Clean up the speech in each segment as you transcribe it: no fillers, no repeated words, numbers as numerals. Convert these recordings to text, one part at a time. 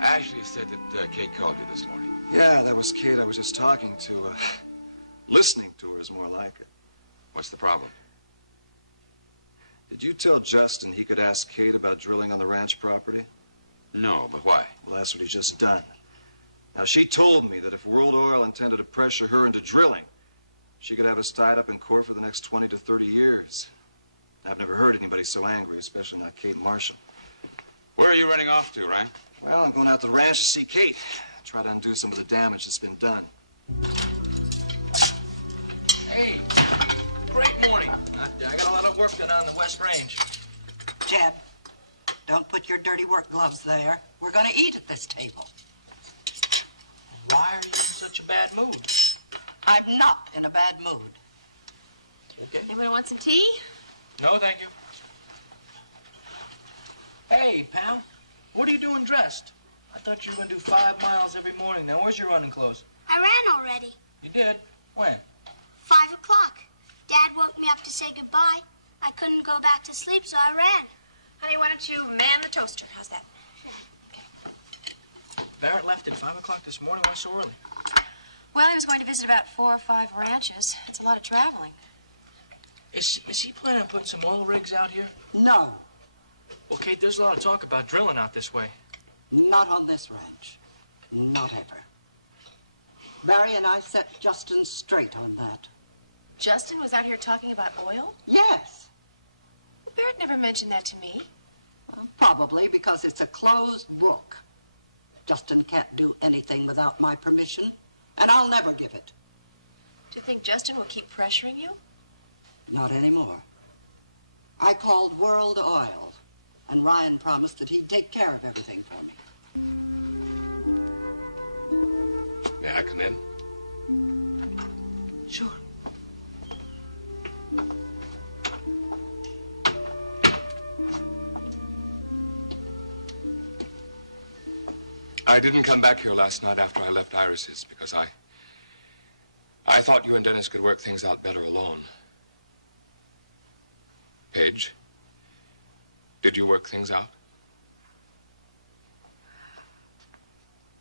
Ashley said that Kate called you this morning. Yeah, that was Kate I was just talking to. Listening to her is more like it. What's the problem? Did you tell Justin he could ask Kate about drilling on the ranch property? No, but why? Well, that's what he's just done. Now, she told me that if World Oil intended to pressure her into drilling, she could have us tied up in court for the next 20 to 30 years. I've never heard anybody so angry, especially not Kate Marshall. Where are you running off to, Ryan? Well, I'm going out to the ranch to see Kate. Try to undo some of the damage that's been done. Hey, great morning. I got a lot of work done on the West Range. Jeb, don't put your dirty work gloves there. We're going to eat at this table. Why are you in such a bad mood? I'm not in a bad mood. Okay. Anyone want some tea? No, thank you. Hey, pal, what are you doing dressed? I thought you were going to do 5 miles every morning. Now, where's your running clothes? I ran already. You did? When? 5 o'clock. Dad woke me up to say goodbye. I couldn't go back to sleep, so I ran. Honey, why don't you man the toaster? How's that? Barrett left at 5 o'clock this morning. Why so early? Well, he was going to visit about 4 or 5 ranches. It's a lot of traveling. Is he planning on putting some oil rigs out here? No, Well, Kate, there's a lot of talk about drilling out this way. not on this ranch. Not ever. Barry and I set Justin straight on that. Justin was out here talking about oil? Yes. Well, Barrett never mentioned that to me. Well, probably because it's a closed book. Justin can't do anything without my permission, and I'll never give it. Do you think Justin will keep pressuring you? Not anymore. I called World Oil, and Ryan promised that he'd take care of everything for me. May I come in? Sure. I didn't come back here last night after I left Iris's because I thought you and Dennis could work things out better alone. Paige, did you work things out?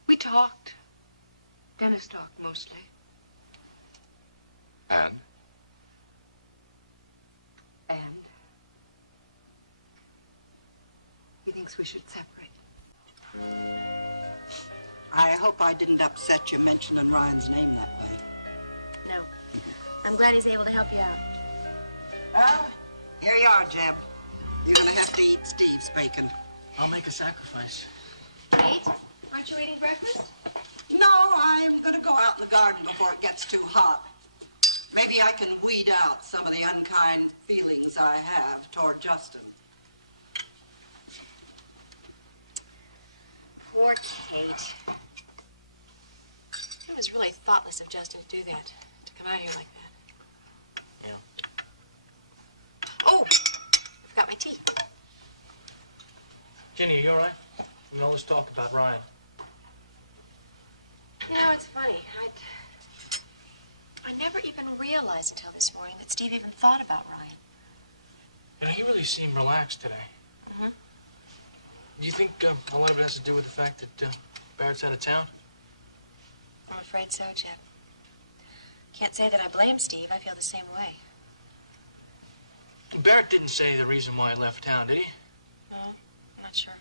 We talked. Dennis talked mostly. And? And he thinks we should separate. I hope I didn't upset you mentioning Ryan's name that way. No. I'm glad he's able to help you out. Well, here you are, Jeb. You're going to have to eat Steve's bacon. I'll make a sacrifice. Kate, aren't you eating breakfast? No, I'm going to go out in the garden before it gets too hot. Maybe I can weed out some of the unkind feelings I have toward Justin. Poor Kate. It was really thoughtless of Justin to do that, to come out here like that. Yeah. Oh, I forgot my tea. Ginny, are you all right? We always talk about Ryan. You know, it's funny. I never even realized until this morning that Steve even thought about Ryan. You know, he really seemed relaxed today. Mm-hmm. Do you think a lot of it has to do with the fact that Barrett's out of town? I'm afraid so, Jeb. Can't say that I blame Steve. I feel the same way. Barrett didn't say the reason why he left town, did he? No, I'm not sure.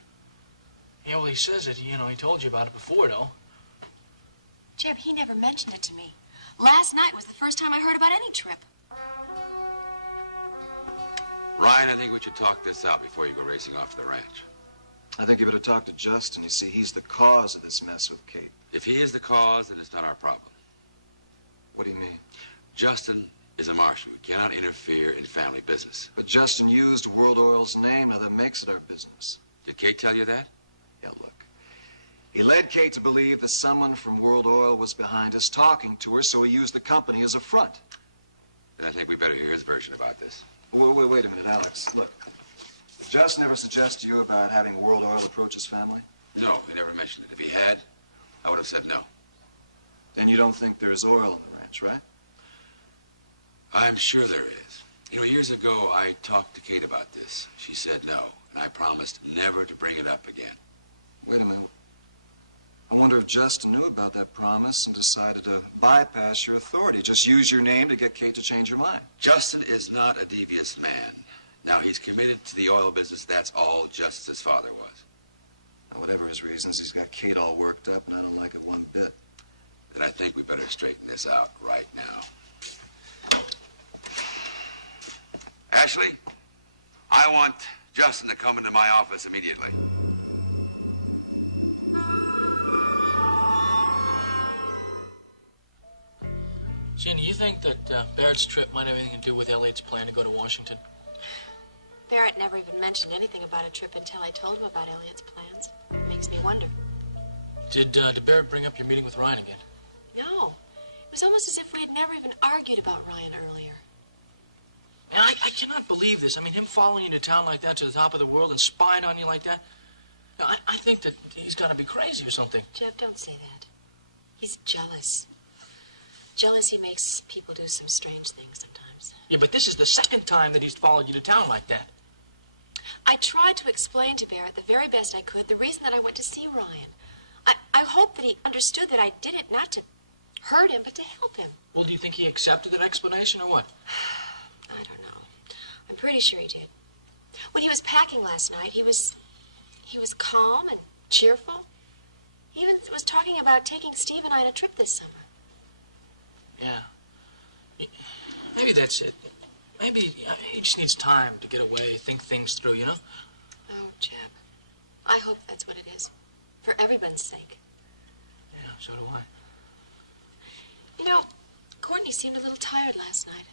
Yeah, well, he says it. You know, he told you about it before, though. Jeb, he never mentioned it to me. Last night was the first time I heard about any trip. Ryan, I think we should talk this out before you go racing off to the ranch. I think you better talk to Justin. You see, he's the cause of this mess with Kate. If he is the cause, then it's not our problem. What do you mean? Justin is a marshal. We cannot interfere in family business. But Justin used World Oil's name. Now that makes it our business. Did Kate tell you that? Yeah, look. He led Kate to believe that someone from World Oil was behind us talking to her, so he used the company as a front. Then I think we better hear his version about this. Wait a minute, Alex. Look. Did Justin never suggest to you about having World Oil approach his family? No, he never mentioned it. If he had, I would have said no. Then you don't think there's oil on the ranch, right? I'm sure there is. You know, years ago, I talked to Kate about this. She said no, and I promised never to bring it up again. Wait a minute. I wonder if Justin knew about that promise and decided to bypass your authority. Just use your name to get Kate to change her mind. Justin is not a devious man. Now, he's committed to the oil business, that's all, just as his father was. Now, whatever his reasons, he's got Kate all worked up, and I don't like it one bit. Then I think we better straighten this out right now. Ashley, I want Justin to come into my office immediately. Ginny, you think that Barrett's trip might have anything to do with Elliot's plan to go to Washington? Barrett never even mentioned anything about a trip until I told him about Elliot's plans. It makes me wonder. Did Barrett bring up your meeting with Ryan again? No. It was almost as if we had never even argued about Ryan earlier. Man, I cannot believe this. I mean, him following you to town like that, to the top of the world, and spying on you like that. I think that he's got to be crazy or something. Jeb, don't say that. He's jealous. Jealousy makes people do some strange things sometimes. Yeah, but this is the second time that he's followed you to town like that. I tried to explain to Barrett the very best I could the reason that I went to see Ryan. I hope that he understood that I did it not to hurt him, but to help him. Well, do you think he accepted that explanation or what? I don't know. I'm pretty sure he did. When he was packing last night, he was calm and cheerful. He even was talking about taking Steve and I on a trip this summer. Yeah. Maybe that's it. Maybe he just needs time to get away, think things through, you know? Oh, Jeb. I hope that's what it is. For everyone's sake. Yeah, so do I. You know, Courtney seemed a little tired last night.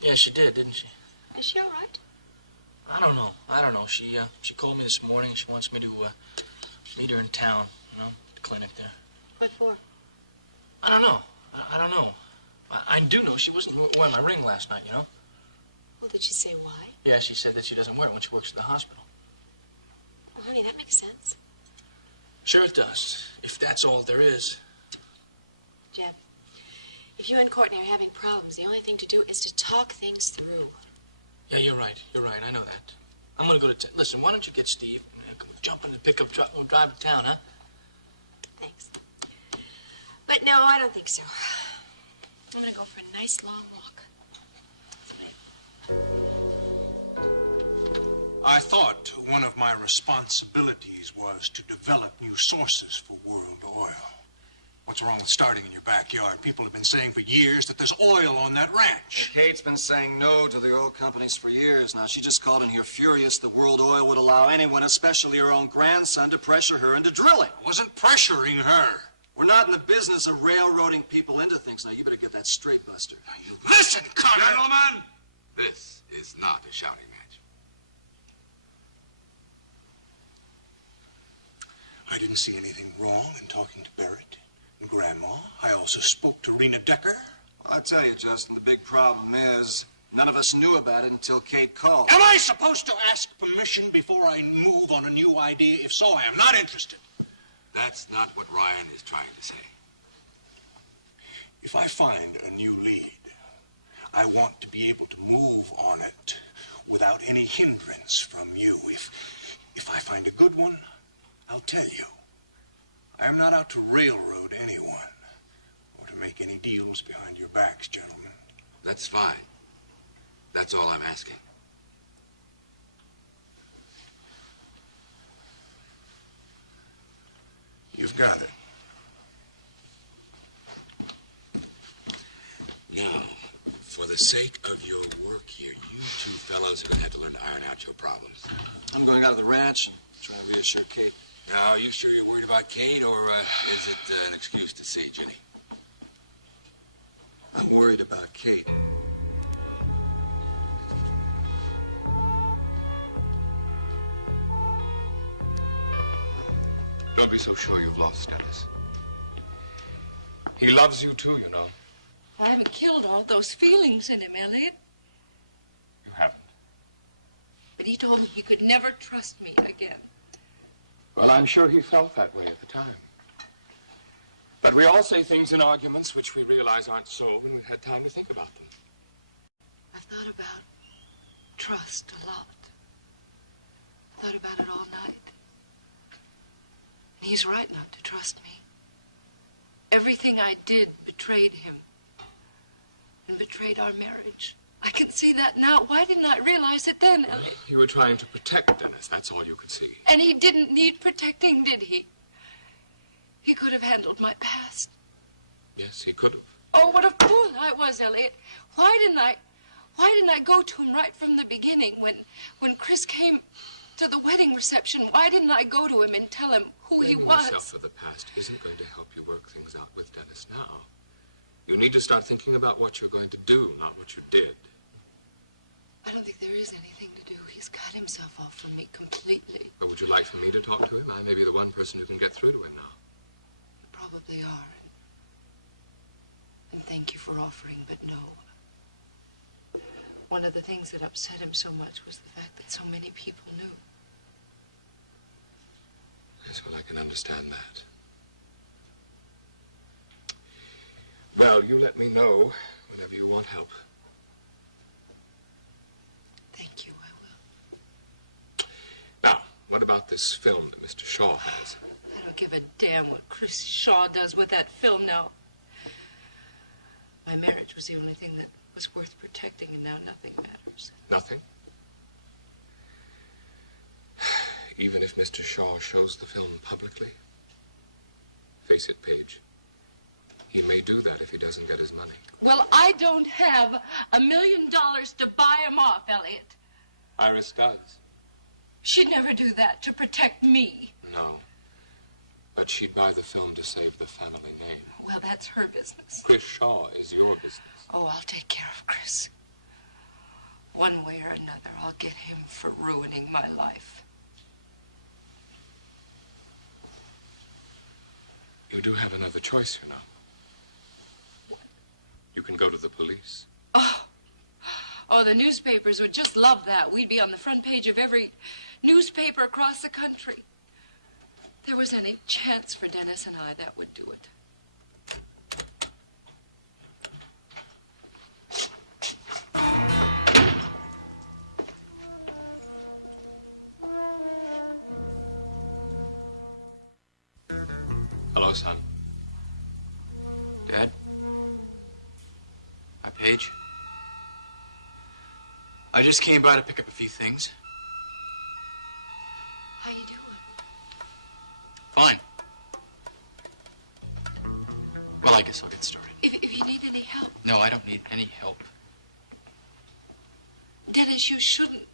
Yeah, she did, didn't she? Is she all right? I don't know. She called me this morning. She wants me to meet her in town, you know, the clinic there. What for? I don't know. I don't know. I do know she wasn't wearing my ring last night, you know? Well, did she say why? Yeah, she said that she doesn't wear it when she works at the hospital. Well, honey, that makes sense. Sure it does, if that's all there is. Jeb, if you and Courtney are having problems, the only thing to do is to talk things through. Yeah, you're right. I know that. I'm gonna go to listen, why don't you get Steve and jump in the pickup truck and we'll drive to town, huh? Thanks. But no, I don't think so. I'm gonna go for a nice long walk. I thought one of my responsibilities was to develop new sources for World Oil. What's wrong with starting in your backyard? People have been saying for years that there's oil on that ranch. And Kate's been saying no to the oil companies for years now. She just called in here furious the World Oil would allow anyone, especially her own grandson, to pressure her into drilling. I wasn't pressuring her. We're not in the business of railroading people into things. Now, you better get that straight, Buster. Now, you listen, Connor! Gentlemen, this is not a shouting match. I didn't see anything wrong in talking to Barrett and Grandma. I also spoke to Rena Decker. Well, I tell you, Justin, the big problem is none of us knew about it until Kate called. Am I supposed to ask permission before I move on a new idea? If so, I am not interested. That's not what Ryan is trying to say. If I find a new lead, I want to be able to move on it without any hindrance from you. If I find a good one, I'll tell you. I am not out to railroad anyone or to make any deals behind your backs, gentlemen. That's fine. That's all I'm asking. You've got it. Now, for the sake of your work here, you two fellows are going to have to learn to iron out your problems. I'm going out of the ranch and trying to reassure Kate. Now, are you sure you're worried about Kate, or is it an excuse to see Ginny? I'm worried about Kate. Don't be so sure you've lost Dennis. He loves you too, you know. I haven't killed all those feelings in him, Elliot. You haven't. But he told me he could never trust me again. Well, I'm sure he felt that way at the time. But we all say things in arguments which we realize aren't so when we've had time to think about them. I've thought about trust a lot. Thought about it all night. And he's right not to trust me. Everything I did betrayed him and betrayed our marriage. I can see that now. Why didn't I realize it then, Elliot? You were trying to protect Dennis. That's all you could see. And he didn't need protecting, did he? He could have handled my past. Yes, he could have. Oh, what a fool I was, Elliot. Why didn't I go to him right from the beginning when Chris came to the wedding reception? Why didn't I go to him and tell him who he Blaming was? yourself for the past isn't going to help you work things out with Dennis now. You need to start thinking about what you're going to do, not what you did. I don't think there is anything to do. He's cut himself off from me completely. But would you like for me to talk to him? I may be the one person who can get through to him now. You probably are. And thank you for offering, but no. One of the things that upset him so much was the fact that so many people knew. Yes, well, I can understand that. Well, you let me know whenever you want help. Thank you, I will. Now, what about this film that Mr. Shaw has? I don't give a damn what Chris Shaw does with that film now. My marriage was the only thing that was worth protecting, and now nothing matters. Nothing? Even if Mr. Shaw shows the film publicly? Face it, Paige. He may do that if he doesn't get his money. Well, I don't have $1 million to buy him off, Elliot. Iris does. She'd never do that to protect me. No. But she'd buy the film to save the family name. Well, that's her business. Chris Shaw is your business. Oh, I'll take care of Chris. One way or another, I'll get him for ruining my life. You do have another choice, you know. What? You can go to the police. Oh, the newspapers would just love that. We'd be on the front page of every newspaper across the country. If there was any chance for Dennis and I, that would do it. Hello, son. Dad? Hi, Paige. I just came by to pick up a few things. How you doing? Fine. Well, I guess I'll get started. If you need any help, No, I don't need any help. Dennis, you shouldn't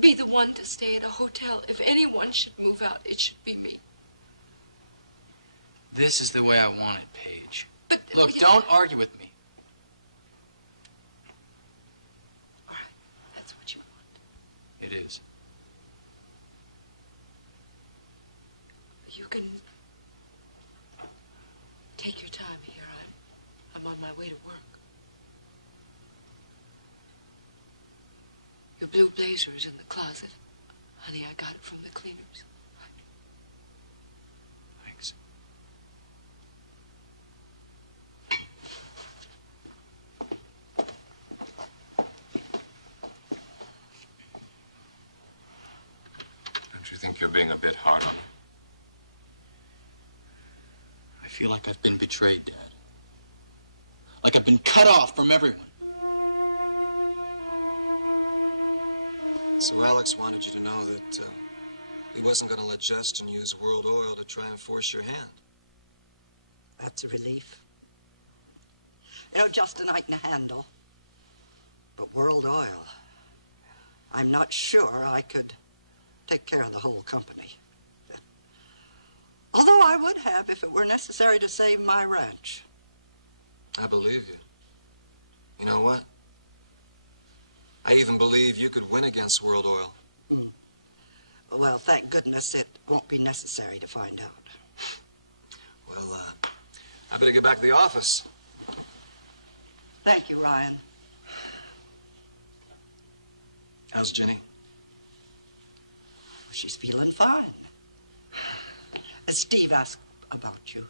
be the one to stay at a hotel. If anyone should move out, it should be me. This is the way I want it, Paige. But Look, don't argue with me. All right, that's what you want. It is. You can take your time here. I'm on my way to work. Your blue blazer is in the closet. Honey, I got it from the cleaners. Thanks. Don't you think you're being a bit hard on her? I feel like I've been betrayed, Dad. Like I've been cut off from everyone. So Alex wanted you to know that he wasn't going to let Justin use World Oil to try and force your hand. That's a relief. You know, Justin I can handle. But World Oil, I'm not sure I could take care of the whole company. Although I would have if it were necessary to save my ranch. I believe you. You know what? I even believe you could win against World Oil. Well, thank goodness it won't be necessary to find out. Well, I better get back to the office. Thank you, Ryan. How's Jenny? She's feeling fine. Steve asked about you.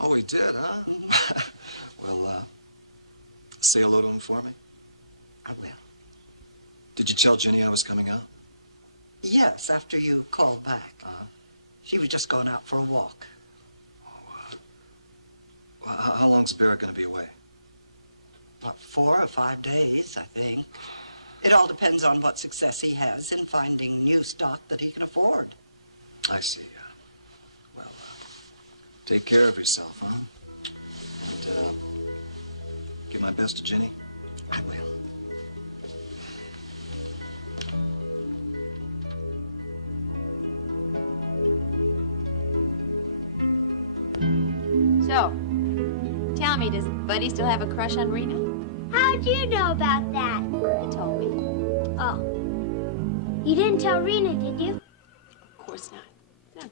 Oh, he did, huh? Well, say hello to him for me. I will. Did you tell Jenny I was coming out? Yes, after you called back. She was just going out for a walk. How long's Barrett going to be away? About 4 or 5 days, I think. It all depends on what success he has in finding new stock that he can afford. I see. Well, take care of yourself, huh? And give my best to Ginny. I will. So, tell me, does Buddy still have a crush on Rena? How'd you know about that? He told me. Oh. You didn't tell Rena, did you? Of course not. No.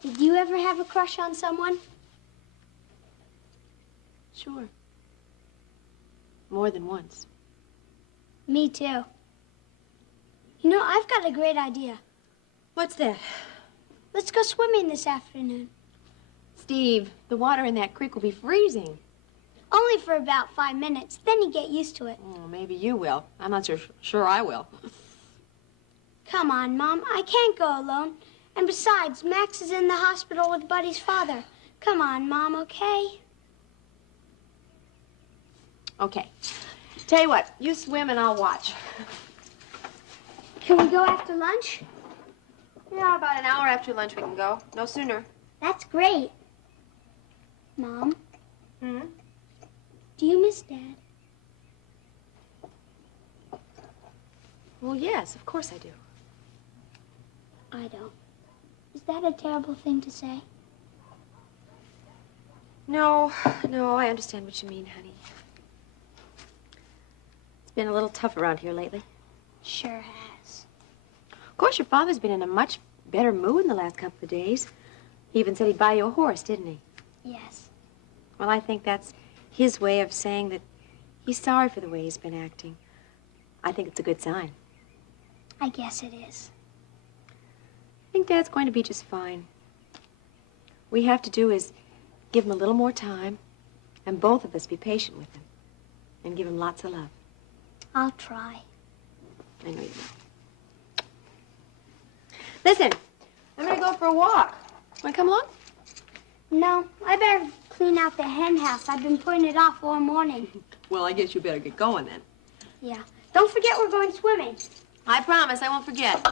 Did you ever have a crush on someone? Sure. More than once. Me too. You know, I've got a great idea. What's that? Let's go swimming this afternoon. Steve, the water in that creek will be freezing. Only for about 5 minutes. Then you get used to it. Oh, maybe you will. I'm not sure I will. Come on, Mom. I can't go alone. And besides, Max is in the hospital with Buddy's father. Come on, Mom, okay? Okay. Tell you what, you swim and I'll watch. Can we go after lunch? Yeah, about an hour after lunch we can go. No sooner. That's great. Mom, Hmm? do you miss Dad? Well, yes, of course I do. I don't. Is that a terrible thing to say? No, I understand what you mean, honey. It's been a little tough around here lately. Sure has. Of course, your father's been in a much better mood in the last couple of days. He even said he'd buy you a horse, didn't he? Yes. Well, I think that's his way of saying that he's sorry for the way he's been acting. I think it's a good sign. I guess it is. I think Dad's going to be just fine. What we have to do is give him a little more time, and both of us be patient with him, and give him lots of love. I'll try. I know you will. Listen, I'm going to go for a walk. Want to come along? No, I better clean out the hen house. I've been putting it off all morning. Well, I guess you better get going then. Yeah. Don't forget we're going swimming. I promise, I won't forget.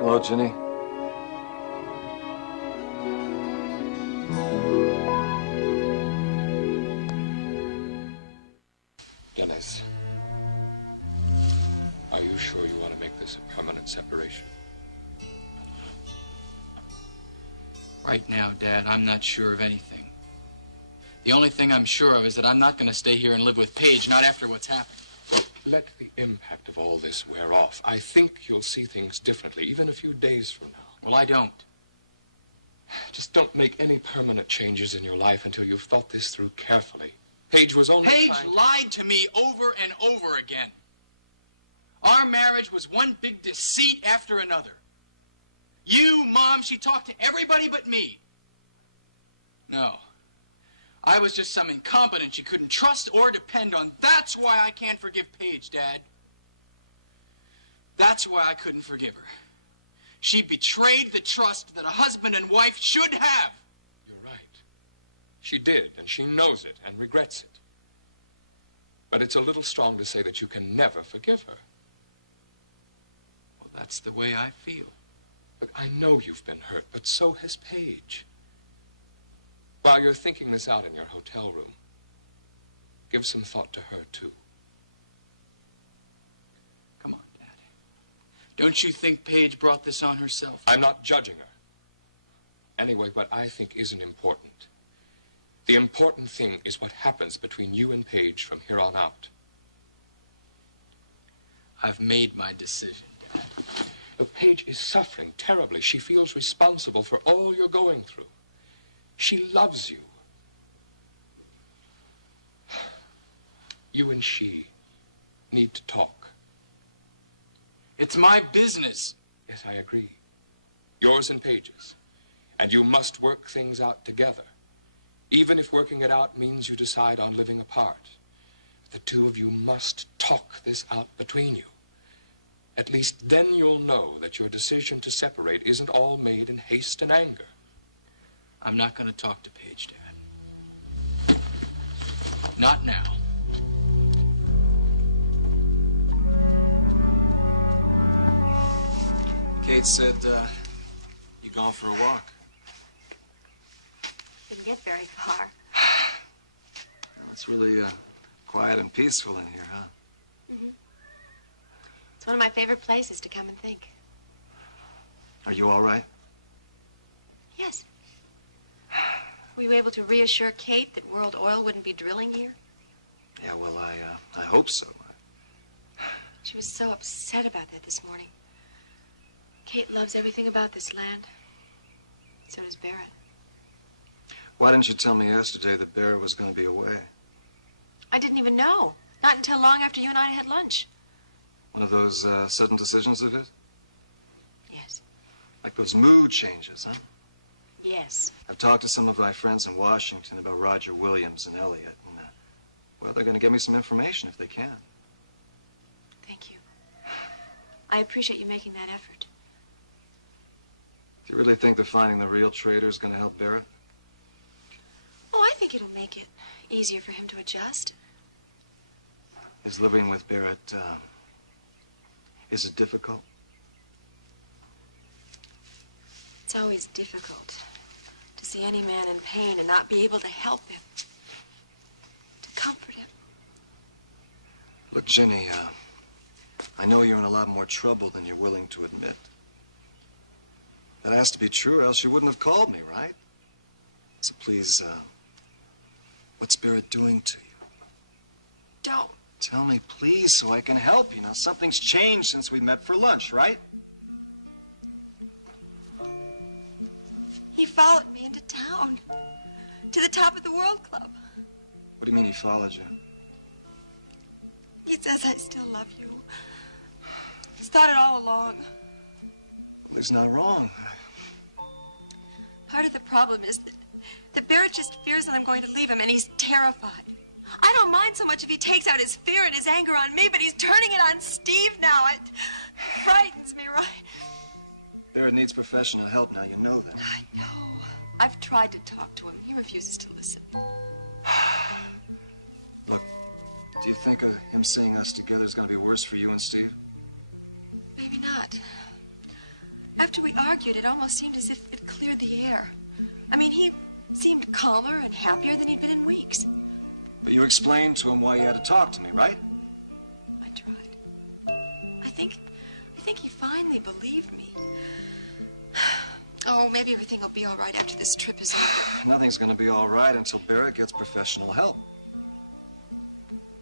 Hello, Ginny. Dennis, are you sure you want to make this a permanent separation? Right now, Dad, I'm not sure of anything. The only thing I'm sure of is that I'm not going to stay here and live with Paige, not after what's happened. Well, let the impact of all this wear off. I think you'll see things differently, even a few days from now. Well, I don't. Just don't make any permanent changes in your life until you've thought this through carefully. Paige was only Paige trying... lied to me over and over again. Our marriage was one big deceit after another. You, Mom, she talked to everybody but me. No. I was just some incompetent she couldn't trust or depend on. That's why I can't forgive Paige, Dad. That's why I couldn't forgive her. She betrayed the trust that a husband and wife should have. You're right. She did, and she knows it and regrets it. But it's a little strong to say that you can never forgive her. Well, that's the way I feel. Look, I know you've been hurt, but so has Paige. While you're thinking this out in your hotel room, give some thought to her, too. Come on, Dad. Don't you think Paige brought this on herself? I'm not judging her. Anyway, what I think isn't important. The important thing is what happens between you and Paige from here on out. I've made my decision, Dad. But Paige is suffering terribly. She feels responsible for all you're going through. She loves you. You and she need to talk. It's my business. Yes, I agree. Yours and Paige's. And you must work things out together. Even if working it out means you decide on living apart, the two of you must talk this out between you. At least then you'll know that your decision to separate isn't all made in haste and anger. I'm not going to talk to Paige, Dad. Not now. Kate said, you gone for a walk. Didn't get very far. Well, it's really quiet and peaceful in here, huh? Mm-hmm. It's one of my favorite places to come and think. Are you all right? Yes. Were you able to reassure Kate that World Oil wouldn't be drilling here? Yeah, well, I hope so. She was so upset about that this morning. Kate loves everything about this land. So does Barrett. Why didn't you tell me yesterday that Barrett was going to be away? I didn't even know. Not until long after you and I had lunch. One of those sudden decisions of his? Yes. Like those mood changes, huh? Yes. I've talked to some of my friends in Washington about Roger Williams and Elliot, and, well, they're going to give me some information if they can. Thank you. I appreciate you making that effort. Do you really think that finding the real traitor is going to help Barrett? Oh, I think it'll make it easier for him to adjust. Is living with Barrett, is it difficult? It's always difficult to see any man in pain and not be able to help him, to comfort him. Look, Ginny, I know you're in a lot more trouble than you're willing to admit. That has to be true, or else you wouldn't have called me, right? So please, what's Barrett doing to you? Don't. Tell me, please, so I can help you. Now, something's changed since we met for lunch, right? He followed me into town, to the Top of the World Club. What do you mean he followed you? He says I still love you. He's thought it all along. Well, he's not wrong. Part of the problem is that Barrett just fears that I'm going to leave him, and he's terrified. I don't mind so much if he takes out his fear and his anger on me, but he's turning it on Steve now. It frightens me, right? Barrett needs professional help now, you know that. I know. I've tried to talk to him. He refuses to listen. Look, do you think him seeing us together is going to be worse for you and Steve? Maybe not. After we argued, it almost seemed as if it cleared the air. I mean, he seemed calmer and happier than he'd been in weeks. But you explained to him why you had to talk to me, right? I tried. I think he finally believed me. Oh, maybe everything will be all right after this trip is over. Nothing's going to be all right until Barrett gets professional help.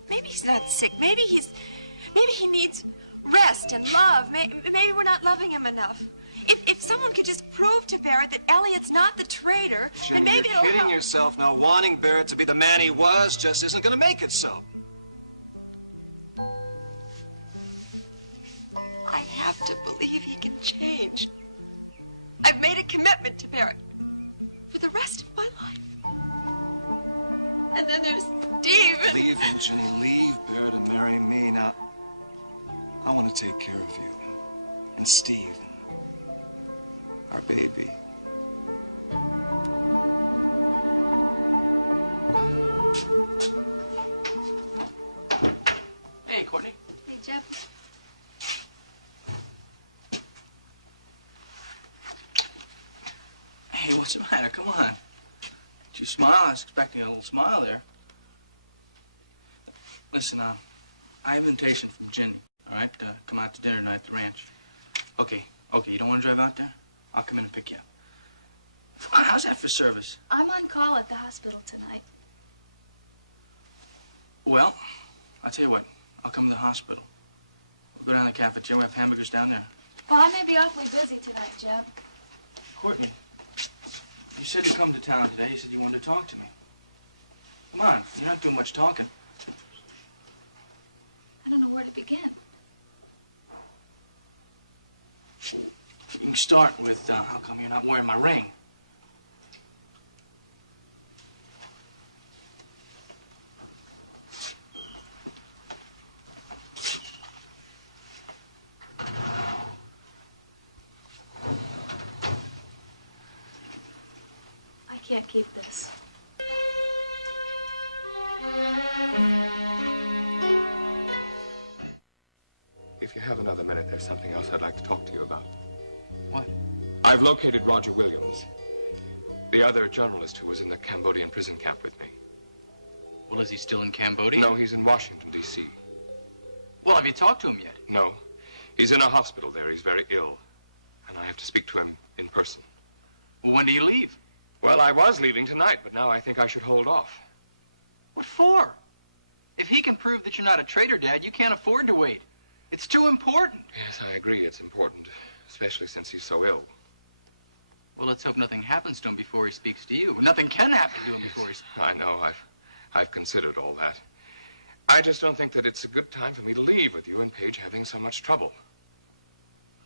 Maybe he's not sick. Maybe he needs rest and love. Maybe we're not loving him enough. If someone could just prove to Barrett that Elliot's not the traitor, then maybe you're it'll kidding help. yourself now. Wanting Barrett to be the man he was just isn't going to make it so. I have to believe he can change. I've made a commitment to Barrett for the rest of my life. And then there's Steve. Leave him, Ginny. Leave Barrett and marry me. Now, I want to take care of you and Steve and our baby. Hey, Courtney. Hey, Jeb. Hey, what's the matter? Come on. Did you smile? I was expecting a little smile there. Listen, I have an invitation from Ginny, all right? Come out to dinner tonight at the ranch. Okay, you don't want to drive out there? I'll come in and pick you up. Come on, how's that for service? I'm on call at the hospital tonight. Well, I'll tell you what. I'll come to the hospital. We'll go down to the cafeteria. We have hamburgers down there. Well, I may be awfully busy tonight, Jeb. Courtney, you said to come to town today. You said you wanted to talk to me. Come on, you're not doing much talking. I don't know where to begin. You can start with, how come you're not wearing my ring? can't keep this. If you have another minute, there's something else I'd like to talk to you about. What? I've located Roger Williams, the other journalist who was in the Cambodian prison camp with me. Well, is he still in Cambodia? No, he's in Washington, D.C. Well, have you talked to him yet? No. He's in a hospital there. He's very ill. And I have to speak to him in person. Well, when do you leave? Well, I was leaving tonight, but now I think I should hold off. What for? If he can prove that you're not a traitor, Dad, you can't afford to wait. It's too important. Yes, I agree. It's important, especially since he's so ill. Well, let's hope nothing happens to him before he speaks to you. Nothing can happen to him before he speaks. I know. I've considered all that. I just don't think that it's a good time for me to leave with you and Paige having so much trouble.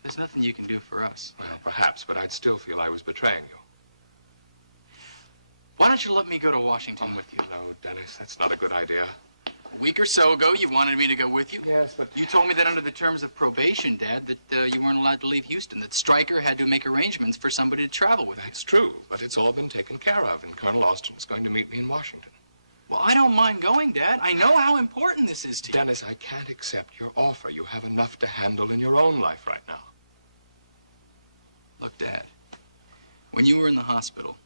There's nothing you can do for us. Well, perhaps, but I'd still feel I was betraying you. Why don't you let me go to Washington with you? No, Dennis, that's not a good idea. A week or so ago, you wanted me to go with you. Yes, but... You told me that under the terms of probation, Dad, that you weren't allowed to leave Houston, that Stryker had to make arrangements for somebody to travel with you. That's true, but it's all been taken care of, and Colonel Austin is going to meet me in Washington. Well, I don't mind going, Dad. I know how important this is to you. Dennis, I can't accept your offer. You have enough to handle in your own life right now. Look, Dad, when you were in the hospital,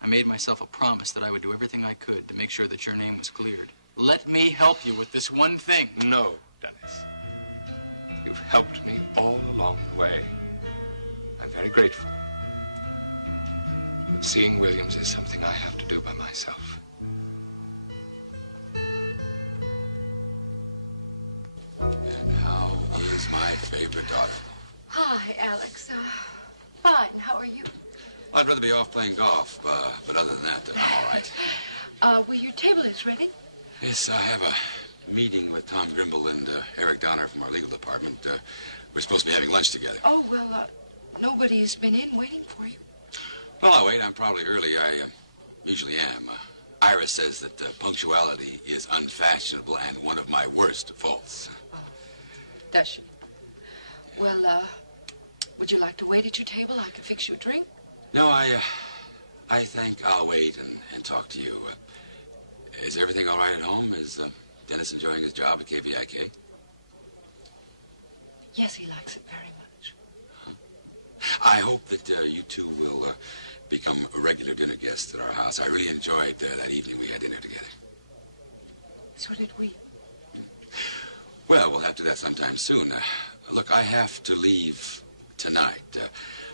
I made myself a promise that I would do everything I could to make sure that your name was cleared. Let me help you with this one thing. No, Dennis. You've helped me all along the way. I'm very grateful. But seeing Williams is something I have to do by myself. And how is my favorite daughter? Hi, Alex. Fine. How are you? Well, I'd rather be off playing golf, but other than that, I'm all right. Well, your table is ready. Yes, I have a meeting with Tom Grimble and Eric Donner from our legal department. We're supposed to be having lunch together. Oh, well, nobody's been in waiting for you. Well, I'll wait. I'm probably early. I usually am. Iris says that punctuality is unfashionable and one of my worst faults. Oh, does she? Well, would you like to wait at your table? I could fix you a drink. No, I think I'll wait and talk to you. Is everything all right at home? Is Dennis enjoying his job at KVIK? Yes, he likes it very much. Huh. I hope that you two will become regular dinner guests at our house. I really enjoyed that evening we had dinner together. So did we. Well, we'll have to do that sometime soon. Look, I have to leave tonight.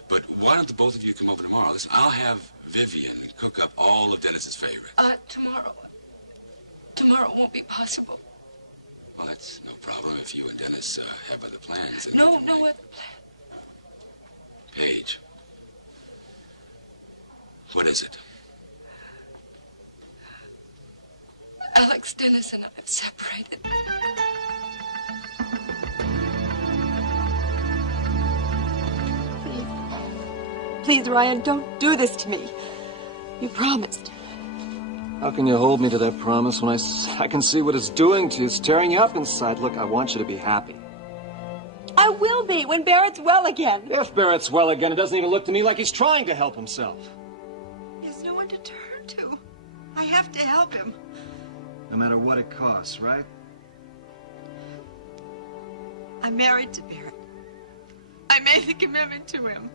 But why don't the both of you come over tomorrow? Listen, I'll have Vivian cook up all of Dennis's favorites. Tomorrow won't be possible. Well, that's no problem if you and Dennis have other plans. No other plan. Paige. What is it? Alex, Dennis, and I have separated. Please, Ryan, don't do this to me. You promised. How can you hold me to that promise when I can see what it's doing to you? It's tearing you up inside. Look, I want you to be happy. I will be when Barrett's well again. If Barrett's well again, it doesn't even look to me like he's trying to help himself. There's no one to turn to. I have to help him. No matter what it costs, right? I'm married to Barrett. I made the commitment to him.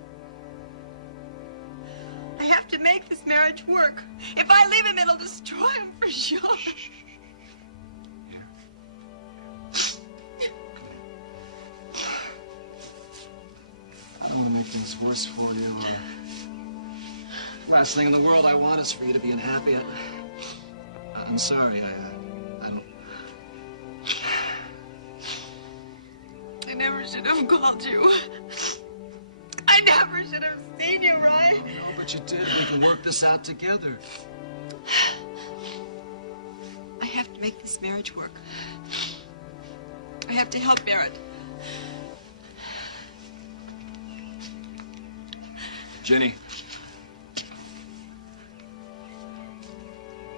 I have to make this marriage work. If I leave him, it'll destroy him for sure. Here. I don't want to make things worse for you. Last thing in the world I want is for you to be unhappy. I'm sorry. I don't... I never should have called you. I never should have seen you, Ryan. Oh, no, but you did. We can work this out together. I have to make this marriage work. I have to help Barrett. Jenny.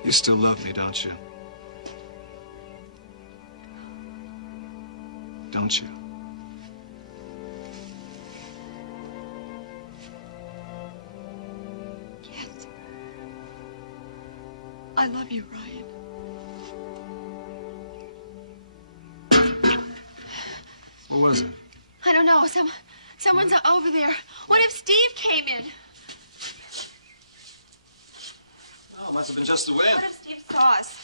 You still love me, don't you? Don't you? Yes. I love you, Ryan. What was it? I don't know. Someone's over there. What if Steve came in? No, it must have been just the wind. What if Steve saw us?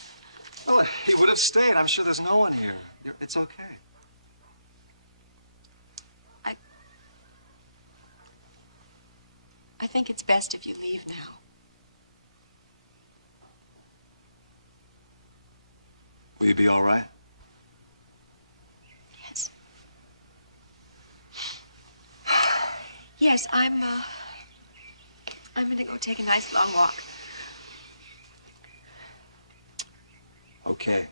Well, he would have stayed. I'm sure there's no one here. It's okay. I think it's best if you leave now. Will you be all right? Yes. Yes, I'm gonna go take a nice long walk. Okay.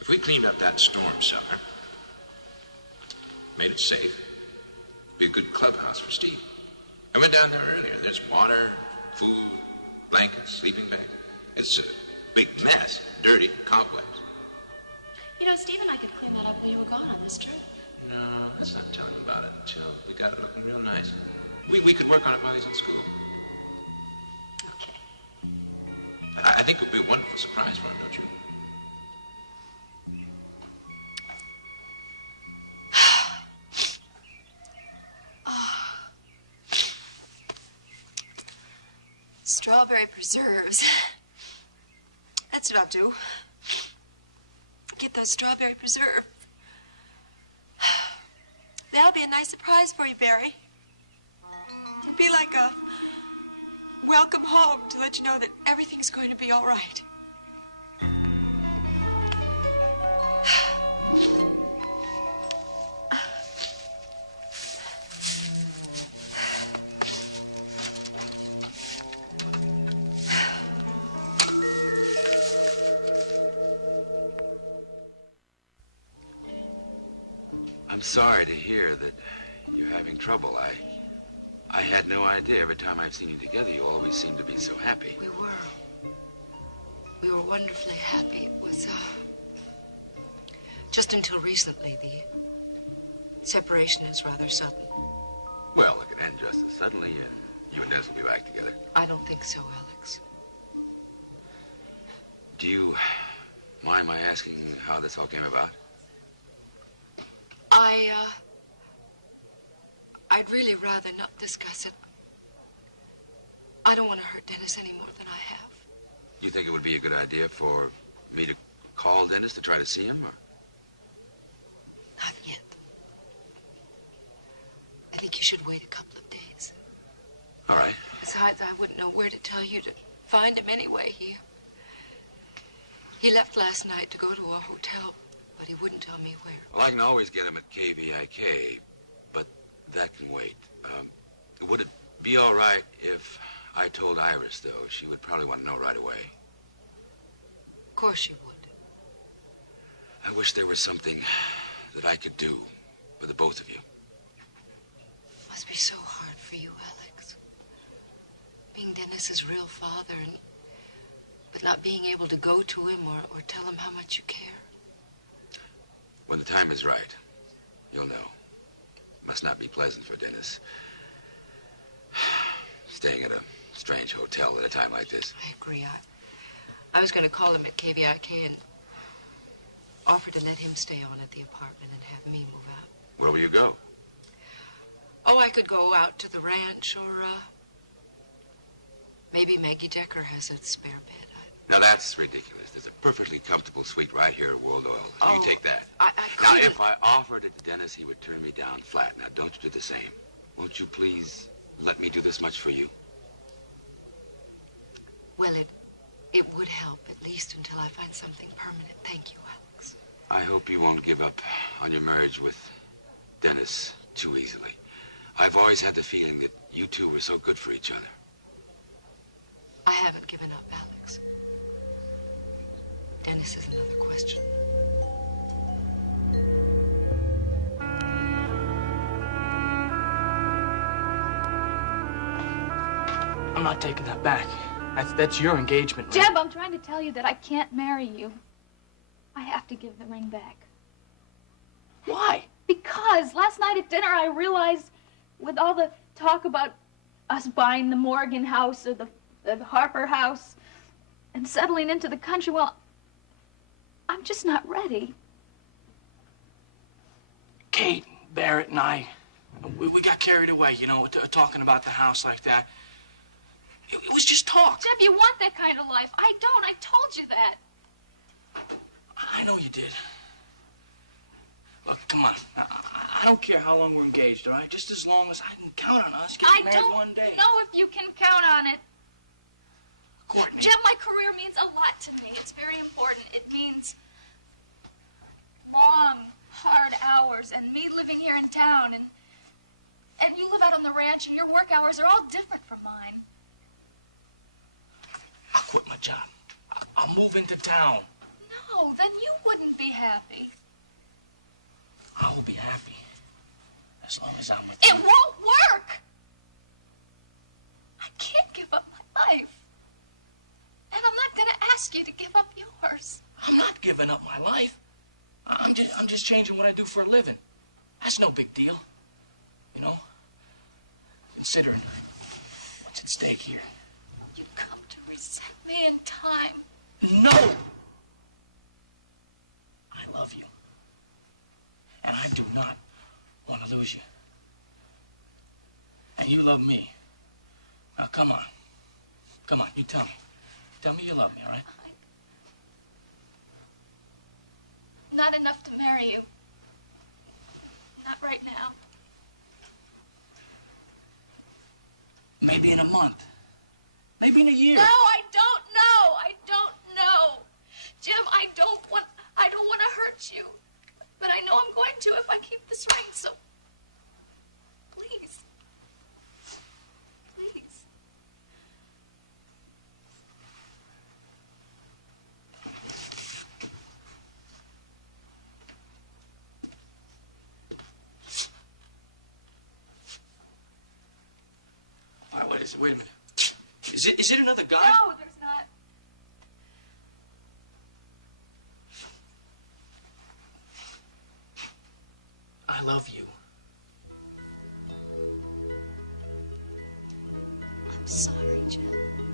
If we cleaned up that storm cellar, made it safe, it'd be a good clubhouse for Steve. I went down there earlier. There's water, food, blankets, sleeping bag. It's a big mess, dirty, cobwebs. You know, Steve and I could clean that up while you were gone on this trip. No, let's not tell him about it until we got it looking real nice. We could work on it while he's in school. Okay. I think it would be a wonderful surprise for him, don't you? Strawberry preserves. That's what I'll do. Get those strawberry preserves. That'll be a nice surprise for you, Barry. It'll be like a welcome home to let you know that everything's going to be all right. I'm sorry to hear that you're having trouble. I had no idea. Every time I've seen you together, you always seem to be so happy. We were. We were wonderfully happy. It was, just until recently, the separation is rather sudden. Well, it could end just as suddenly, and you and Dennis will be back together. I don't think so, Alex. Do you mind my asking how this all came about? I'd really rather not discuss it. I don't want to hurt Dennis any more than I have. You think it would be a good idea for me to call Dennis to try to see him, or? Not yet. I think you should wait a couple of days. All right. Besides, I wouldn't know where to tell you to find him anyway. He left last night to go to a hotel, but he wouldn't tell me where. Well, I can always get him at KVIK, but that can wait. Would it be all right if I told Iris, though? She would probably want to know right away. Of course she would. I wish there was something that I could do for the both of you. It must be so hard for you, Alex. Being Dennis's real father, but not being able to go to him or tell him how much you care. When the time is right, you'll know. It must not be pleasant for Dennis. Staying at a strange hotel at a time like this. I agree. I was going to call him at KVIK and offer to let him stay on at the apartment and have me move out. Where will you go? Oh, I could go out to the ranch or, maybe Maggie Decker has a spare bed. Now, that's ridiculous. There's a perfectly comfortable suite right here at World Oil. Oh, you take that. I Now, couldn't. if I offered it to Dennis, he would turn me down flat. Now, don't you do the same. Won't you please let me do this much for you? Well, it would help, at least until I find something permanent. Thank you, Alex. I hope you won't give up on your marriage with Dennis too easily. I've always had the feeling that you two were so good for each other. I haven't given up, Alex. Dennis is another question. I'm not taking that back. That's your engagement ring. Jeb, I'm trying to tell you that I can't marry you. I have to give the ring back. Why? Because last night at dinner I realized, with all the talk about us buying the Morgan house or the Harper house and settling into the country, well, I'm just not ready. Kate, Barrett, and I, we got carried away, you know, talking about the house like that. It was just talk. Jeb, you want that kind of life. I don't. I told you that. I know you did. Look, come on. I don't care how long we're engaged, all right? Just as long as I can count on us getting married one day. I don't know if you can count on it. Courtney. Jeb, my career means a lot to me. It's very important. It means long, hard hours and me living here in town and you live out on the ranch and your work hours are all different from mine. I'll quit my job. I'll move into town. No, then you wouldn't be happy. I will be happy as long as I'm with you. It won't work! I can't give up my life. And I'm not gonna ask you to give up yours. I'm not giving up my life. I'm just changing what I do for a living. That's no big deal. You know? Considering what's at stake here. You'd come to resent me in time. No! I love you. And I do not want to lose you. And you love me. Now, come on. Come on, you tell me. Tell me you love me, all right? Not enough to marry you. Not right now. Maybe in a month. Maybe in a year. No, I don't know. I don't know. Jim, I don't want to hurt you. But I know I'm going to if I keep this ring, so please. Please. All right, what is it? Wait a minute. Is it another guy? No, there's not. I love you. I'm sorry, Jim.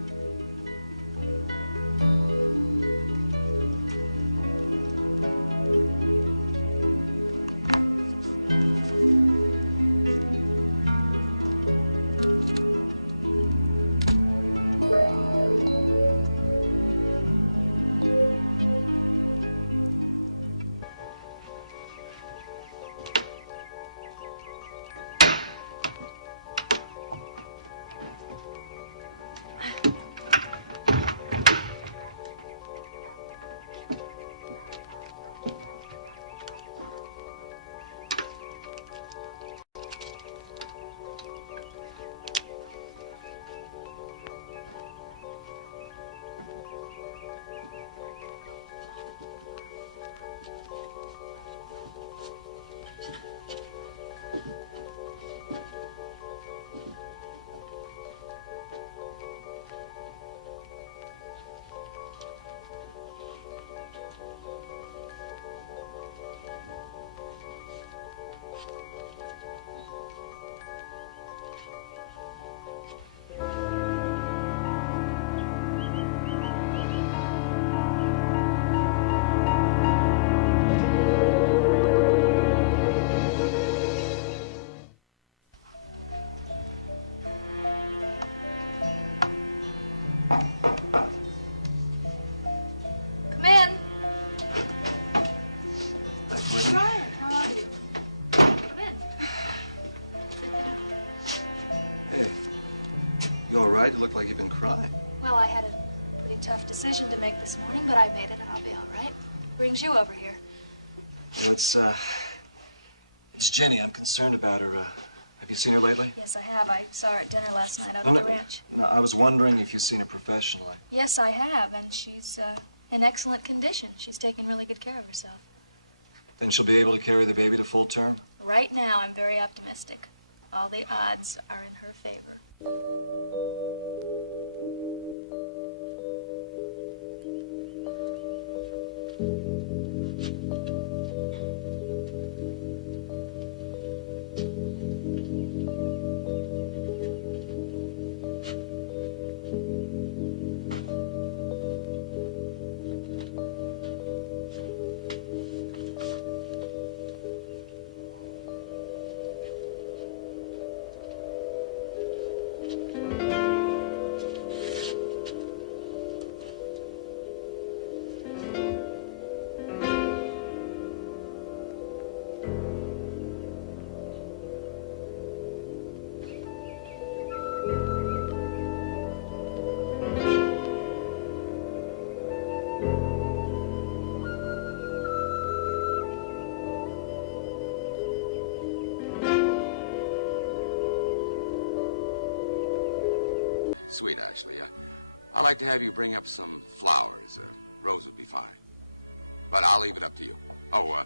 Come in. Hi, Courtney. Brian, how are you? Come in. Sit down. Hey. You all right? You look like you've been crying. Well, I had a pretty tough decision to make this morning, but I made it and I'll be all right. Brings you over here? Well, it's Jenny. I'm concerned about her. Have you seen her lately? Yes, I have. I saw her at dinner last night out Oh, at no, the ranch. No, I was wondering if you've seen her professionally. Yes, I have, and she's in excellent condition. She's taking really good care of herself. Then she'll be able to carry the baby to full term? Right now, I'm very optimistic. All the odds are in her favor. sweet, actually. I'd like to have you bring up some flowers. Rose would be fine. But I'll leave it up to you. Oh,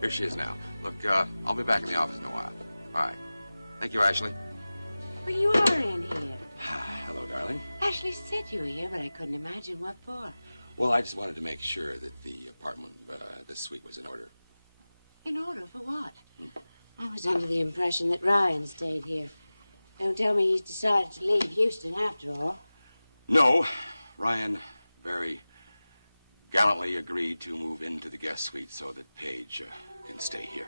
here she is now. Look, I'll be back in the office in a while. All right. Thank you, Ashley. Well, you are in here. Hello, darling. Ashley said you were here, but I couldn't imagine what for. Well, I just wanted to make sure that the apartment, the suite was in order. In order for what? I was under the impression that Ryan stayed here. Don't tell me he's decided to leave Houston after all. No. Ryan very gallantly agreed to move into the guest suite so that Paige can stay here.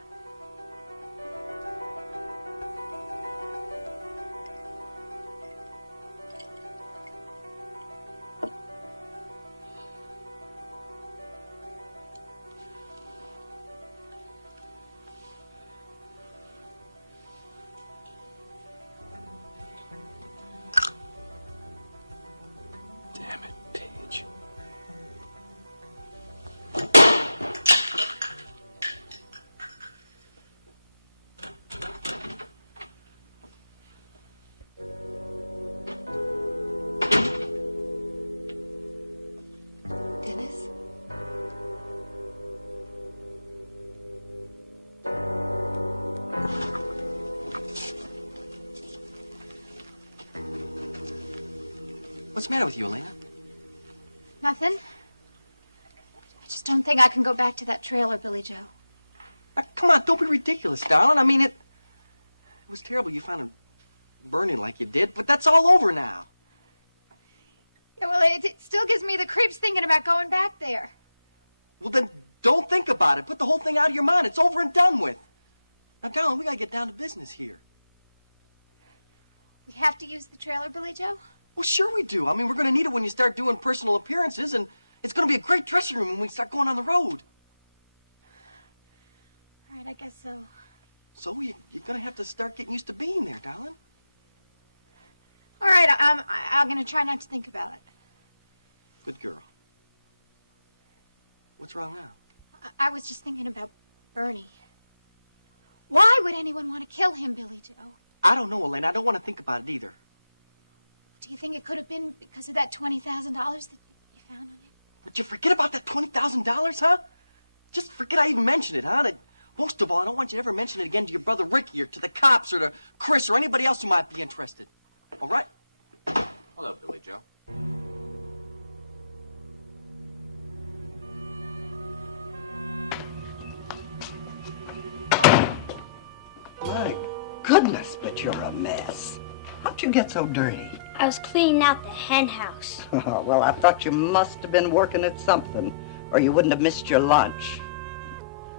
What's the matter with you, Elena? Nothing. I just don't think I can go back to that trailer, Billy Joe. Come on, don't be ridiculous, darling. I mean, it was terrible you found him burning like you did, but that's all over now. Yeah, well, it still gives me the creeps thinking about going back there. Well, then don't think about it. Put the whole thing out of your mind. It's over and done with. Now, darling, we gotta get down to business here. You have to use the trailer, Billy Joe? Well, sure we do. I mean, we're gonna need it when you start doing personal appearances, and it's gonna be a great dressing room when we start going on the road. All right, I guess so. So you're gonna have to start getting used to being there, darling. All right, I'm gonna try not to think about it. Good girl. What's wrong now? I was just thinking about Bernie. Why would anyone want to kill him, Billy Joe? I don't know, Elaine. I don't want to think about it either. Do you think it could have been because of that $20,000 that you found on him? Would you forget about that $20,000, huh? Just forget I even mentioned it, huh? And most of all, I don't want you to ever mention it again to your brother Ricky or to the cops or to Chris or anybody else who might be interested. All right? Hello, Billy Joe. My goodness, but you're a mess. How'd you get so dirty? I was cleaning out the hen house. Well, I thought you must have been working at something, or you wouldn't have missed your lunch.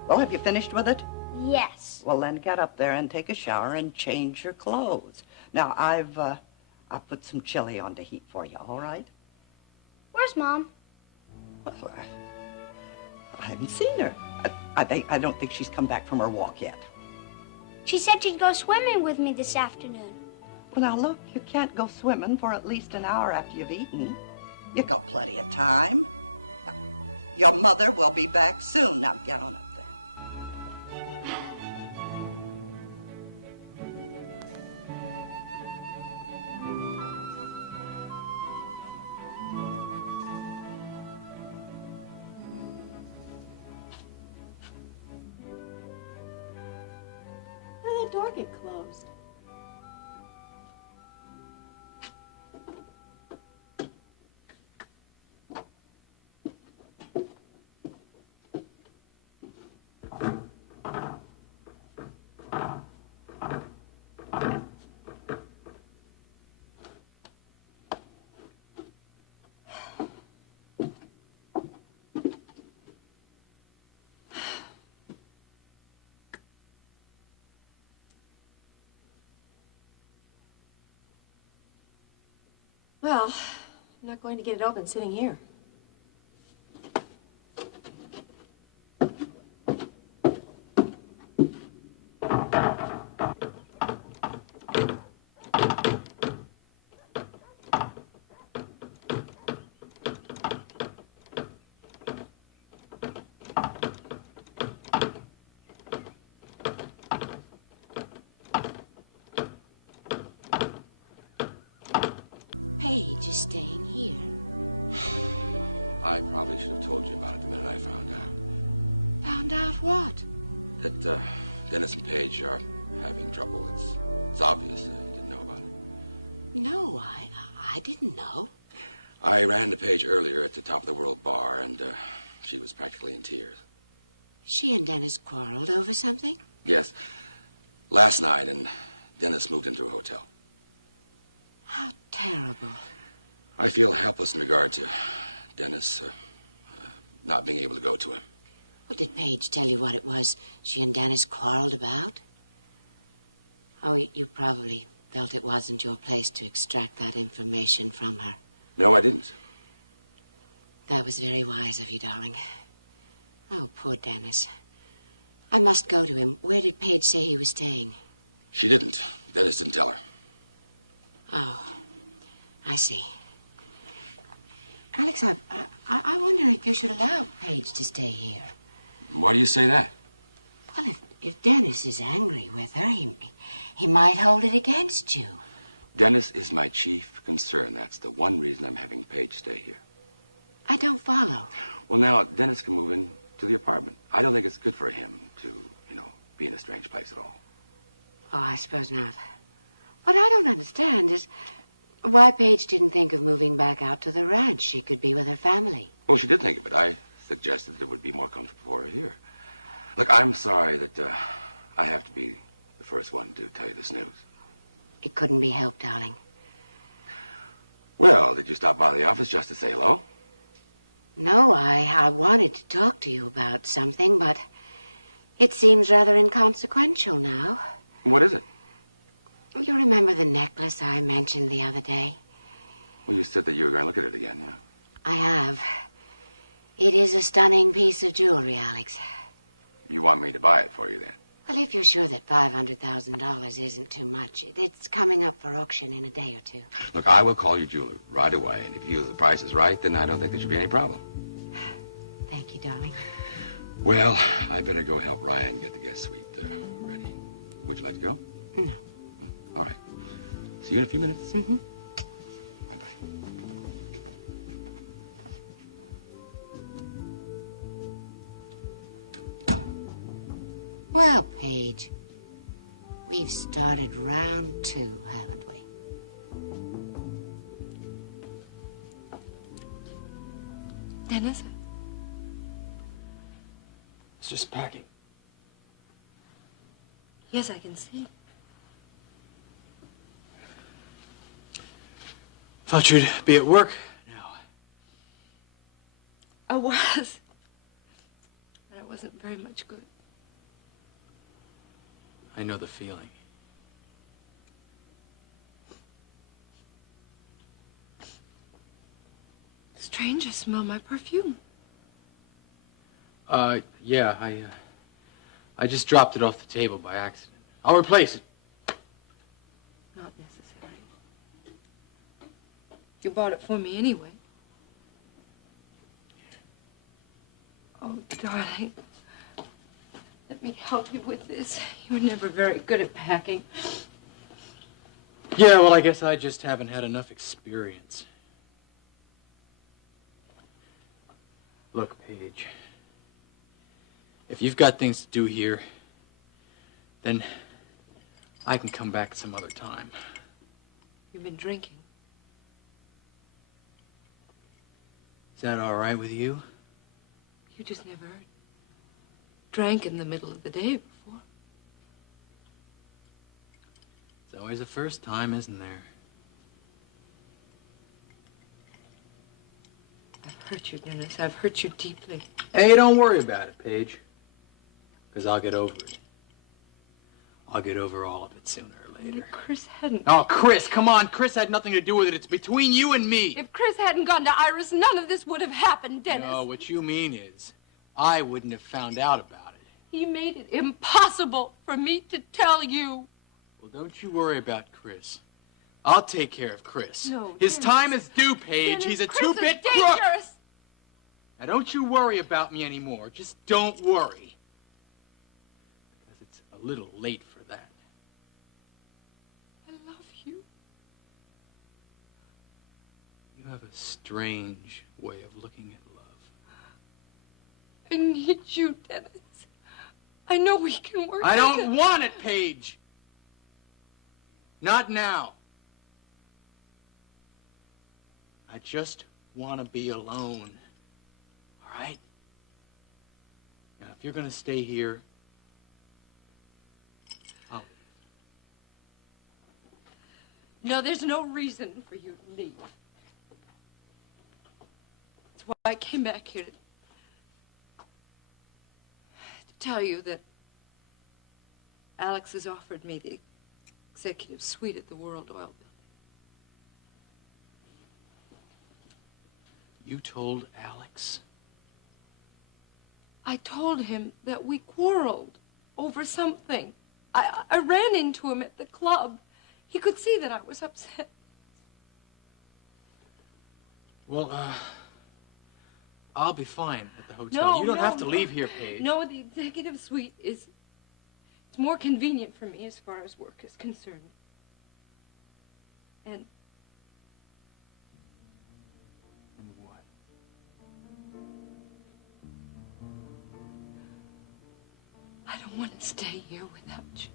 Well, have you finished with it? Yes. Well, then get up there and take a shower and change your clothes. Now, I've put some chili on to heat for you, all right? Where's Mom? Well, I haven't seen her. I don't think she's come back from her walk yet. She said she'd go swimming with me this afternoon. Well, now, look, you can't go swimming for at least an hour after you've eaten. You got plenty of time. Now, your mother will be back soon. Now, get on up there. How did that door get closed? Well, I'm not going to get it open sitting here. staying here. I probably should have told you about it the minute I found out. Found out what? That Dennis and Paige are having trouble. It's obvious you didn't know about it. No, I didn't know. I ran into Paige earlier at the Top of the World bar, and she was practically in tears. She and Dennis quarreled over something? Yes. Last night, and Dennis moved into a hotel. How terrible. I feel helpless in regard to Dennis not being able to go to him. Well, did Paige tell you what it was she and Dennis quarreled about? Oh, you probably felt it wasn't your place to extract that information from her. No, I didn't. That was very wise of you, darling. Oh, poor Dennis. I must go to him. Where did Paige say he was staying? She didn't. Dennis didn't tell her. Oh, I see. Alex, I wonder if you should allow Paige to stay here. Why do you say that? Well, if Dennis is angry with her, he might hold it against you. Dennis is my chief concern. That's the one reason I'm having Paige stay here. I don't follow. Well, now, Dennis can move in to the apartment. I don't think it's good for him to, be in a strange place at all. Oh, I suppose not. What I don't understand is why Paige didn't think of moving back out to the ranch. She could be with her family. Well, she did think of it. I suggested that it would be more comfortable for her here. Look, I'm sorry that I have to be the first one to tell you this news. It couldn't be helped, darling. Well, did you stop by the office just to say hello? No, I wanted to talk to you about something, but it seems rather inconsequential now. What is it? You remember the necklace I mentioned the other day? Well, you said that you were going to look at it again, yeah? I have. It is a stunning piece of jewelry, Alex. You want me to buy it for you, then? Well, if you're sure that $500,000 isn't too much, it's coming up for auction in a day or two. Look, I will call your jeweler right away, and if you feel the price is right, then I don't think there should be any problem. Thank you, darling. Well, I better go help Ryan get the guest suite ready. Would you like to go? No. All right. See you in a few minutes. Mm-hmm. Well, Paige, we've started round 2, haven't we? Dennis? It's just packing. Yes, I can see. Thought you'd be at work now. I was. But I wasn't very much good. I know the feeling. Strange, I smell my perfume. Yeah, I just dropped it off the table by accident. I'll replace it. Not necessary. You bought it for me anyway. Oh, darling. Let me help you with this. You were never very good at packing. Yeah, well, I guess I just haven't had enough experience. Look, Paige. If you've got things to do here, then I can come back some other time. You've been drinking. Is that all right with you? You just never drank in the middle of the day before. It's always the first time, isn't there? I've hurt you, Dennis. I've hurt you deeply. Hey, don't worry about it, Paige. Because I'll get over it. I'll get over all of it sooner or later. Chris hadn't... Oh, Chris, come on. Chris had nothing to do with it. It's between you and me. If Chris hadn't gone to Iris, none of this would have happened, Dennis. No, what you mean is, I wouldn't have found out about it. He made it impossible for me to tell you. Well, don't you worry about Chris. I'll take care of Chris. No, His Dennis. time is due, Paige. Dennis, He's a Chris two-bit is crook. dangerous. Now, don't you worry about me anymore. Just don't worry. Because it's a little late for that. I love you. You have a strange way of looking at love. I need you, Dennis. I know we can work. I don't want it, Paige. Not now. I just want to be alone. All right? Now, if you're going to stay here, I'll leave. No, there's no reason for you to leave. That's why I came back here to tell you that Alex has offered me the executive suite at the World Oil Building. You told Alex? I told him that we quarreled over something. I ran into him at the club. He could see that I was upset. Well, I'll be fine at the hotel. No, you don't no, have to no. leave here, Paige. No, the executive suite is... It's more convenient for me as far as work is concerned. And what? I don't want to stay here without you.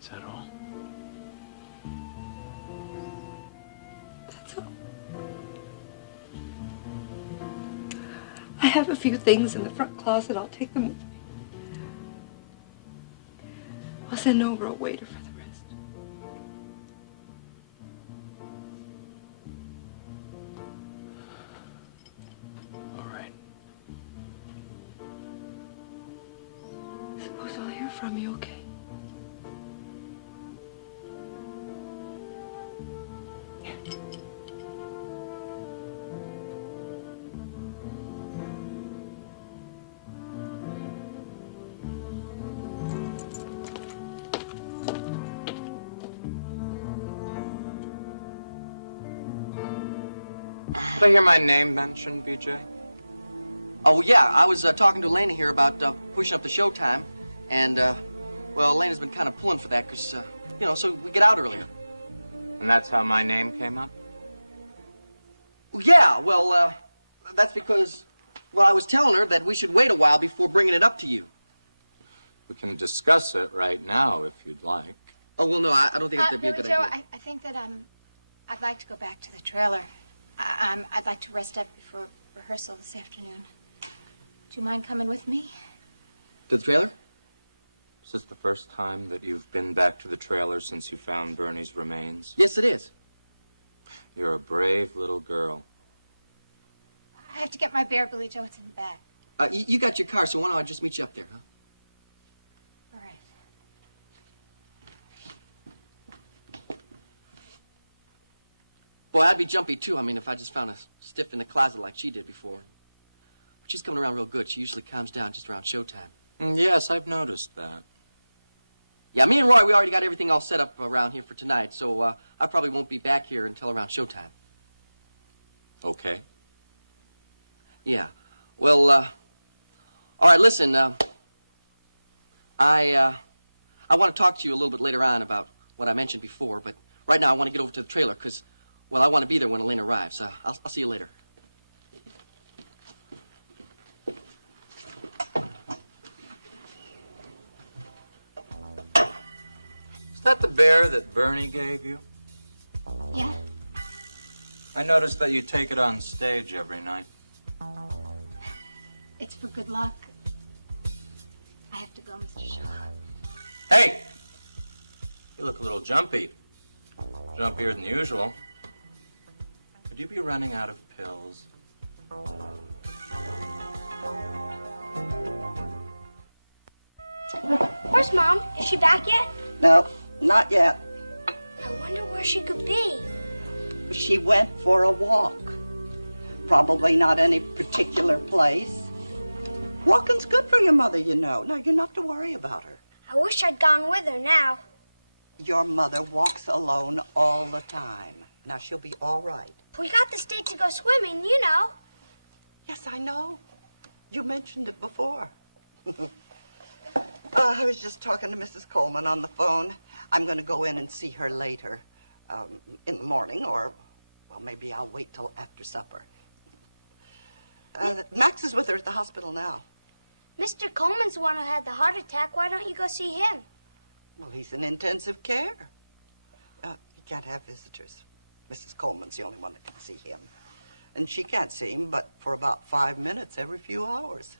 Is that all? That's all. I have a few things in the front closet. I'll take them with me. I'll send over a waiter for the rest. All right. Suppose I'll hear from you, okay? Did I hear my name mentioned, BJ? Oh, yeah, I was talking to Elena here about pushing up the showtime, and, well, Elena's been kind of pulling for that, because, you know, so we get out earlier. And that's how my name came up? Yeah, well, that's because, well, I was telling her that we should wait a while before bringing it up to you. We can discuss it right now, if you'd like. Oh, well, no, I don't think that'd be a Billy good Joe, idea. I think that, I'd like to go back to the trailer. I'd like to rest up before rehearsal this afternoon. Do you mind coming with me? To the trailer? Is this the first time that you've been back to the trailer since you found Bernie's remains? Yes, it is. You're a brave little girl. I have to get my bear, Billy Joe. It's in the bag. You got your car, so why don't I just meet you up there, huh? All right. Boy, I'd be jumpy, too. I mean, if I just found a stiff in the closet like she did before. She's coming around real good. She usually calms down just around showtime. Yes, I've noticed that. Yeah, me and Roy, we already got everything all set up around here for tonight, so I probably won't be back here until around showtime. Okay. Yeah. Well, all right, listen, I want to talk to you a little bit later on about what I mentioned before, but right now I want to get over to the trailer because, well, I want to be there when Elena arrives. I'll see you later. Is that the bear that Bernie gave you? Yeah? I noticed that you take it on stage every night. It's for good luck. I have to go, Mr. Shaw. Hey! You look a little jumpy. Jumpier than usual. Could you be running out of pills? Where's Mom? Is she back yet? No, not yet. I wonder where she could be. She went for a walk. Probably not any particular place. Walking's good for your mother, you know. Now, you're not to worry about her. I wish I'd gone with her now. Your mother walks alone all the time. Now, she'll be all right. We got the state to go swimming, you know. Yes, I know. You mentioned it before. I was just talking to Mrs. Coleman on the phone. I'm going to go in and see her later, in the morning, or, well, maybe I'll wait till after supper. Max is with her at the hospital now. Mr. Coleman's the one who had the heart attack. Why don't you go see him? Well, he's in intensive care. He can't have visitors. Mrs. Coleman's the only one that can see him. And she can't see him but for about 5 minutes every few hours.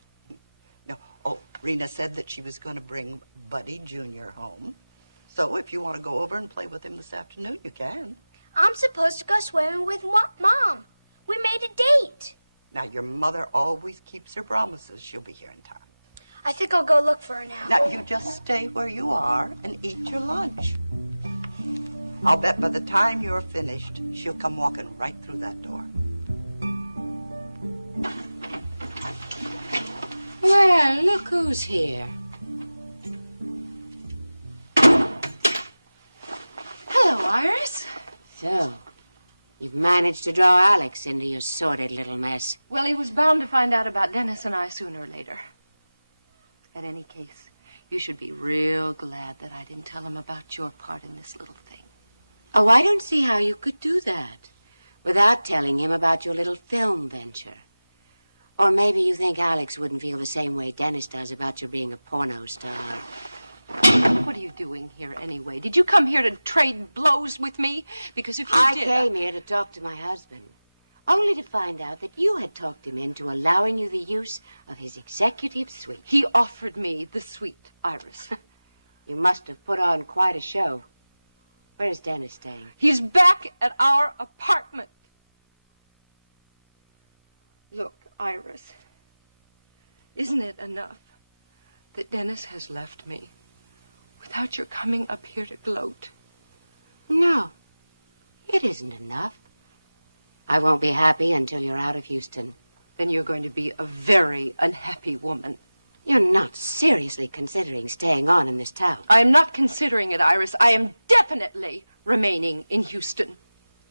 No. Oh, Rena said that she was going to bring Buddy Jr. home. So if you want to go over and play with him this afternoon, you can. I'm supposed to go swimming with Mom. We made a date. Now, your mother always keeps her promises. She'll be here in time. I think I'll go look for her now. Now, you just stay where you are and eat your lunch. I'll bet by the time you're finished, she'll come walking right through that door. Well, look who's here. Hello, Iris. So, you've managed to draw Alex into your sordid little mess. Well, he was bound to find out about Dennis and I sooner or later. In any case, you should be real glad that I didn't tell him about your part in this little thing. Oh, I don't see how you could do that without telling him about your little film venture. Or maybe you think Alex wouldn't feel the same way Dennis does about your being a porno star. What are you doing here anyway? Did you come here to trade blows with me? Because if you I did... came here to talk to my husband, only to find out that you had talked him into allowing you the use of his executive suite. He offered me the suite, Iris. You must have put on quite a show. Where's Dennis staying? He's back at our apartment. Look, Iris, isn't it enough that Dennis has left me without your coming up here to gloat? No, it isn't enough. I won't be happy until you're out of Houston. Then you're going to be a very unhappy woman. You're not seriously considering staying on in this town. I am not considering it, Iris. I am definitely remaining in Houston.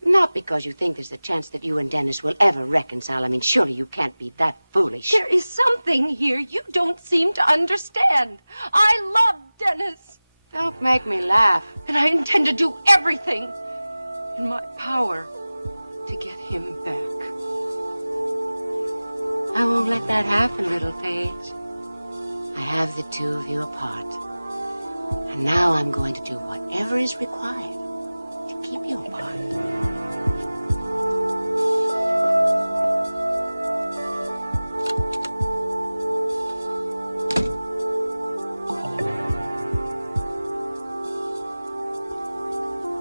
Not because you think there's a chance that you and Dennis will ever reconcile. I mean, surely you can't be that foolish. There is something here you don't seem to understand. I love Dennis. Don't make me laugh. And I intend to do everything in my power to get him back. I won't let that happen, little Paige. I have the two of you apart. And now I'm going to do whatever is required to keep you apart.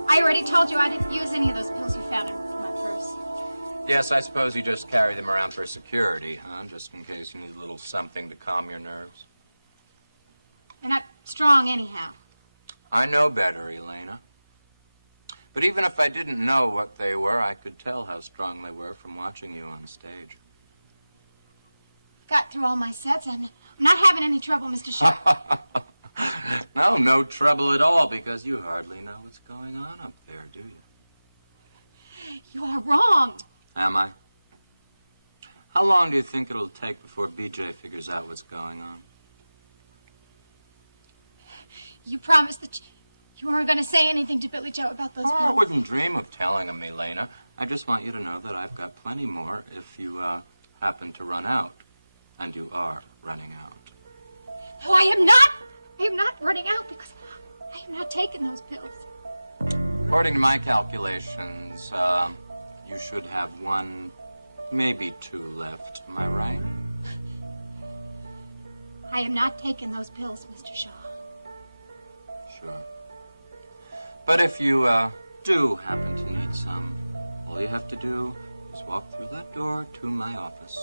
I already told you I didn't use any of those pills you found in my purse. Yes, I suppose you just carry them around for security, huh? Just in case you need a little something to calm your nerves. They're not strong anyhow. I know better, Elena. But even if I didn't know what they were, I could tell how strong they were from watching you on stage. Got through all my sets. I'm not having any trouble, Mr. Shaw. No, no trouble at all, because you hardly know what's going on up there, do you? You are wrong. Am I? How long do you think it'll take before BJ figures out what's going on? You promised that you weren't going to say anything to Billy Joe about those pills. I wouldn't dream of telling him, Elena. I just want you to know that I've got plenty more if you happen to run out. And you are running out. No, I am not. I am not running out because I am not taking those pills. According to my calculations, you should have 1, maybe 2 left. Am I right? I am not taking those pills, Mr. Shaw. Sure. But if you do happen to need some, all you have to do is walk through that door to my office.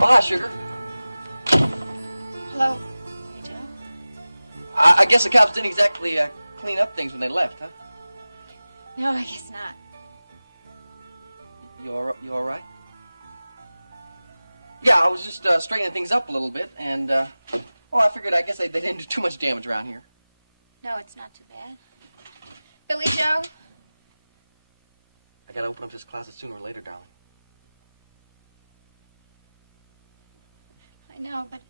Oh, hi, Sugar. Hello, Joe. I guess the cops didn't exactly clean up things when they left, huh? No, I guess not. You all right? Yeah, I was just straightening things up a little bit, and, I figured I guess they didn't do too much damage around here. No, it's not too bad. Billy Joe? I gotta open up this closet sooner or later, darling. I know, but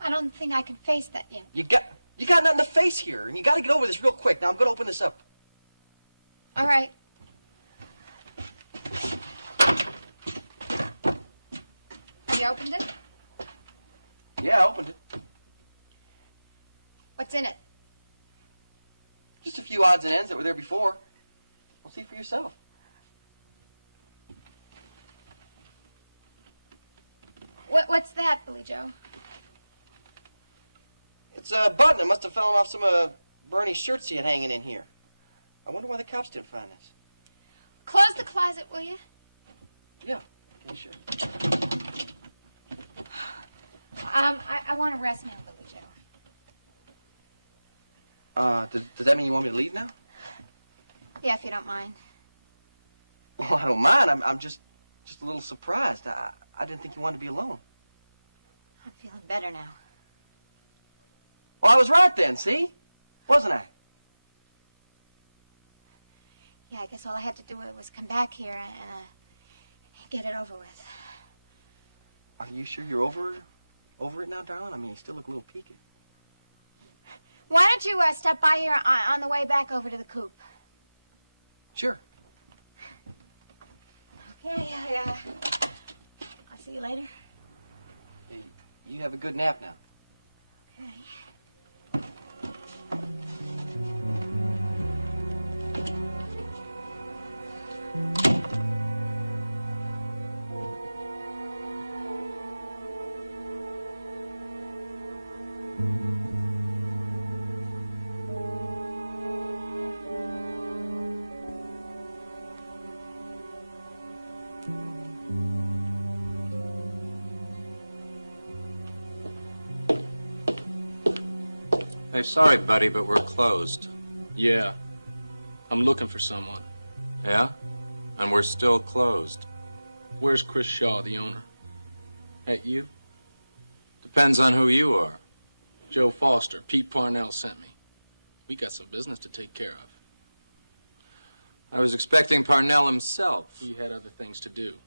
I don't think I can face that yet. You got nothing to face here, and you gotta get over this real quick. Now, I'm gonna open this up. All right. Have you opened it? Yeah, I opened it. What's in it? Just a few odds and ends that were there before. We'll see for yourself. What's that, Billy Joe? It's a button that must have fallen off some of Bernie's shirts he had hanging in here. I wonder why the cops didn't find this. Close the closet, will you? Yeah, sure. I want to rest now, Billy Joe. Does that mean you want me to leave now? Yeah, if you don't mind. Well, I don't mind. I'm just a little surprised. I didn't think you wanted to be alone. I'm feeling better now. Well, I was right then, see? Wasn't I? Yeah, I guess all I had to do was come back here and get it over with. Are you sure you're over it now, darling? I mean, you still look a little peaked. Why don't you stop by here on the way back over to the coop? Sure. Okay, I'll see you later. Hey, you have a good nap now. Okay. Hey, sorry, buddy, but we're closed. Yeah. I'm looking for someone. Yeah? And we're still closed. Where's Chris Shaw, the owner? At you? Depends on who you are. Joe Foster. Pete Parnell sent me. We got some business to take care of. I was expecting Parnell himself. He had other things to do.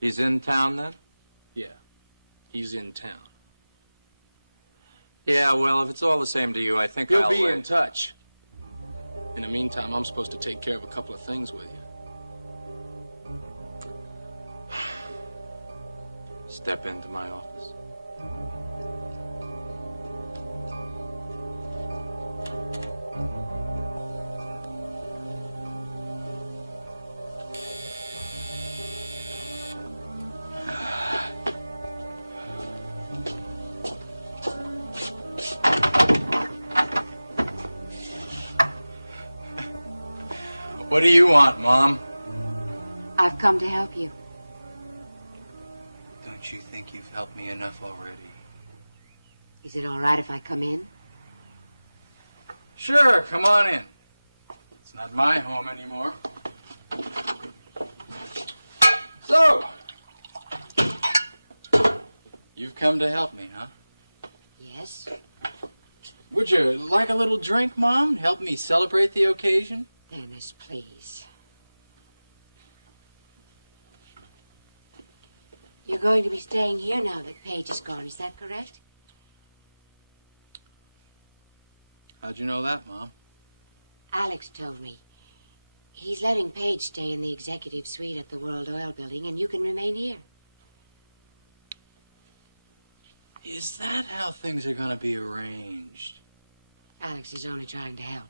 He's in town, then? Yeah. He's in town. Yeah, well, if it's all the same to you, I think He'll I'll be wait. in touch. In the meantime, I'm supposed to take care of a couple of things with you. Step into my office. What do you want, Mom? I've come to help you. Don't you think you've helped me enough already? Is it all right if I come in? Sure, come on in. It's not my home anymore. So, you've come to help me, huh? Yes. Would you like a little drink, Mom? Help me celebrate the occasion? Dennis, please. You're going to be staying here now that Paige is gone, is that correct? How'd you know that, Mom? Alex told me. He's letting Paige stay in the executive suite at the World Oil Building, and you can remain here. Is that how things are going to be arranged? Alex is only trying to help.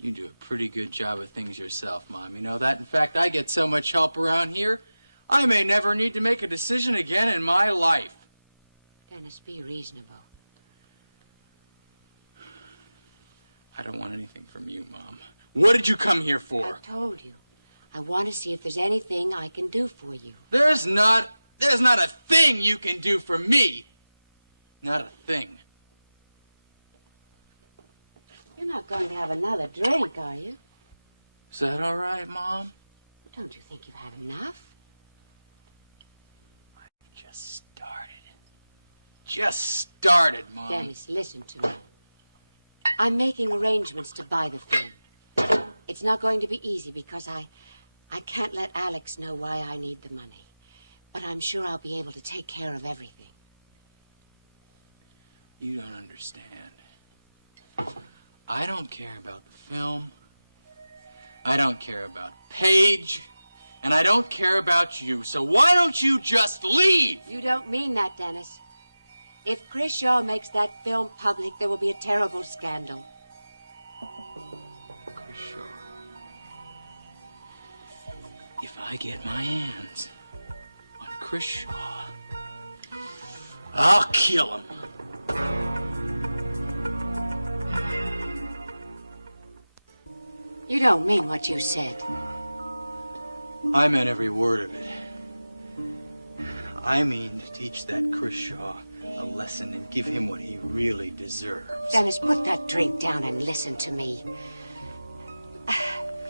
You do a pretty good job of things yourself, Mom. You know that? In fact, I get so much help around here, I may never need to make a decision again in my life. Dennis, be reasonable. I don't want anything from you, Mom. What did you come here for? I told you. I want to see if there's anything I can do for you. There's not a thing you can do for me. Not a thing. You're not going to have another drink, are you? Is that all right, Mom? Don't you think you've had enough? Just started, Mom. Dennis, listen to me. I'm making arrangements to buy the film. It's not going to be easy because I can't let Alex know why I need the money. But I'm sure I'll be able to take care of everything. You don't understand. I don't care about the film. I don't care about Paige. And I don't care about you. So why don't you just leave? You don't mean that, Dennis. If Chris Shaw makes that film public, there will be a terrible scandal. Chris Shaw. If I get my hands on Chris Shaw, I'll kill him. You don't mean what you said. I meant every word of it. I mean to teach that Chris Shaw a lesson and give him what he really deserves. Dennis, put that drink down and listen to me.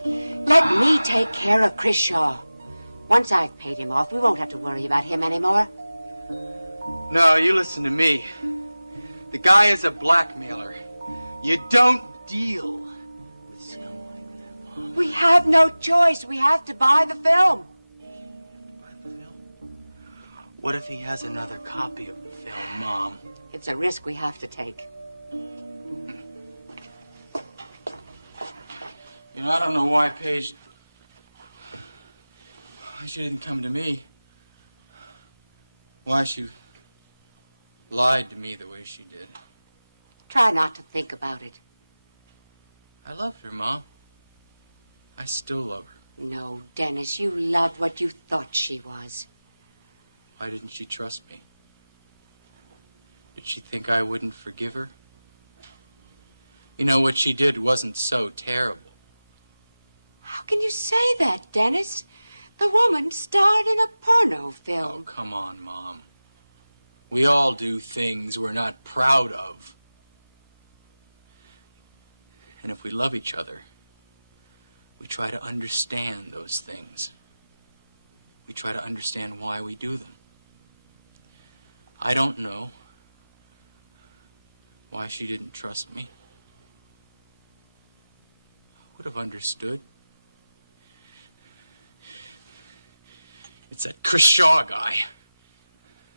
Let me take care of Chris Shaw. Once I've paid him off, we won't have to worry about him anymore. No, you listen to me. The guy is a blackmailer. You don't deal with scum like that, Mom. We have no choice. We have to buy the film. What if he has another copy of the film, Mom? It's a risk we have to take. You know, I don't know why Paige... Why she didn't come to me. Why she lied to me the way she did. Try not to think about it. I loved her, Mom. I still love her. No, Dennis, you loved what you thought she was. Why didn't she trust me? Did she think I wouldn't forgive her? You know, what she did wasn't so terrible. How can you say that, Dennis? The woman starred in a porno film. Oh, come on, Mom. We all do things we're not proud of. And if we love each other, we try to understand those things. We try to understand why we do them. I don't know why she didn't trust me. I would have understood. It's that Chris Shaw guy.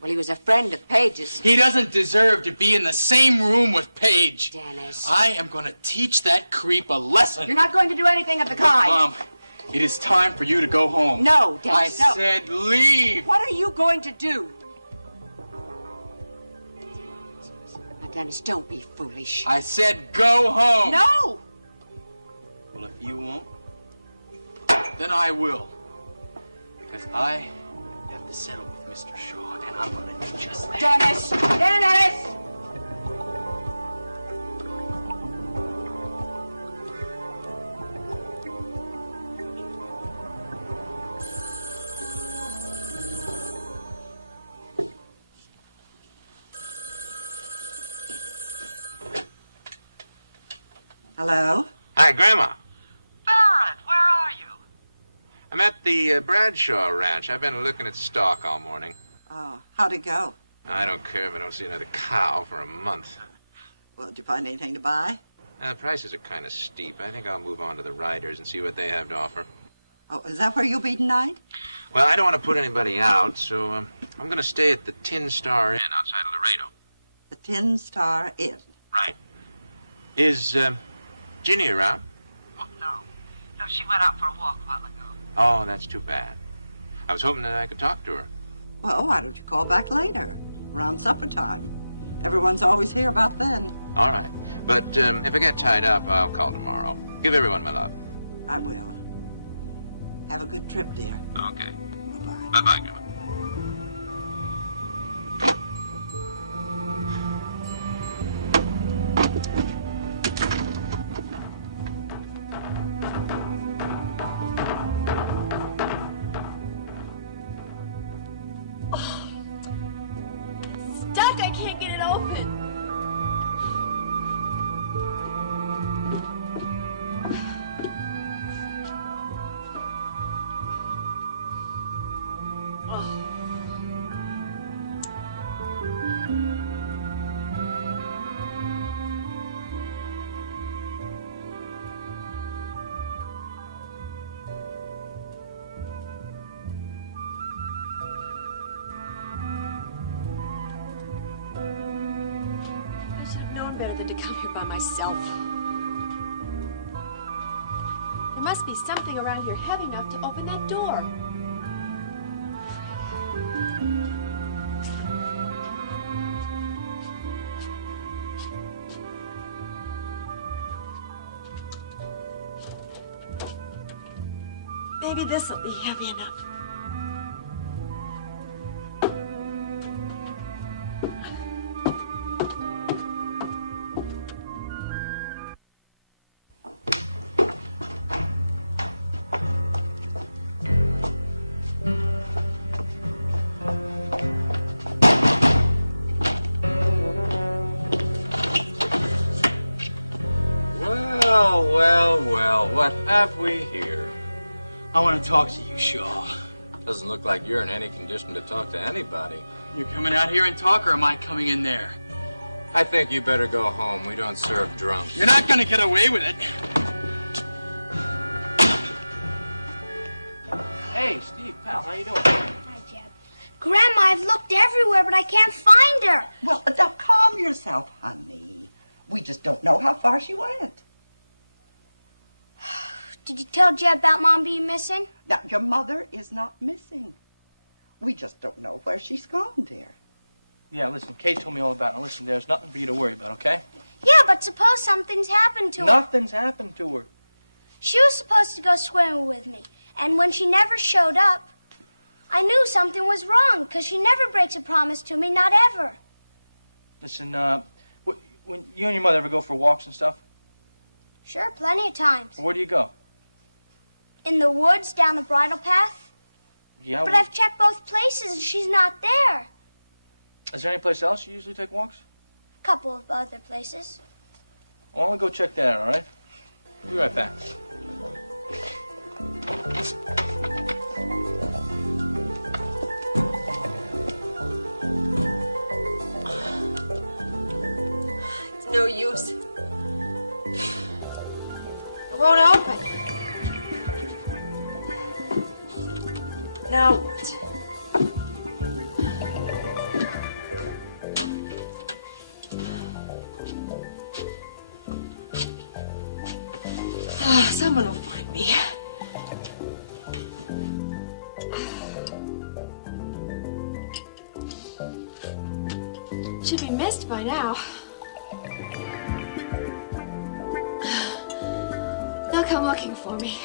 Well, he was a friend of Paige's. He doesn't deserve to be in the same room with Paige. Dennis. I am going to teach that creep a lesson. You're not going to do anything of the kind. Mom, it is time for you to go home. No, Dennis, I said leave. What are you going to do? Now, Dennis, don't be foolish. I said go home. No! Well, if you won't, then I will. Because I have to settle with Mr. Shaw, and I'm going to do just that. Dennis! Dennis! Hello? Hi, Grandma. Barrett, where are you? I'm at the Bradshaw Ranch. I've been looking at stock all morning. Oh, how'd it go? I don't care if I don't see another cow for a month. Well, did you find anything to buy? The prices are kind of steep. I think I'll move on to the Riders and see what they have to offer. Oh, is that where you'll be tonight? Well, I don't want to put anybody out, so I'm going to stay at the Tin Star Inn outside of Laredo. The Tin Star Inn. Right. Is Ginny around? Oh, no. No, she went out for a walk a while ago. Oh, that's too bad. I was hoping that I could talk to her. Well, why don't you call back later, around supper time? Everyone's always here about then. All right. But if I get tied up, I'll call tomorrow. Give everyone my love. I will. Have a good trip, dear. Okay. Bye-bye. Bye-bye, Grandma. Stuck! I can't get it open! known better than to come here by myself. There must be something around here heavy enough to open that door. Maybe this will be heavy enough. Well, what have we here? I want to talk to you, Shaw. Doesn't look like you're in any condition to talk to anybody. You coming out here and talk, or am I coming in there? I think you better go home. We don't serve drunks. You're not gonna get away with it. Hey, Steve, pal, how you doing? Hi, Jeb. Grandma, I've looked everywhere, but I can't find her. Well, now calm yourself, honey. We just don't know how far she went. Did you tell Jeb about Mom being missing? Now, your mother is not missing. We just don't know where she's gone, dear. Yeah, listen, Kate told me all about it. Now, listen, there's nothing for you to worry about, okay? Yeah, but suppose something's happened to her. Nothing's happened to her. She was supposed to go swimming with me, and when she never showed up, I knew something was wrong, because she never breaks a promise to me, not ever. Listen, when you and your mother ever go for walks and stuff? Sure, plenty of times. Where do you go? In the woods, down the bridle path. Yeah, But I've checked both places, and she's not there. Is there any place else you usually take walks? A couple of other places. Why don't we go check that out, all right? We'll be right back. It's no use. It won't open. Now what? Oh, someone will find me. Should be missed by now. They'll come looking for me.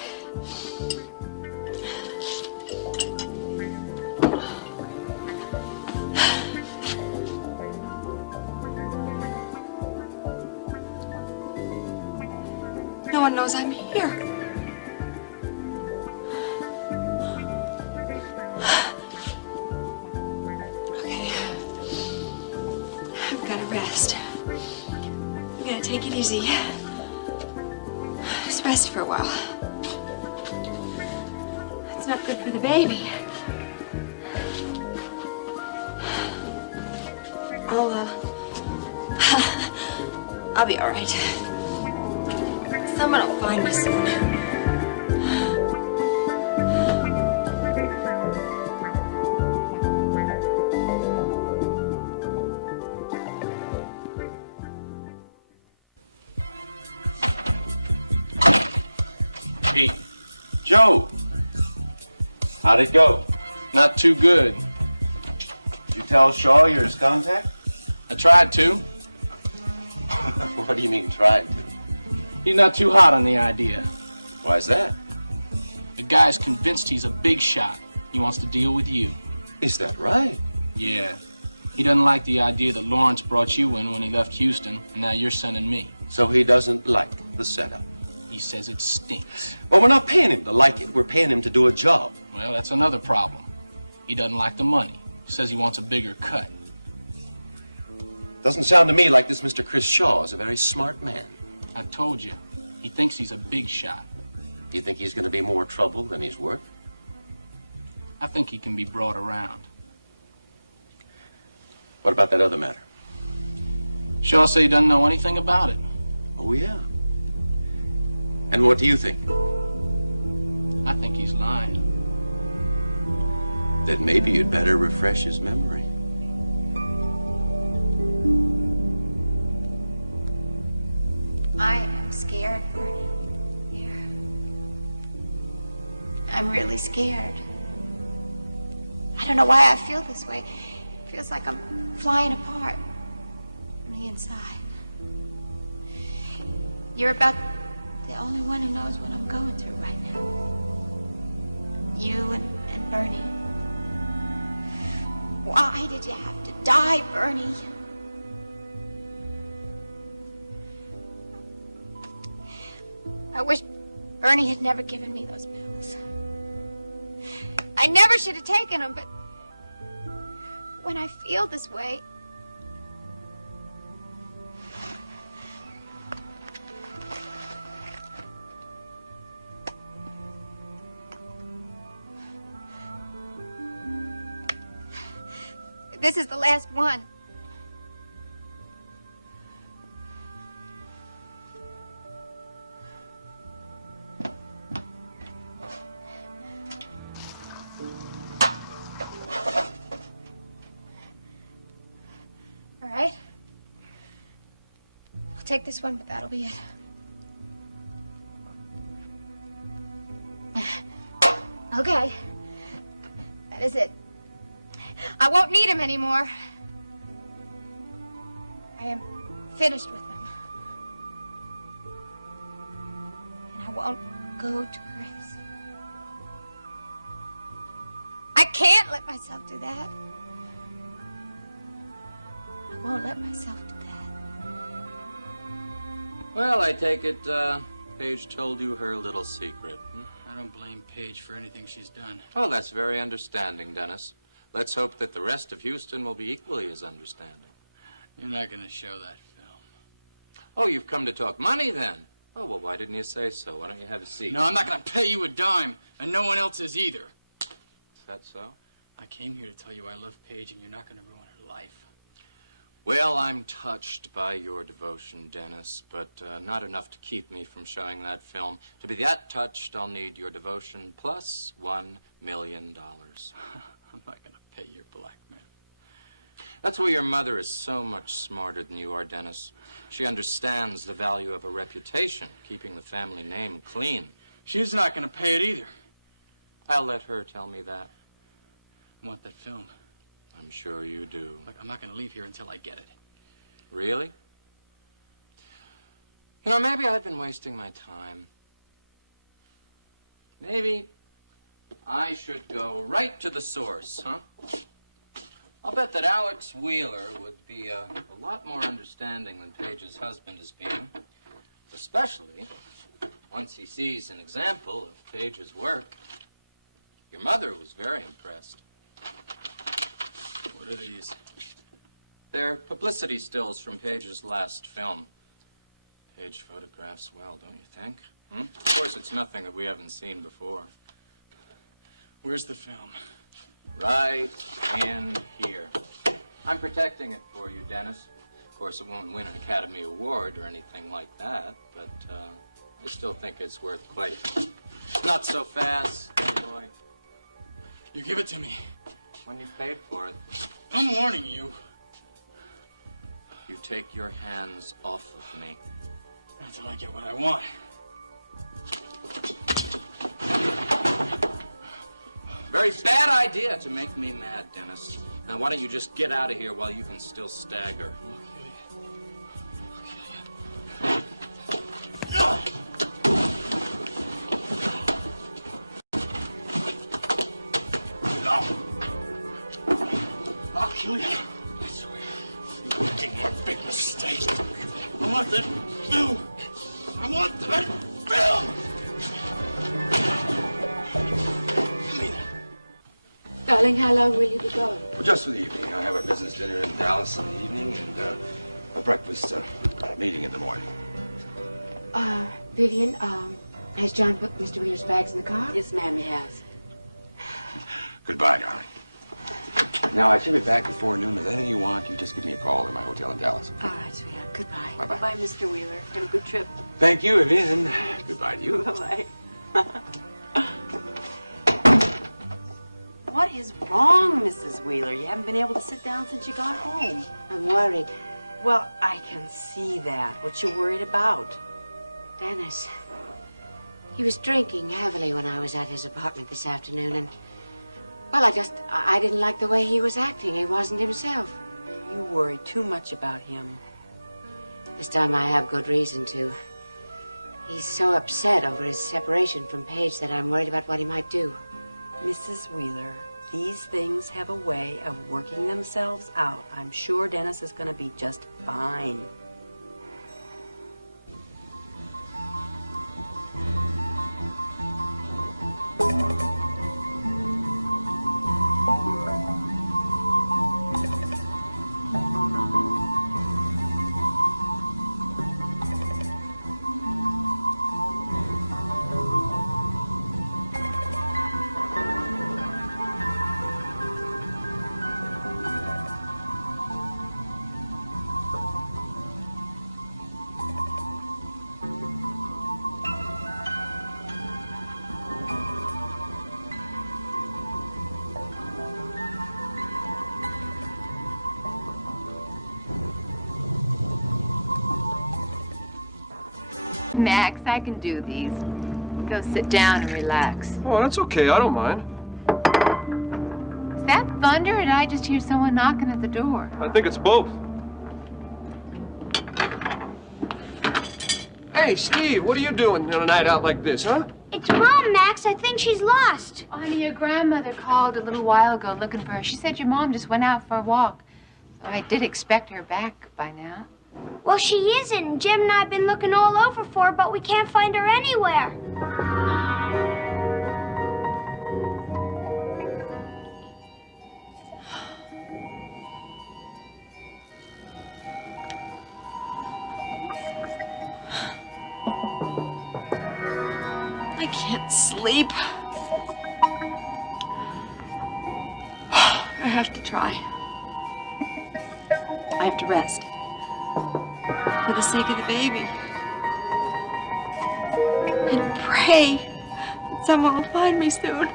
No one knows I'm here. Okay. I've got to rest. I'm gonna take it easy. Just rest for a while. It's not good for the baby. I'll be all right. Someone will find me soon. Hey, Joe. How'd it go? Not too good. Did you tell Shaw you're his contact? I tried to. What do you mean, tried to? He's not too hot on the idea. Why's that? The guy's convinced he's a big shot. He wants to deal with you. Is that right? Yeah. He doesn't like the idea that Lawrence brought you in when he left Houston, and now you're sending me. So he doesn't like the setup? He says it stinks. Well, we're not paying him to like it. We're paying him to do a job. Well, that's another problem. He doesn't like the money. Says he wants a bigger cut. Doesn't sound to me like this Mr. Chris Shaw is a very smart man. I told you. He thinks he's a big shot. Do you think he's going to be more trouble than he's worth? I think he can be brought around. What about that other matter? Shaw said he doesn't know anything about it. Oh, yeah. And what do you think? I think he's lying. Then maybe you'd better refresh his memory. I'm really scared. I don't know why I feel this way. It feels like I'm flying apart from the inside. You're about the only one who knows what I'm going through right now. You and Bernie. Why did you have to die, Bernie? I wish Bernie had never given me those pills. I never should have taken them, but when I feel this way, this is the last one. All right. I'll take this one, but that'll be it. Okay. That is it. I won't need him anymore. I am finished with him. And I won't go to Chris. I can't let myself do that. I won't let myself do that. Well, I take it, Paige told you her little secret. I don't blame Paige for anything she's done. Oh, that's very understanding, Dennis. Let's hope that the rest of Houston will be equally as understanding. You're not going to show that film. Oh, you've come to talk money, then? Oh, well, why didn't you say so? Why don't you have a seat? No, I'm not going to pay you a dime, and no one else is either. Is that so? I came here to tell you I love Paige, and you're not going to ruin her life. Well, I'm touched by your devotion, Dennis, but not enough to keep me from showing that film. To be that touched, I'll need your devotion plus $1 million. I'm not going to pay your blackmail. That's why your mother is so much smarter than you are, Dennis. She understands the value of a reputation, keeping the family name clean. She's not going to pay it either. I'll let her tell me that. I want that film. I'm sure you do. Look, I'm not going to leave here until I get it. Really? You know, maybe I've been wasting my time. Maybe I should go right to the source, huh? I'll bet that Alex Wheeler would be a lot more understanding than Paige's husband has been, especially once he sees an example of Paige's work. Your mother was very impressed. What are these? They're publicity stills from Paige's last film. Paige photographs well, don't you think? Of course, it's nothing that we haven't seen before. Where's the film? Right in here. I'm protecting it for you, Dennis. Of course, it won't win an Academy Award or anything like that, but I still think it's worth quite... Not so fast, boy. You give it to me. When you paid for it. I'm warning you. You take your hands off of me. Not till I get what I want. Very bad idea to make me mad, Dennis. Now, why don't you just get out of here while you can still stagger? I'll kill you. I swear. You're making one big mistake. I want that film. I want that film. Darling, how long will you be gone? Well, just for the evening. I have a business dinner in Dallas in the evening and a breakfast meeting in the morning. Vivian, has John put Mr. Wheeler's bags in the car? Yes, ma'am, he has. Goodbye, darling. Now, I should be back before noon. If there's anything you want, you just give me a call at my hotel in Dallas. All right, sweetheart. Goodbye. Bye-bye. Bye, Mr. Wheeler. Have a good trip. Thank you, Vivian, and goodbye to you. Bye-bye. What is wrong, Mrs. Wheeler? You haven't been able to sit down since you got home. I'm worried. Well, I can see that. What you worried about? Dennis, He was drinking heavily when I was at his apartment this afternoon, and, well, I didn't like the way he was acting. He wasn't himself. You worry too much about him. This time I have good reason to. He's so upset over his separation from Paige that I'm worried about what he might do. Mrs. Wheeler, these things have a way of working themselves out. I'm sure Dennis is going to be just fine. Max, I can do these. Go sit down and relax. Oh, that's okay. I don't mind. Is that thunder, or did I just hear someone knocking at the door? I think it's both. Hey, Steve, what are you doing on a night out like this, huh? It's Mom, Max. I think she's lost. Honey, your grandmother called a little while ago looking for her. She said your mom just went out for a walk. So I did expect her back by now. Well, she isn't. Jim and I have been looking all over for her, but we can't find her anywhere. I can't sleep. I have to try. I have to rest. For the sake of the baby. And pray that someone will find me soon.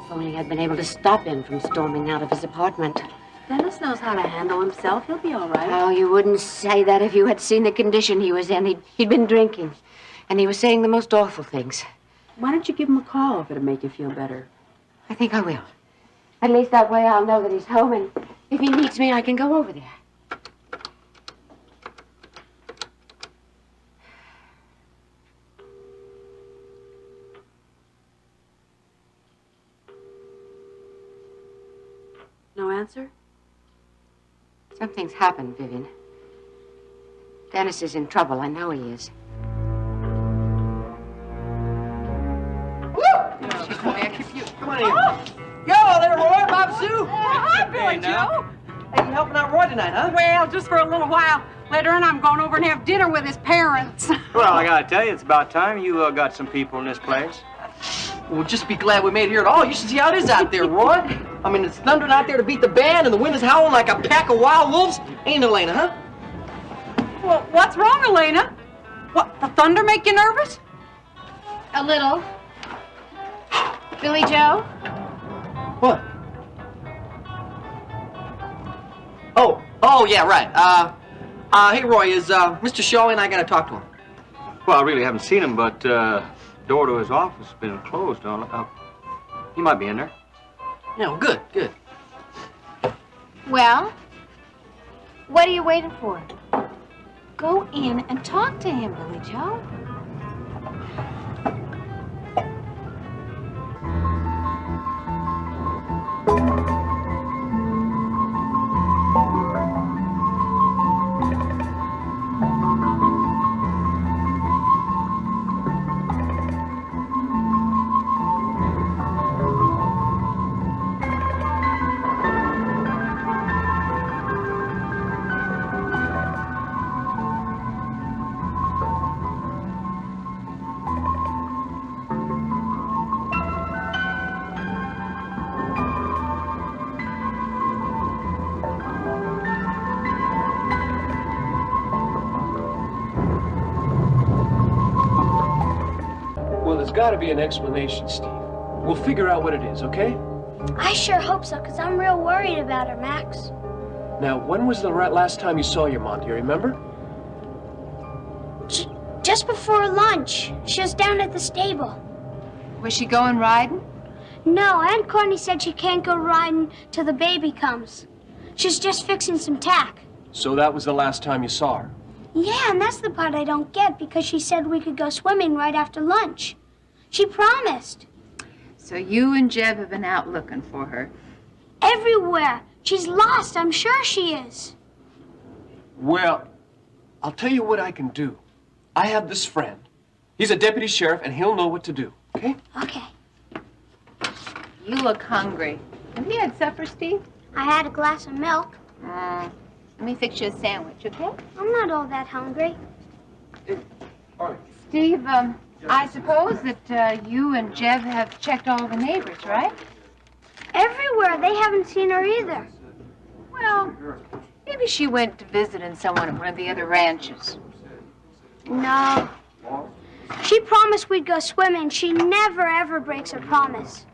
If only I'd been able to stop him from storming out of his apartment. Dennis knows how to handle himself. He'll be all right. Oh, you wouldn't say that if you had seen the condition he was in. He'd been drinking, and he was saying the most awful things. Why don't you give him a call if it'll make you feel better? I think I will. At least that way I'll know that he's home, and if he needs me, I can go over there. No answer? Something's happened, Vivian. Dennis is in trouble. I know he is. Come on in. Yo, there, Roy, Bob Sue. Hi, Billy Joe. Hey, you helping out Roy tonight, huh? Well, just for a little while. Later on, I'm going over and have dinner with his parents. Well, I gotta tell you, it's about time you got some people in this place. Well, just be glad we made it here at all. You should see how it is out there, Roy. I mean, it's thundering out there to beat the band, and the wind is howling like a pack of wild wolves. Ain't it, Elena, huh? Well, what's wrong, Elena? What, the thunder make you nervous? A little. Billy Joe? What? Oh, yeah, right. Hey, Roy, is Mr. Shaw and I gotta talk to him? Well, I really haven't seen him, but door to his office has been closed. He might be in there. Yeah, well, good, good. Well, what are you waiting for? Go in and talk to him, Billy Joe. There's got to be an explanation, Steve. We'll figure out what it is, okay? I sure hope so, because I'm real worried about her, Max. Now, when was the last time you saw your mom? Do you remember? Just before lunch. She was down at the stable. Was she going riding? No, Aunt Courtney said she can't go riding till the baby comes. She's just fixing some tack. So that was the last time you saw her? Yeah, and that's the part I don't get, because she said we could go swimming right after lunch. She promised. So you and Jeb have been out looking for her? Everywhere. She's lost. I'm sure she is. Well, I'll tell you what I can do. I have this friend. He's a deputy sheriff, and he'll know what to do, okay? Okay. You look hungry. Have you had supper, Steve? I had a glass of milk. Let me fix you a sandwich, okay? I'm not all that hungry. Steve, I suppose that you and Jeb have checked all the neighbors, right? Everywhere. They haven't seen her either. Well, maybe she went to visiting someone at one of the other ranches. No. She promised we'd go swimming. She never, ever breaks her promise.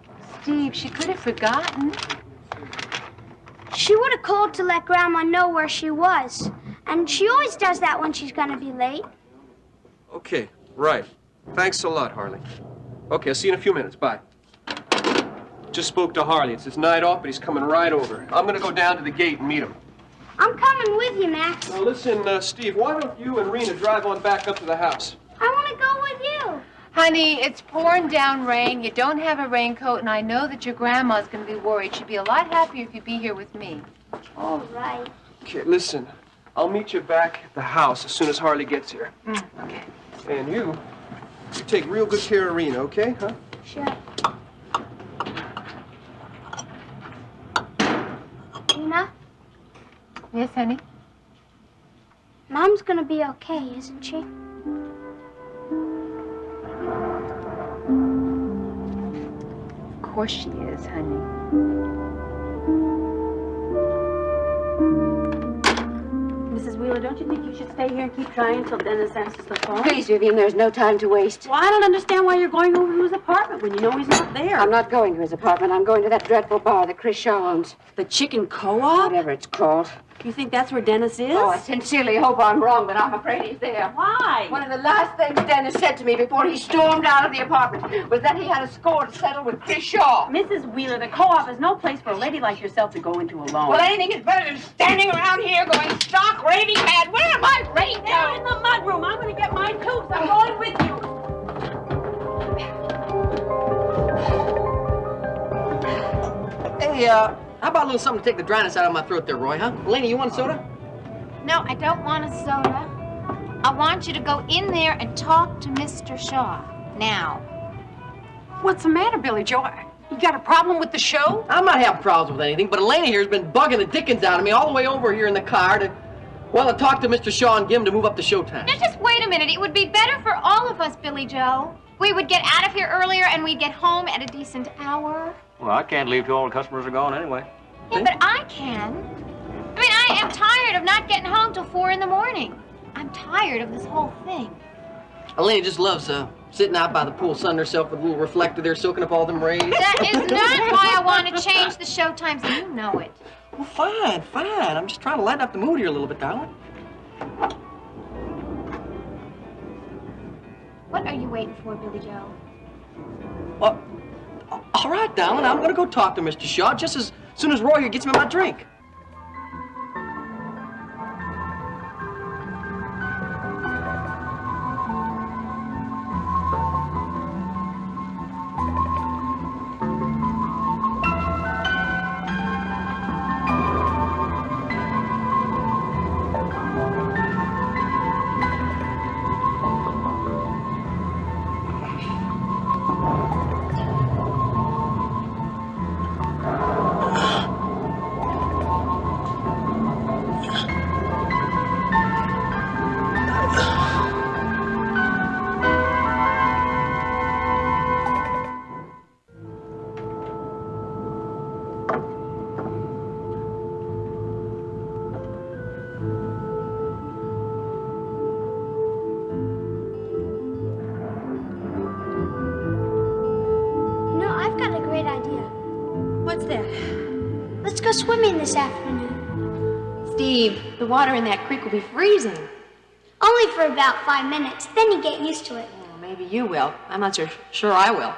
Steve, she could have forgotten. She would have called to let Grandma know where she was. And she always does that when she's gonna be late. Okay, right. Thanks a lot, Harley. Okay, I'll see you in a few minutes. Bye. Just spoke to Harley. It's his night off, but he's coming right over. I'm gonna go down to the gate and meet him. I'm coming with you, Max. Now listen, Steve, why don't you and Rena drive on back up to the house? I want to go with you. Honey, it's pouring down rain. You don't have a raincoat, and I know that your grandma's going to be worried. She'd be a lot happier if you'd be here with me. All right. Okay, listen. I'll meet you back at the house as soon as Harley gets here. Okay. And you take real good care of Rena, okay? Huh? Sure. Rena? Yes, honey? Mom's gonna be okay, isn't she? Of course she is, honey. Mrs. Wheeler, don't you think you should stay here and keep trying until Dennis answers the phone? Please, Vivian, there's no time to waste. Well, I don't understand why you're going over to his apartment when you know he's not there. I'm not going to his apartment. I'm going to that dreadful bar that Chris Shaw owns. The Chicken Co-op? Whatever it's called. You think that's where Dennis is? Oh, I sincerely hope I'm wrong, but I'm afraid he's there. Why? One of the last things Dennis said to me before he stormed out of the apartment was that he had a score to settle with Chris Shaw. Mrs. Wheeler, the Co-op is no place for a lady like yourself to go into alone. Well, anything is better than standing around here going stark raving mad. Where am I right now? They're in the mudroom. I'm going to get mine too, so I'm going with you. Hey, how about a little something to take the dryness out of my throat there, Roy, huh? Elena, you want a soda? No, I don't want a soda. I want you to go in there and talk to Mr. Shaw. Now. What's the matter, Billy Joe? You got a problem with the show? I'm not having problems with anything, but Elena here's been bugging the dickens out of me all the way over here in the car to talk to Mr. Shaw and get him to move up to showtime. Now, just wait a minute. It would be better for all of us, Billy Joe. We would get out of here earlier and we'd get home at a decent hour. Well, I can't leave till all the customers are gone anyway. Yeah, but I can. I mean, I am tired of not getting home till 4 in the morning. I'm tired of this whole thing. Elena just loves sitting out by the pool, sunning herself with a little reflector there, soaking up all them rays. That is not why I want to change the show times, and you know it. Well, fine, fine. I'm just trying to lighten up the mood here a little bit, darling. What are you waiting for, Billy Joe? Well, all right, darling. I'm going to go talk to Mr. Shaw just as soon as Roy here gets me my drink. Let's go swimming this afternoon. Steve, the water in that creek will be freezing. Only for about 5 minutes. Then you get used to it. Well, maybe you will. I'm not sure I will.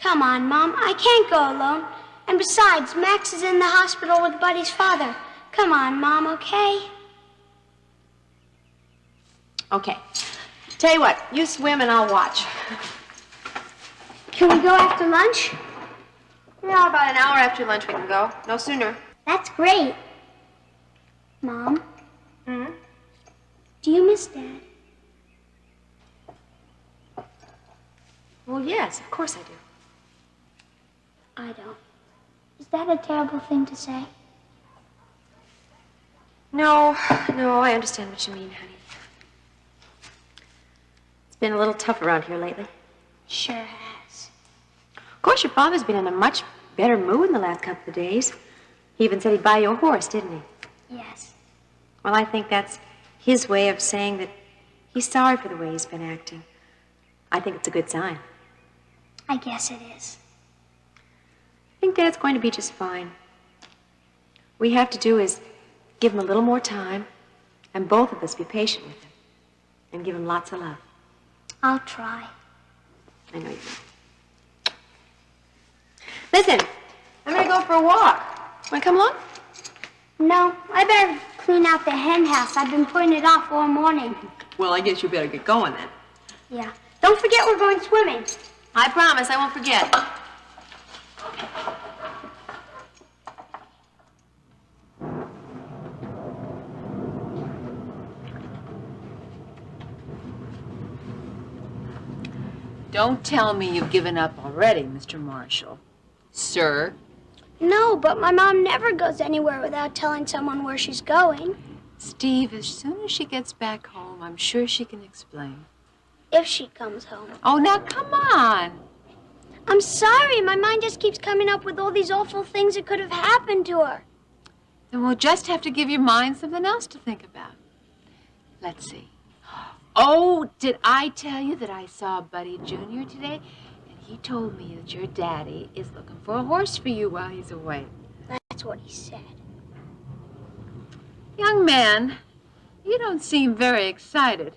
Come on, Mom. I can't go alone. And besides, Max is in the hospital with Buddy's father. Come on, Mom, okay? Okay. Tell you what, you swim and I'll watch. Can we go after lunch? Yeah, about an hour after lunch we can go. No sooner. That's great. Mom? Do you miss Dad? Well, yes, of course I do. I don't. Is that a terrible thing to say? No, I understand what you mean, honey. It's been a little tough around here lately. Sure has. Of course, your father's been in a much better mood in the last couple of days. He even said he'd buy you a horse, didn't he? Yes. Well, I think that's his way of saying that he's sorry for the way he's been acting. I think it's a good sign. I guess it is. I think Dad's going to be just fine. What we have to do is give him a little more time, and both of us be patient with him, and give him lots of love. I'll try. I know you will. Listen, I'm going to go for a walk. Want to come along? No, I better clean out the hen house. I've been putting it off all morning. Well, I guess you better get going then. Yeah. Don't forget we're going swimming. I promise, I won't forget. Don't tell me you've given up already, Mr. Marshall. Sir? No, but my mom never goes anywhere without telling someone where she's going. Steve, as soon as she gets back home, I'm sure she can explain. If she comes home. Oh, now come on. I'm sorry. My mind just keeps coming up with all these awful things that could have happened to her. Then we'll just have to give your mind something else to think about. Let's see. Oh, did I tell you that I saw Buddy Jr. today? And he told me that your daddy is looking for a horse for you while he's away. That's what he said. Young man, you don't seem very excited.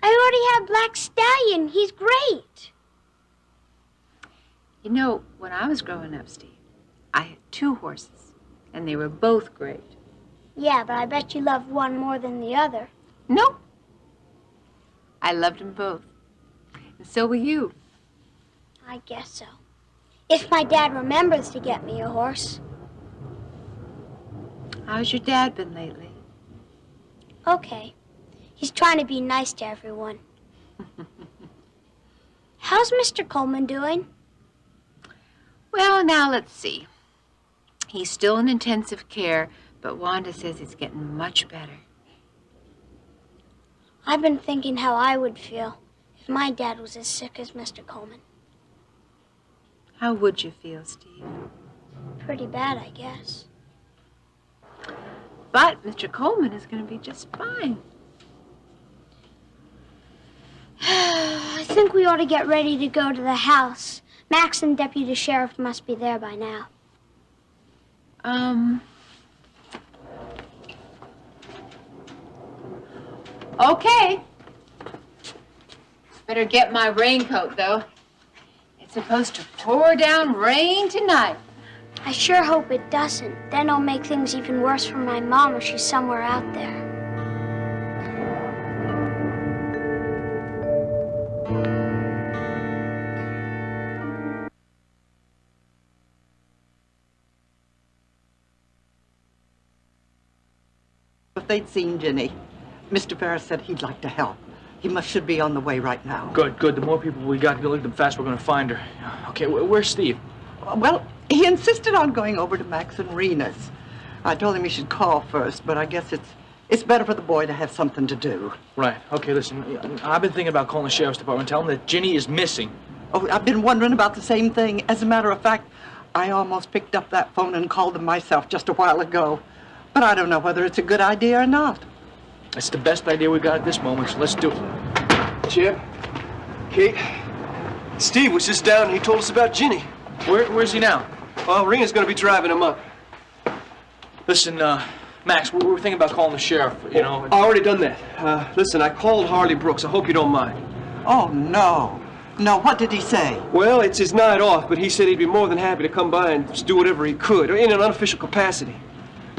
I already have Black Stallion. He's great. You know, when I was growing up, Steve, I had 2 horses, and they were both great. Yeah, but I bet you love one more than the other. Nope. I loved them both. And so will you. I guess so. If my dad remembers to get me a horse. How's your dad been lately? Okay. He's trying to be nice to everyone. How's Mr. Coleman doing? Well, now let's see. He's still in intensive care, but Wanda says he's getting much better. I've been thinking how I would feel if my dad was as sick as Mr. Coleman. How would you feel, Steve? Pretty bad, I guess. But Mr. Coleman is going to be just fine. I think we ought to get ready to go to the house. Max and Deputy Sheriff must be there by now. Okay. Better get my raincoat, though. It's supposed to pour down rain tonight. I sure hope it doesn't. Then it'll make things even worse for my mom if she's somewhere out there. If they'd seen Ginny, Mr. Ferris said he'd like to help. He should be on the way right now. Good, good. The more people we got, the faster we're going to find her. Okay, where's Steve? Well, he insisted on going over to Max and Rena's. I told him he should call first, but I guess it's better for the boy to have something to do. Right. Okay, listen. I've been thinking about calling the sheriff's department, telling them that Ginny is missing. Oh, I've been wondering about the same thing. As a matter of fact, I almost picked up that phone and called them myself just a while ago. But I don't know whether it's a good idea or not. It's the best idea we got at this moment, so let's do it. Chip, Kate, Steve was just down and he told us about Ginny. Where's he now? Well, Rena's going to be driving him up. Listen, Max, we were thinking about calling the sheriff, you know. I already done that. Listen, I called Harley Brooks. I hope you don't mind. Oh, no. No, what did he say? Well, it's his night off, but he said he'd be more than happy to come by and just do whatever he could, in an unofficial capacity.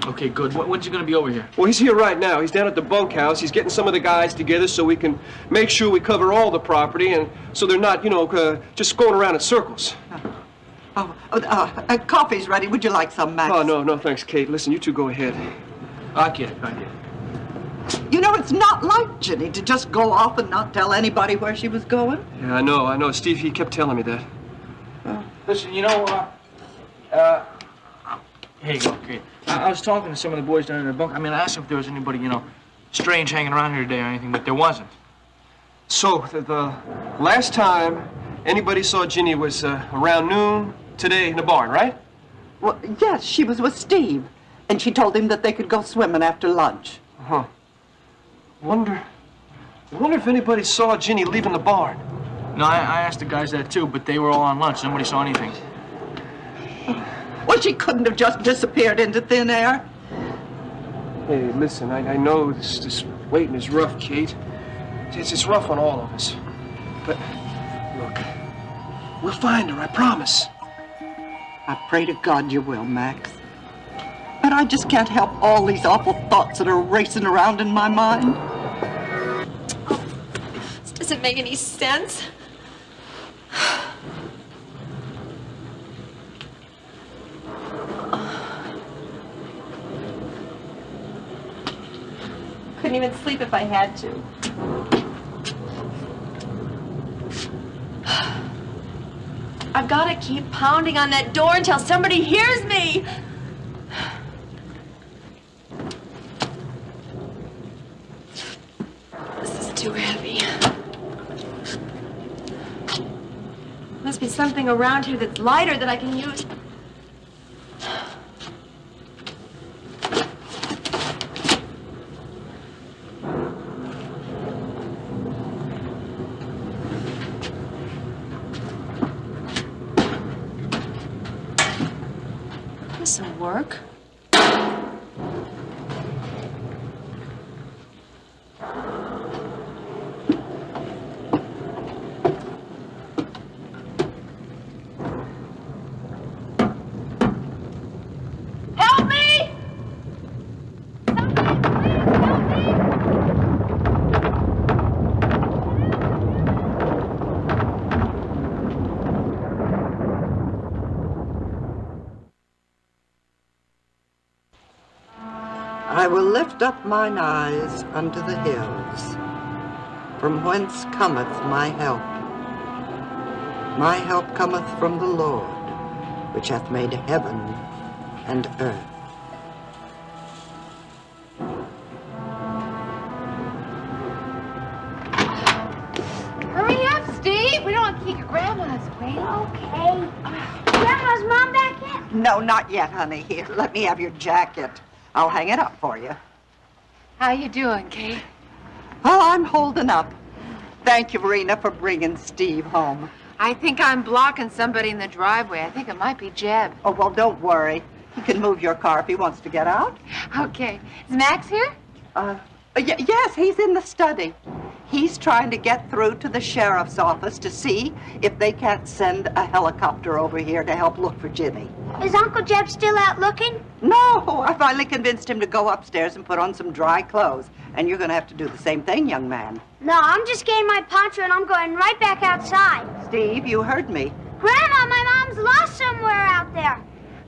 Okay, good. When's he gonna be over here? Well, he's here right now. He's down at the bunkhouse. He's getting some of the guys together so we can make sure we cover all the property, and so they're not, just going around in circles. Coffee's ready. Would you like some, Max? Oh, no, thanks, Kate. Listen, you two go ahead. I get it. You know, it's not like Ginny to just go off and not tell anybody where she was going. Yeah, I know. Steve, he kept telling me that. Listen, here you go, Kate. I was talking to some of the boys down in the bunk. I mean, I asked them if there was anybody, strange hanging around here today or anything, but there wasn't. So, the last time anybody saw Ginny was around noon today in the barn, right? Well, yes, she was with Steve, and she told him that they could go swimming after lunch. Huh. I wonder if anybody saw Ginny leaving the barn. No, I asked the guys that too, but they were all on lunch. Nobody saw anything. Well, she couldn't have just disappeared into thin air. Hey, listen, I know this waiting is rough, Kate. It's rough on all of us. But, look, we'll find her, I promise. I pray to God you will, Max. But I just can't help all these awful thoughts that are racing around in my mind. This doesn't make any sense. Couldn't even sleep if I had to. I've got to keep pounding on that door until somebody hears me. This is too heavy. Must be something around here that's lighter that I can use. This'll work. Help me! I will lift up mine eyes unto the hills, from whence cometh my help. My help cometh from the Lord, which hath made heaven and earth. Hurry up, Steve. We don't want to keep your grandma's waiting. Okay. Grandma's mom back yet? No, not yet, honey. Here, let me have your jacket. I'll hang it up for you. How you doing, Kate? Oh, I'm holding up. Thank you, Verena, for bringing Steve home. I think I'm blocking somebody in the driveway. I think it might be Jeb. Oh, well, don't worry. He can move your car if he wants to get out. Okay. Is Max here? Yes, he's in the study. He's trying to get through to the sheriff's office to see if they can't send a helicopter over here to help look for Ginny. Is Uncle Jeb still out looking? No, I finally convinced him to go upstairs and put on some dry clothes. And you're going to have to do the same thing, young man. No, I'm just getting my poncho and I'm going right back outside. Steve, you heard me. Grandma, my mom's lost somewhere out there.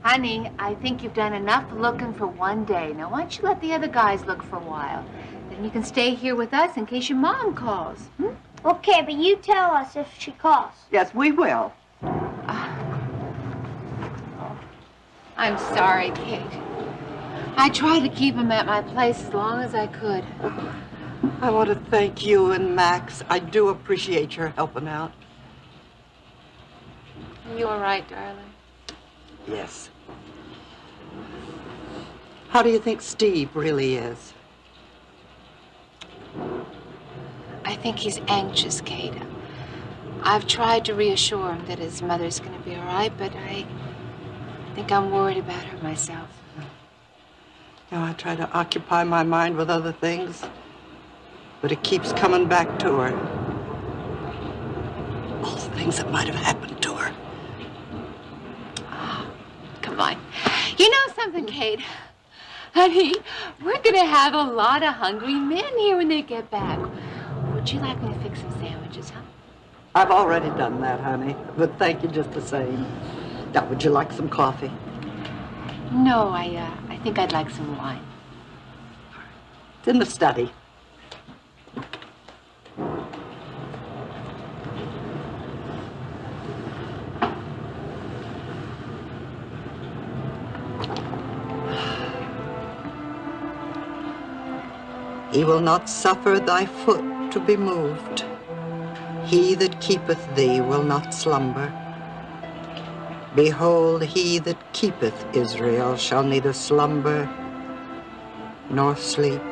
Honey, I think you've done enough looking for one day. Now, why don't you let the other guys look for a while? Then you can stay here with us in case your mom calls. Hmm? Okay, but you tell us if she calls. Yes, we will. I'm sorry, Kate. I tried to keep him at my place as long as I could. I want to thank you and Max. I do appreciate your helping out. You all right, darling? Yes. How do you think Steve really is? I think he's anxious, Kate. I've tried to reassure him that his mother's going to be all right, but I think I'm worried about her myself. You know, I try to occupy my mind with other things, but it keeps coming back to her. All the things that might have happened to her. Come on. You know something, Kate? Honey, we're gonna have a lot of hungry men here when they get back. Would you like me to fix some sandwiches, huh? I've already done that, honey, but thank you just the same. Now, would you like some coffee? No, I think I'd like some wine. It's in the study. He will not suffer thy foot to be moved. He that keepeth thee will not slumber. Behold, he that keepeth Israel shall neither slumber nor sleep.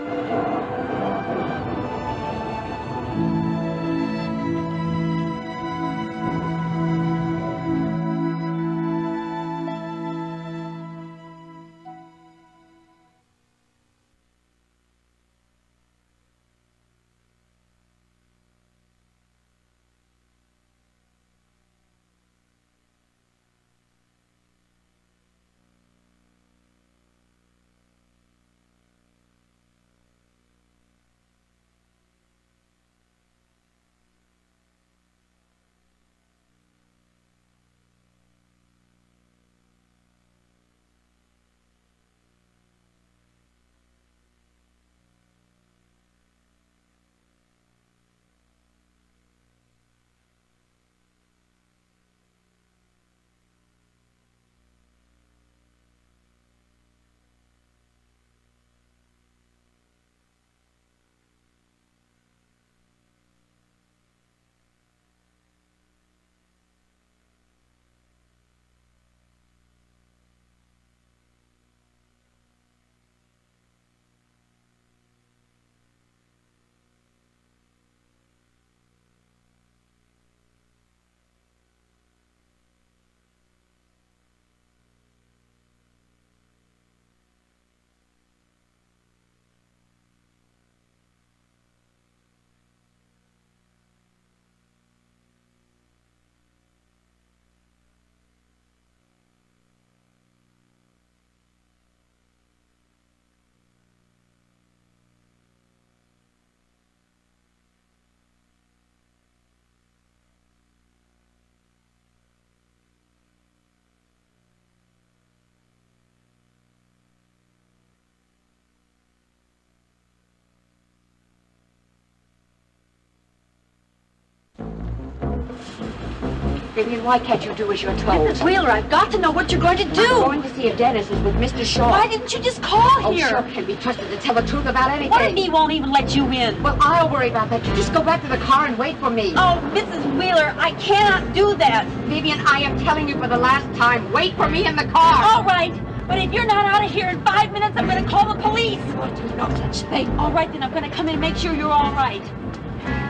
Vivian, why can't you do as you're told? Mrs. Wheeler, I've got to know what you're going to do. I'm going to see if Dennis is with Mr. Shaw. Why didn't you just call here? Oh, Shaw can be trusted to tell the truth about anything. What if he won't even let you in? Well, I'll worry about that. You just go back to the car and wait for me. Oh, Mrs. Wheeler, I cannot do that. Vivian, I am telling you for the last time, wait for me in the car. All right, but if you're not out of here in 5 minutes, I'm going to call the police. You'll do no such thing. All right, then I'm going to come in and make sure you're all right.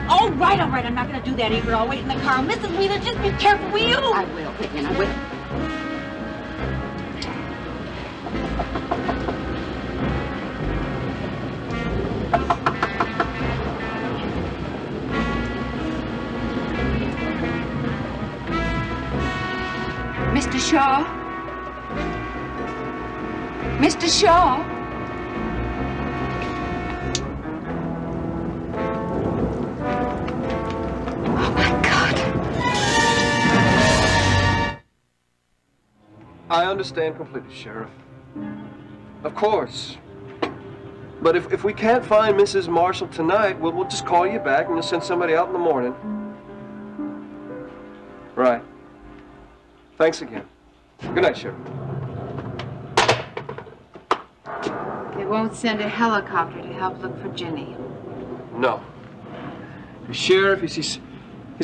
All right, I'm not going to do that either. I'll wait in the car. Mrs. Wheeler, just be careful, will you? I will, Vivian, I will. Mr. Shaw? Mr. Shaw? I understand completely, Sheriff. Of course. But if we can't find Mrs. Marshall tonight, we'll just call you back and we'll send somebody out in the morning. Right. Thanks again. Good night, Sheriff. They won't send a helicopter to help look for Ginny. No. The sheriff, he's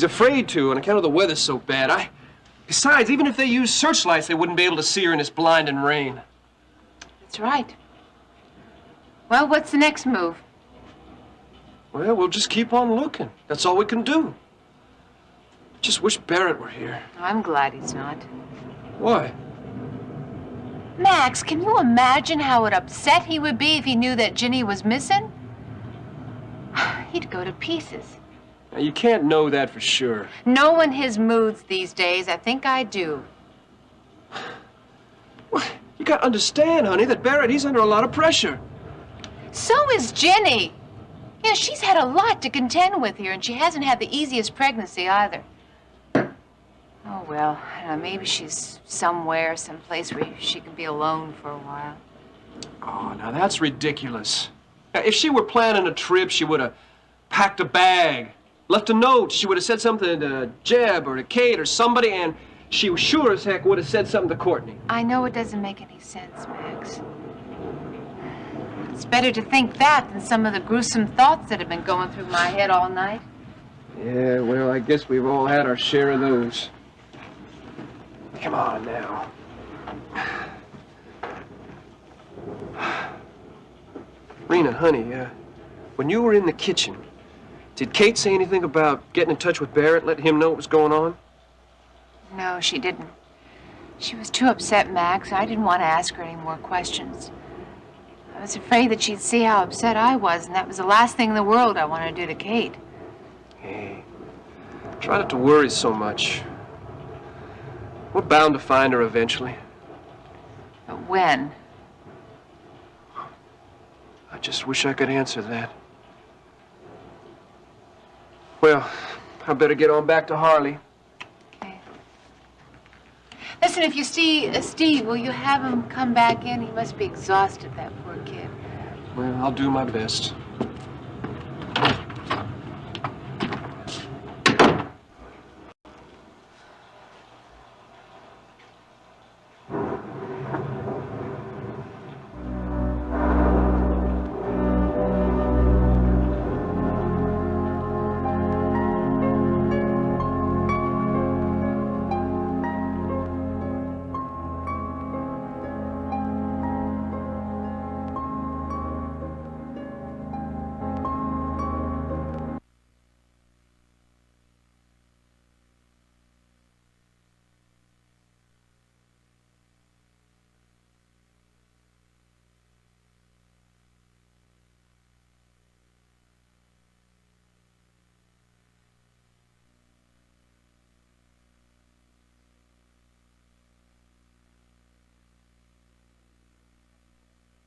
afraid to on account of the weather's so bad. Besides, even if they used searchlights, they wouldn't be able to see her in this blinding rain. That's right. Well, what's the next move? Well, we'll just keep on looking. That's all we can do. Just wish Barrett were here. I'm glad he's not. Why? Max, can you imagine how upset he would be if he knew that Ginny was missing? He'd go to pieces. Now, you can't know that for sure. Knowing his moods these days, I think I do. You gotta understand, honey, that Barrett, he's under a lot of pressure. So is Ginny. Yeah, she's had a lot to contend with here, and she hasn't had the easiest pregnancy either. Oh, well, I don't know, maybe she's somewhere, someplace where she can be alone for a while. Oh, now that's ridiculous. Now, if she were planning a trip, she would have packed a bag, left a note. She would have said something to Jeb or to Kate or somebody, and she sure as heck would have said something to Courtney. I know it doesn't make any sense, Max. It's better to think that than some of the gruesome thoughts that have been going through my head all night. Yeah, well, I guess we've all had our share of those. Come on now. Rena, honey, when you were in the kitchen, did Kate say anything about getting in touch with Barrett, letting him know what was going on? No, she didn't. She was too upset, Max. I didn't want to ask her any more questions. I was afraid that she'd see how upset I was, and that was the last thing in the world I wanted to do to Kate. Hey, try not to worry so much. We're bound to find her eventually. But when? I just wish I could answer that. Well, I better get on back to Harley. Okay. Listen, if you see Steve, will you have him come back in? He must be exhausted, that poor kid. Well, I'll do my best.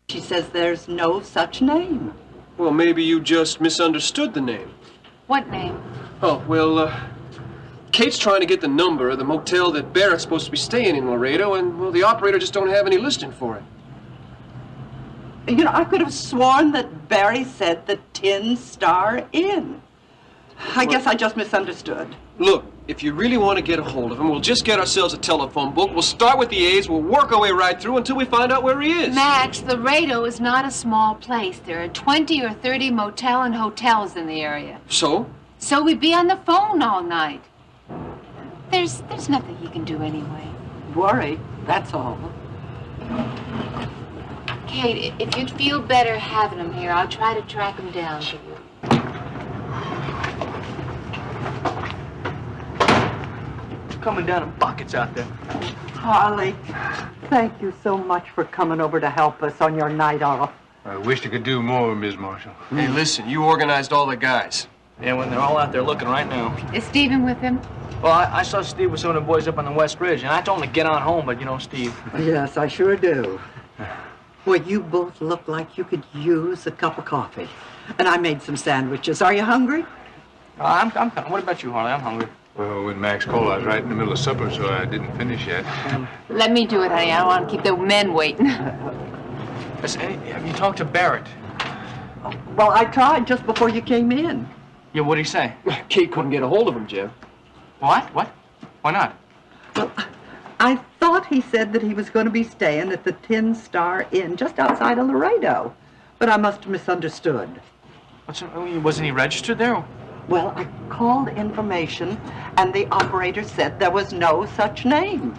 She says there's no such name. Well, maybe you just misunderstood the name. What name? Oh, well, Kate's trying to get the number of the motel that Barrett's supposed to be staying in Laredo, and, well, the operator just don't have any listing for it. You know, I could have sworn that Barry said the Tin Star Inn. I guess I just misunderstood. Look, if you really want to get a hold of him, we'll just get ourselves a telephone book. We'll start with the A's. We'll work our way right through until we find out where he is. Max, Laredo is not a small place. There are 20 or 30 motel and hotels in the area. So? So we'd be on the phone all night. There's nothing he can do anyway. Worry, that's all. Kate, if you'd feel better having him here, I'll try to track him down for you. Coming down in buckets out there. Harley, thank you so much for coming over to help us on your night off. I wished I could do more, Miss Marshall. Hey, listen, you organized all the guys. Yeah, when they're all out there looking right now. Is Stephen with him? Well, I saw Steve with some of the boys up on the West Ridge, and I told him to get on home, but you know, Steve. Yes, I sure do. Well, you both look like you could use a cup of coffee. And I made some sandwiches. Are you hungry? I'm what about you, Harley? I'm hungry. Well, when Max called, I was right in the middle of supper, so I didn't finish yet. Let me do it, honey. I don't want to keep the men waiting. Listen, have you talked to Barrett? Well, I tried just before you came in. Yeah, what'd he say? Kate couldn't get a hold of him, Jim. What? What? Why not? Well, I thought he said that he was going to be staying at the Tin Star Inn just outside of Laredo. But I must have misunderstood. Wasn't he registered there? Well, I called information, and the operator said there was no such name.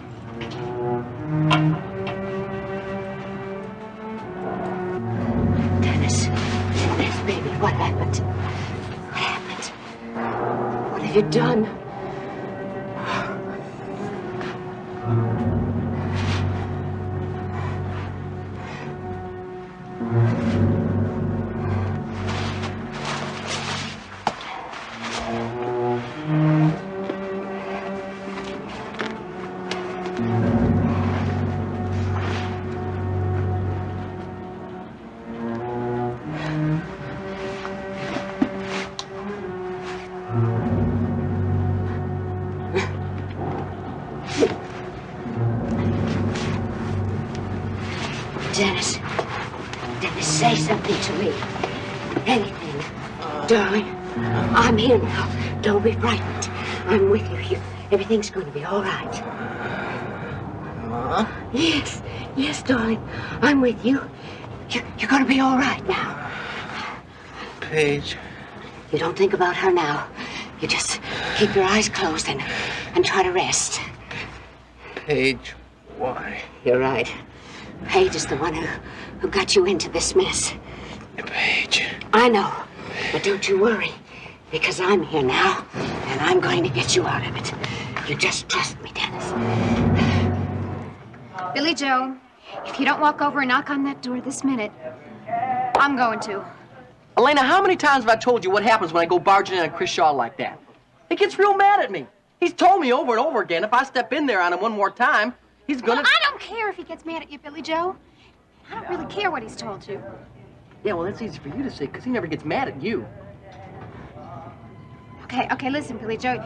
Dennis, baby, what happened? What happened? What have you done? Darling, I'm here now. Don't be frightened. I'm with you. Everything's going to be all right. Yes, yes, darling. I'm with you. You're going to be all right now. Paige. You don't think about her now. You just keep your eyes closed and try to rest. Paige, why? You're right. Paige is the one who got you into this mess. Paige. I know, but don't you worry, because I'm here now, and I'm going to get you out of it. You just trust me, Dennis. Billy Joe, if you don't walk over and knock on that door this minute, I'm going to. Elena, how many times have I told you what happens when I go barging in on Chris Shaw like that? He gets real mad at me. He's told me over and over again if I step in there on him one more time, he's gonna... Well, I don't care if he gets mad at you, Billy Joe. I don't really care what he's told you. Yeah, well, that's easy for you to say, because he never gets mad at you. Okay, listen, Billy Joe.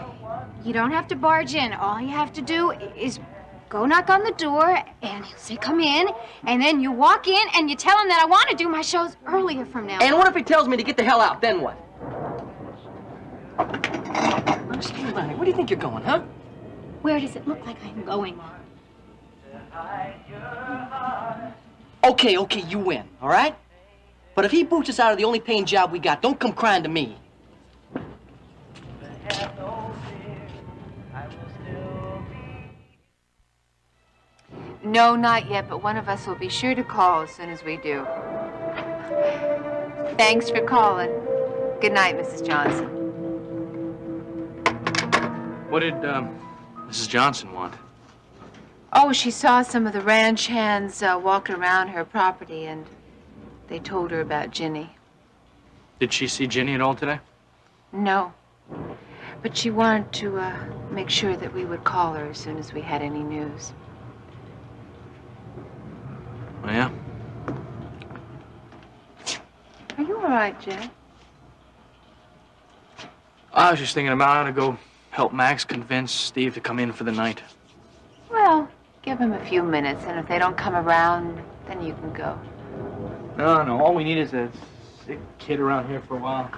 You don't have to barge in. All you have to do is go knock on the door, and he'll say, come in, and then you walk in, and you tell him that I want to do my shows earlier from now on. And what if he tells me to get the hell out, then what? Where do you think you're going, huh? Where does it look like I'm going? Okay, you win, all right? But if he boots us out of the only paying job we got, don't come crying to me. No, not yet, but one of us will be sure to call as soon as we do. Thanks for calling. Good night, Mrs. Johnson. What did, Mrs. Johnson want? Oh, she saw some of the ranch hands walking around her property, and they told her about Ginny. Did she see Ginny at all today? No. But she wanted to make sure that we would call her as soon as we had any news. Oh, yeah? Are you all right, Jed? I was just thinking about how to go help Max convince Steve to come in for the night. Well, give them a few minutes, and if they don't come around, then you can go. No, all we need is a sick kid around here for a while.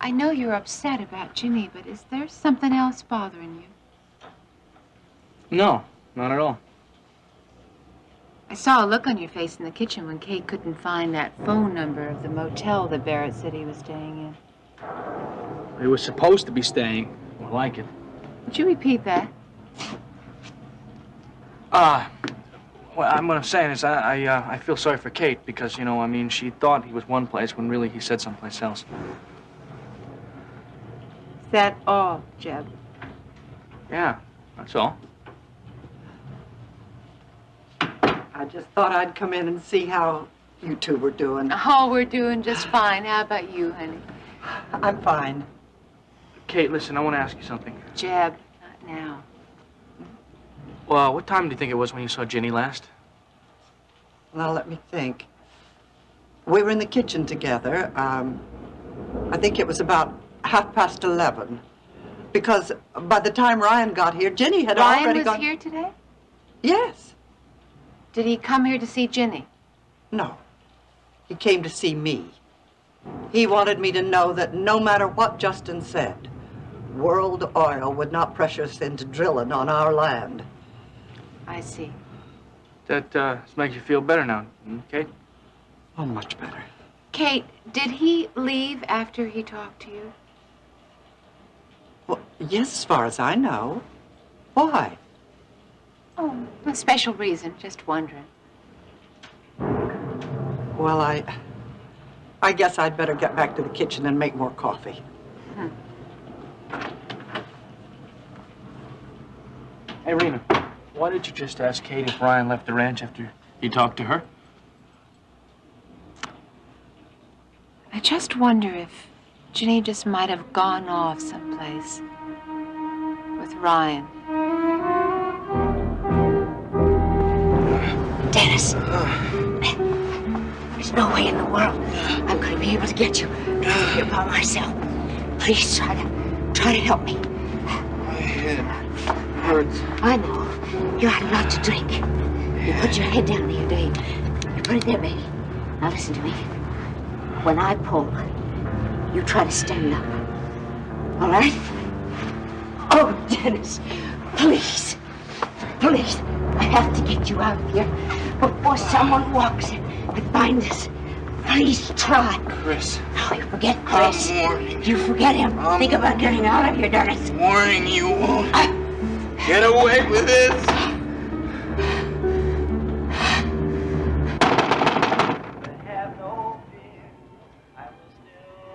I know you're upset about Ginny, but is there something else bothering you? No, not at all. I saw a look on your face in the kitchen when Kate couldn't find that phone number of the motel that Barrett said he was staying in. He was supposed to be staying, more like it. Would you repeat that? What I'm gonna say is I feel sorry for Kate because, you know, I mean, she thought he was one place when really he said someplace else. Is that all, Jeb? Yeah, that's all. I just thought I'd come in and see how you two were doing. Oh, we're doing just fine. How about you, honey? I'm fine. Kate, listen, I want to ask you something. Jeb, not now. Well, what time do you think it was when you saw Ginny last? Now, let me think. We were in the kitchen together. I think it was about 11:30. Because by the time Ryan got here, Ginny had already gone... Ryan was here today? Yes. Did he come here to see Ginny? No. He came to see me. He wanted me to know that no matter what Justin said, World Oil would not pressure us into drilling on our land. I see. That makes you feel better now, Kate? Oh, much better. Kate, did he leave after he talked to you? Well, yes, as far as I know. Why? Oh, a special reason. Just wondering. Well, I guess I'd better get back to the kitchen and make more coffee. Hey, Rena, why did you just ask Kate if Ryan left the ranch after he talked to her? I just wonder if Ginny just might have gone off someplace with Ryan. Dennis, there's no way in the world I'm going to be able to get you here by myself. Please try to help me. My head hurts. I know. You had a lot to drink. You put your head down there, Dave. You put it there, baby. Now listen to me. When I pull, you try to stand up. All right? Oh, Dennis, please. Please. I have to get you out of here before someone walks in and finds us. Please try. Chris. No, you forget Chris. I'm warning you. forget him. Think about getting out of here, Dennis. Warning you won't get away with this.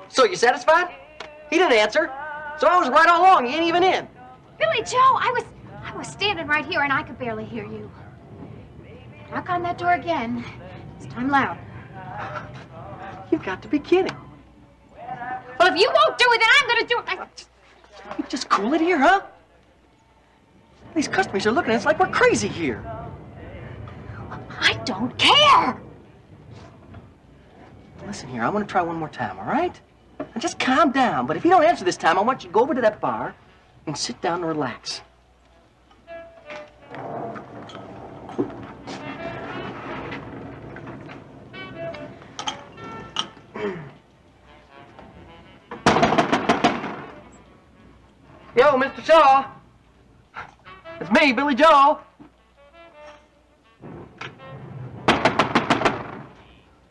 So, you satisfied? He didn't answer. So I was right all along. He ain't even in. Billy Joe, I was standing right here and I could barely hear you. Knock on that door again. This time loud. You've got to be kidding. Well, if you won't do it, then I'm gonna do it. You just cool it here, huh? These customers are looking at us like we're crazy here. I don't care. Listen here, I want to try one more time, all right? Now just calm down. But if you don't answer this time, I want you to go over to that bar and sit down and relax. Yo, Mr. Shaw. It's me, Billy Joe.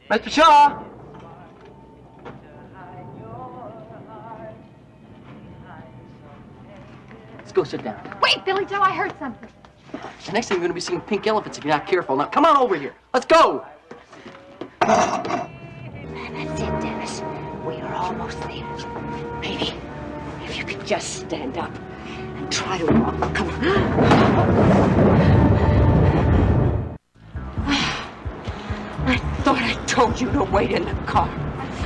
Mr. Shaw. Let's go sit down. Wait, Billy Joe, I heard something. The next thing you're going to be seeing pink elephants if you're not careful. Now, come on over here. Let's go. That's it, Dennis. We are almost there. Maybe if you could just stand up and try to walk. Come on. I thought I told you to wait in the car.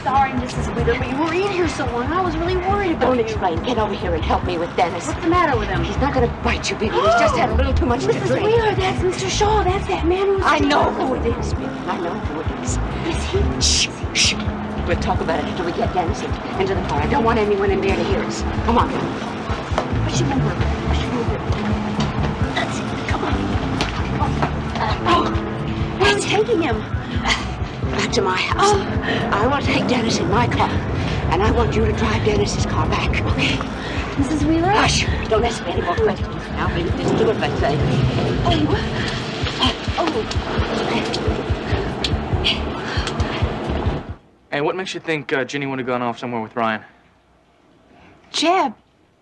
Sorry, Mrs. Wheeler, but you were in here so long. I was really worried about Don't you. explain. Get over here and help me with Dennis. What's the matter with him? He's not going to bite you, baby. He's just had a little too much to Mrs. drink. Wheeler, that's Mr. Shaw. That's that man who's... I know who it is, baby. I know who it is. Is he? Shh, shh. We'll talk about it after we get Dennis into the car. I don't want anyone in there to hear us. Come on. Push him over. Push him over. That's it. Come on. Where's he taking him? Back to my house. I want to take Dennis in my car. And I want you to drive Dennis's car back. Okay. Mrs. Wheeler? Hush. Don't ask me any more questions now, baby. Just do what I say. Hey, what makes you think Ginny would have gone off somewhere with Ryan? Jeb,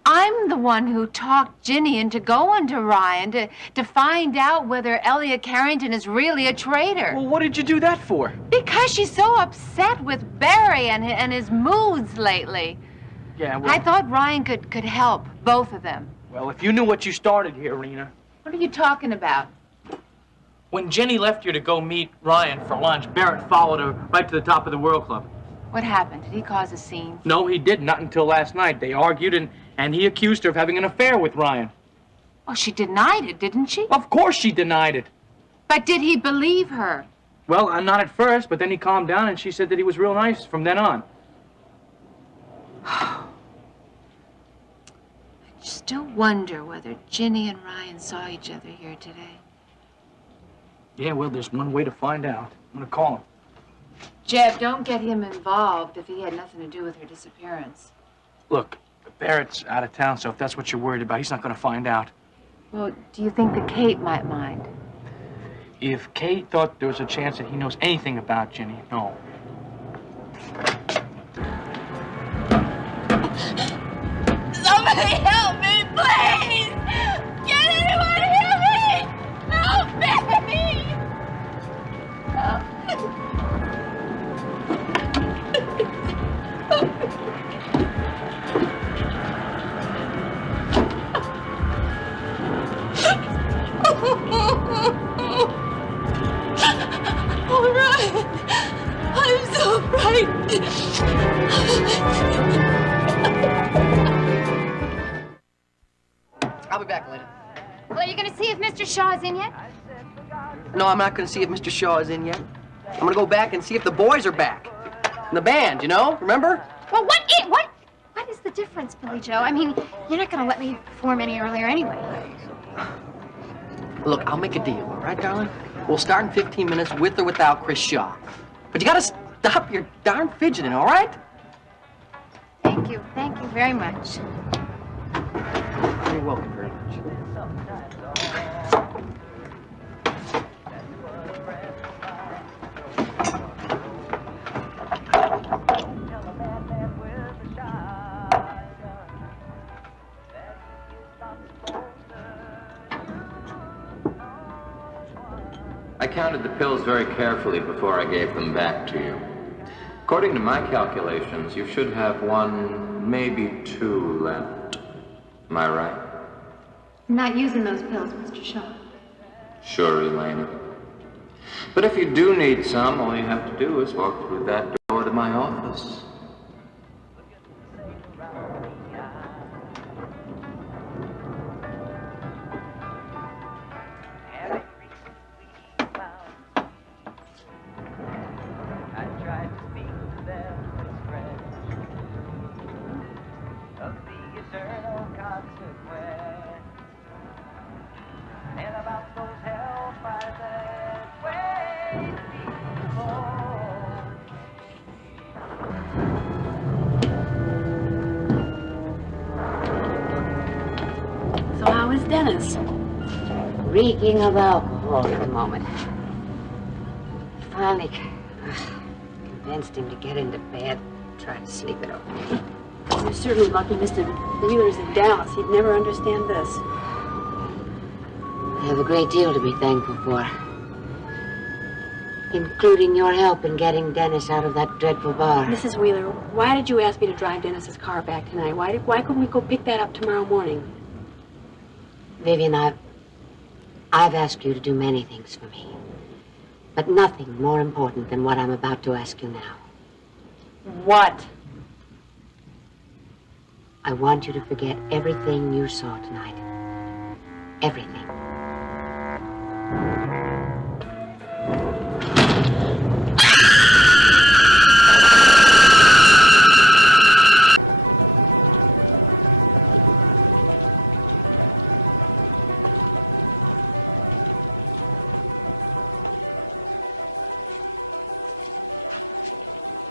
I'm the one who talked Ginny into going to Ryan to find out whether Elliot Carrington is really a traitor. Well, what did you do that for? Because she's so upset with Barry and his moods lately. Yeah, well... I thought Ryan could help both of them. Well, if you knew what you started here, Rena. What are you talking about? When Jenny left you to go meet Ryan for lunch, Barrett followed her right to the top of the World Club. What happened? Did he cause a scene? No, he did. Not until last night. They argued, and he accused her of having an affair with Ryan. Well, she denied it, didn't she? Of course she denied it. But did he believe her? Well, not at first, but then he calmed down, and she said that he was real nice from then on. I still wonder whether Ginny and Ryan saw each other here today. Yeah, well, there's one way to find out. I'm gonna call him. Jeb, don't get him involved if he had nothing to do with her disappearance. Look, Barrett's out of town, so if that's what you're worried about, he's not gonna find out. Well, do you think that Kate might mind? If Kate thought there was a chance that he knows anything about Ginny, no. Somebody help me, please! Can anyone hear me? Help me! All right. I'm so frightened. I'll be back later. Well, are you going to see if Mr. Shaw's in yet? No, I'm not going to see if Mr. Shaw is in yet. I'm going to go back and see if the boys are back. And the band, you know? Remember? Well, what is the difference, Billy Joe? I mean, you're not going to let me perform any earlier anyway. Look, I'll make a deal, all right, darling? We'll start in 15 minutes with or without Chris Shaw. But you gotta stop your darn fidgeting, all right? Thank you very much. You're welcome very much. I counted the pills very carefully before I gave them back to you. According to my calculations, you should have 1, maybe 2 left. Am I right? I'm not using those pills, Mr. Shaw. Sure, Elena. But if you do need some, all you have to do is walk through that door to my office. So how is Dennis? Reeking of alcohol at the moment. Finally convinced him to get into bed, try to sleep it over. You're certainly lucky Mr. Wheeler's in Dallas. He'd never understand this. I have a great deal to be thankful for. Including your help in getting Dennis out of that dreadful bar. Mrs. Wheeler, why did you ask me to drive Dennis's car back tonight? Why couldn't we go pick that up tomorrow morning? Vivian, I've asked you to do many things for me. But nothing more important than what I'm about to ask you now. What? I want you to forget everything you saw tonight. Everything.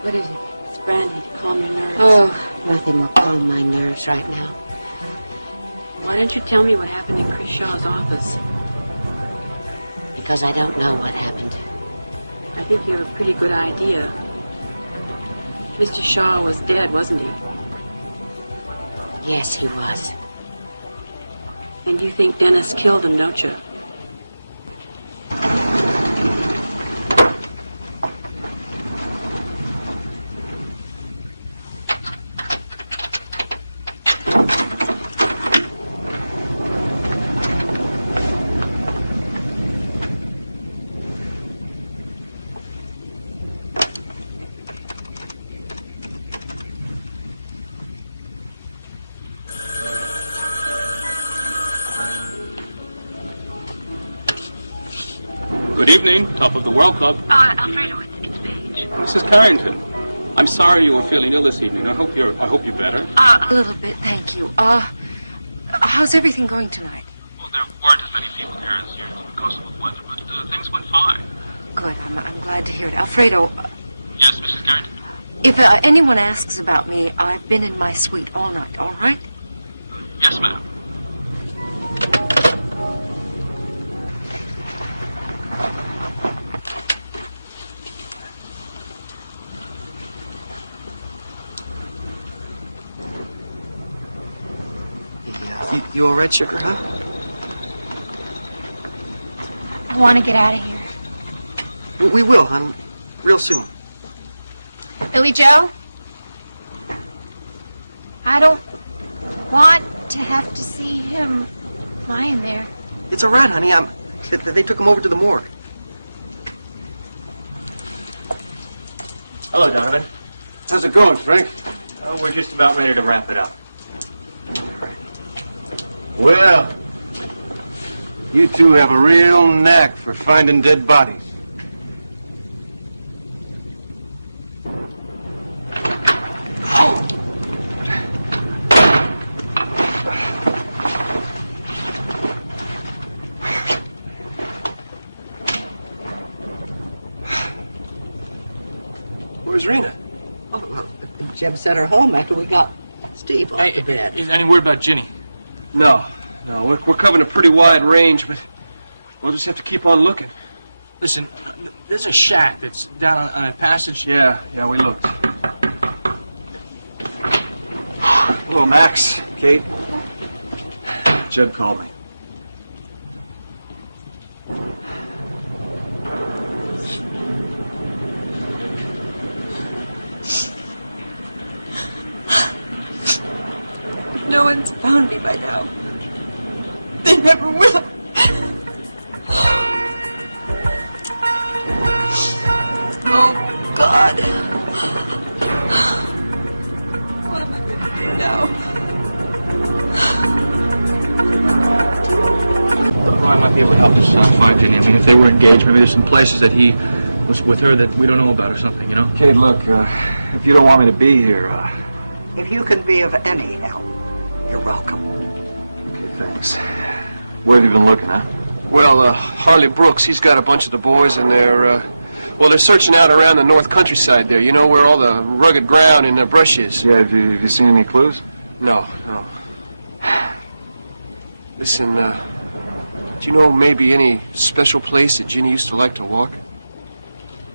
What is it? It's brandy to calm your nerves. Oh, nothing will calm my nerves right now. Why don't you tell me what happened in Chris Shaw's office? Because I don't know what happened. I think you have a pretty good idea. Mr. Shaw was dead, wasn't he? Yes, he was. And you think Dennis killed him, don't you? Good evening, top of the World Club. Alfredo, it's Paige. Mrs. Carrington, I'm sorry you were feeling ill this evening. I hope you're better. A little bit, thank you. How's everything going tonight? Well, there weren't as many people here as usual because of the weather, but things went fine. Good, I'm glad to hear it. Alfredo, Yes, Mrs. Carrington? if anyone asks about me, I've been in my suite all night, all right? Yes, ma'am. You all right, sugar, huh? I want to get out of here. We will, hon. Real soon. Billy Joe? I don't want to have to see him lying there. It's all right, honey. They took him over to the morgue. Hello, Donovan. How's it going, Frank? Oh, we're just about ready to wrap it up. Well, you two have a real knack for finding dead bodies. Oh, well, Jeb sent her home after we got Steve off the bed. Is any word about Ginny? No. We're covering a pretty wide range, but we'll just have to keep on looking. Listen, there's a shack that's down on a passage. Yeah, we looked. Hello, Max. Kate. Jeb called me. No one's found me by now. They never will. Oh, God. What am I going to do now? Look, Ryan might be able to help us find Ginny. I mean, if they were engaged, maybe there's some places that he was with her that we don't know about or something, you know? Kate, look, if you don't want me to be here, If you can be of any help, you're welcome. Okay, thanks. Where have you been looking, huh? Well, Harley Brooks, he's got a bunch of the boys, and they're searching out around the north countryside there. You know, where all the rugged ground and the brush is. Yeah, have you seen any clues? No. Listen, do you know maybe any special place that Ginny used to like to walk?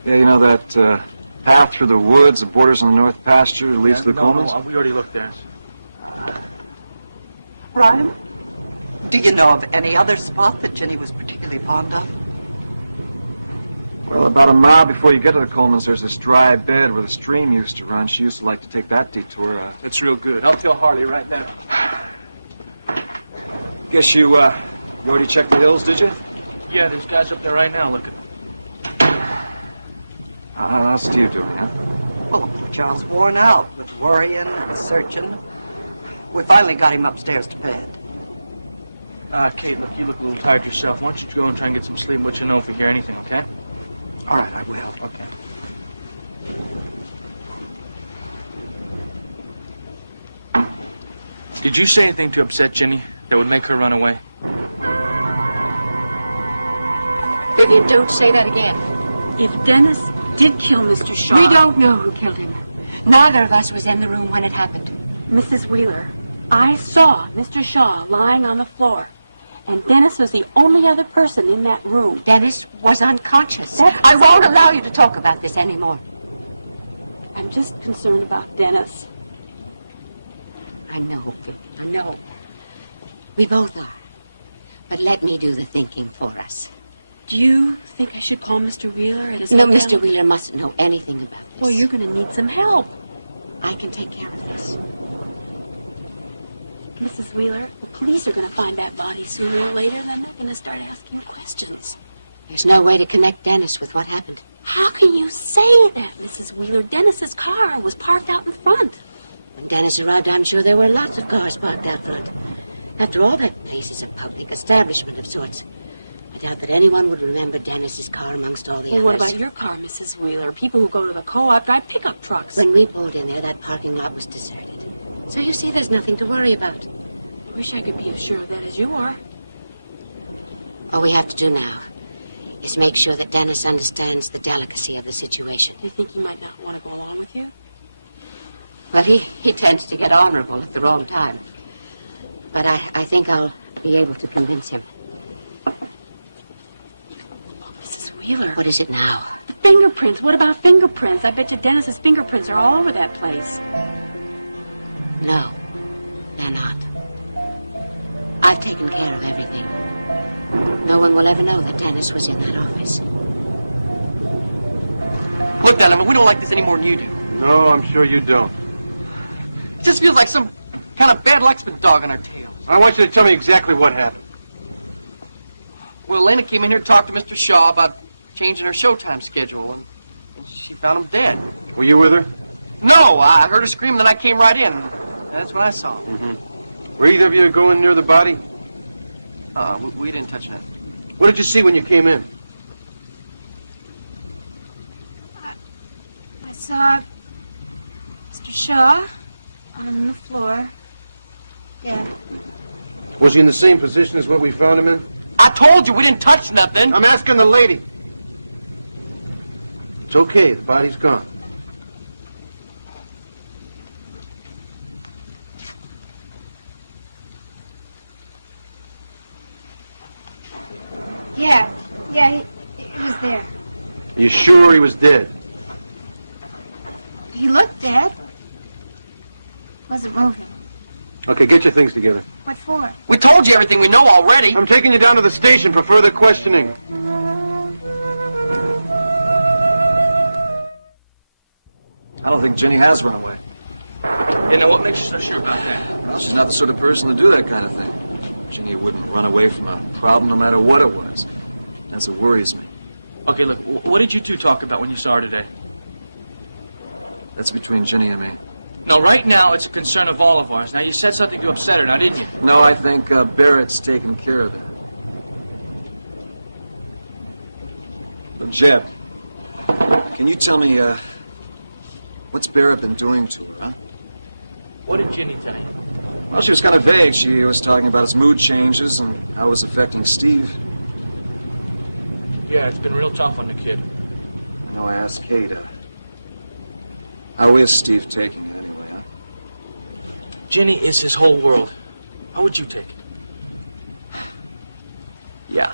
Yeah, you know that path through the woods that borders on the north pasture that leads to the Colemans? No, we already looked there. Ryan, do you know of any other spot that Ginny was particularly fond of? Well, about a mile before you get to the Colemans, there's this dry bed where the stream used to run. She used to like to take that detour. That's real good. I'll tell Harley right now. Guess you already checked the hills, did you? Yeah, there's guys up there right now looking. How's Steve doing, huh? Well, poor Charles worn out with worrying and searching. We finally got him upstairs to bed. Kate, look, you look a little tired yourself. Why don't you go and try and get some sleep and let you know if we hear anything, okay? All right, I will. Okay. Did you say anything to upset Ginny that would make her run away? Vivian, don't say that again. If Dennis did kill Mr. Shaw... We don't know who killed him. Neither of us was in the room when it happened. Mrs. Wheeler, I saw Mr. Shaw lying on the floor, and Dennis was the only other person in that room. Dennis was unconscious. I won't allow you to talk about this anymore. I'm just concerned about Dennis. I know, Vivian, I know. We both are. But let me do the thinking for us. Do you think I should call Mr. Wheeler at his No, hotel? Mr. Wheeler mustn't know anything about this. Well, you're going to need some help. I can take care of this. Mrs. Wheeler, the police are going to find that body sooner or later, and then they're going to start asking questions. There's no way to connect Dennis with what happened. How can you say that, Mrs. Wheeler? Dennis's car was parked out in front. When Dennis arrived, I'm sure there were lots of cars parked out front. After all, that place is a public establishment of sorts. I doubt that anyone would remember Dennis's car amongst all the others. Well, what about your car, Mrs. Wheeler? People who go to the co-op drive pickup trucks. When we pulled in there, that parking lot was deserted. So you see, there's nothing to worry about. I wish I could be as sure of that as you are. All we have to do now is make sure that Dennis understands the delicacy of the situation. You think he might not want to go along with you? Well, he tends to get honorable at the wrong time. But I think I'll be able to convince him. Mrs. Wheeler. What is it now? The fingerprints. What about fingerprints? I bet you Dennis's fingerprints are all over that place. No, they're not. I've taken care of everything. No one will ever know that Dennis was in that office. Look, Donovan, we don't like this any more than you do. No, I'm sure you don't. It just feels like some kind of bad luck's been dogging our tails. I want you to tell me exactly what happened. Well, Elena came in here to talk to Mr. Shaw about changing her showtime schedule, and she found him dead. Were you with her? No, I heard her scream, then I came right in. That's when I saw him. Mm-hmm. Were either of you going near the body? We didn't touch nothing. What did you see when you came in? I saw Mr. Shaw on the floor, dead. Was he in the same position as what we found him in? I told you we didn't touch nothing. I'm asking the lady. It's okay, the body's gone. Yeah, he was there. Are you sure he was dead? He looked dead. Wasn't moving. Okay, get your things together. What for? We told you everything we know already. I'm taking you down to the station for further questioning. I don't think Ginny has run away. Yeah, now what makes you so sure about that? Well, she's not the sort of person to do that kind of thing. Ginny wouldn't run away from a problem no matter what it was. That's what worries me. Okay, look, what did you two talk about when you saw her today? That's between Ginny and me. No, right now it's a concern of all of ours. Now, you said something to upset her, now didn't you? No, I think Barrett's taken care of that. But Jeb, can you tell me, what's Barrett been doing to her, huh? What did Ginny tell you? Well, she was kind of vague. She was talking about his mood changes and how it was affecting Steve. Yeah, it's been real tough on the kid. No, I asked Kate, how is Steve taking it anyway, huh? Ginny is his whole world. How would you take it? Yeah.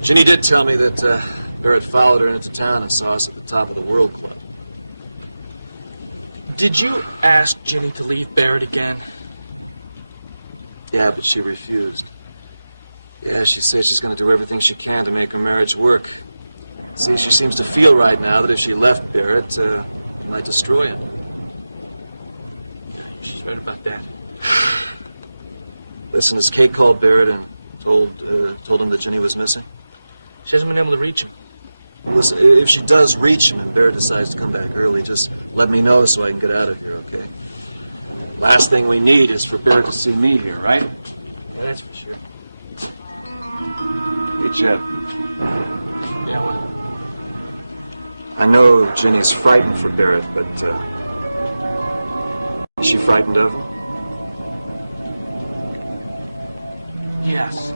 Ginny did tell me that Barrett followed her into town and saw us at the top of the World Club. Did you ask Ginny to leave Barrett again? Yeah, but she refused. Yeah, she said she's going to do everything she can to make her marriage work. See, she seems to feel right now that if she left Barrett, it might destroy him. Yeah, she's right about that. Listen, has Kate called Barrett and told him that Ginny was missing? She hasn't been able to reach him. Listen, if she does reach him and Barrett decides to come back early, just let me know so I can get out of here, okay? Last thing we need is for Barrett to see me here, right? Yeah, that's for sure. Hey, Jeb. Yeah, well, I know Ginny's frightened for Barrett, but, is she frightened of him? yes.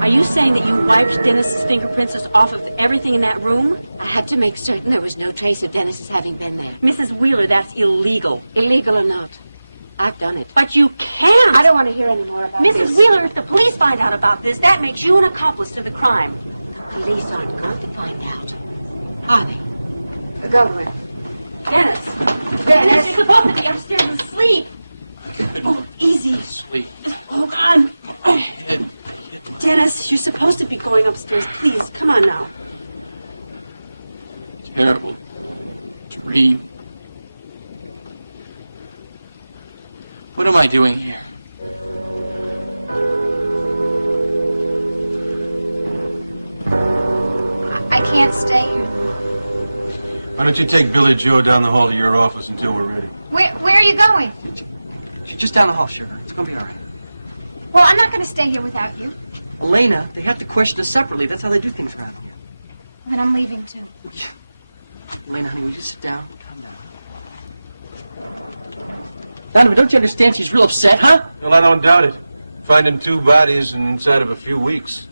Are you saying that you wiped Dennis's fingerprints off of everything in that room? I had to make certain there was no trace of Dennis's having been there. Mrs. Wheeler, that's illegal. Illegal or not, I've done it. But you can't! I don't want to hear any more about this. Mrs. Wheeler, if the police find out about this, that makes you an accomplice to the crime. The police aren't going to find out, are they? Go, Rick. Dennis! Dennis, you're supposed to be upstairs and sleep. Oh, easy. Sleep. Hold on. Dennis, you're supposed to be going upstairs. Please, come on now. Terrible dream. What am I doing here? I can't stay here. Why don't you take Billy Joe down the hall to your office until we're ready? Where are you going? Just down the hall, sugar. It's gonna be all right. Well, I'm not going to stay here without you. Elena, they have to question us separately. That's how they do things around here. Then I'm leaving too. Elena, honey, will you sit down? Calm down. Donovan, don't you understand she's real upset, huh? Well, I don't doubt it. Finding two bodies inside of a few weeks.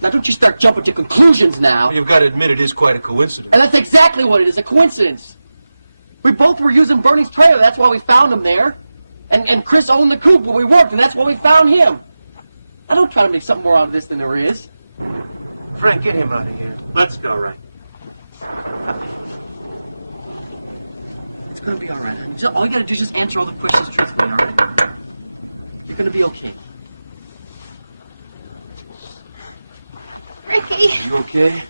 Now, don't you start jumping to conclusions now. Well, you've got to admit it is quite a coincidence. And that's exactly what it is, a coincidence. We both were using Bernie's trailer. That's why we found him there. And Chris owned the coop where we worked, and that's why we found him. Now, don't try to make something more out of this than there is. Frank, get him out of here. Let's go, right? It's gonna be all right, honey. All you gotta do is just answer all the questions truthfully, all right? You're gonna be okay. Ricky. You okay?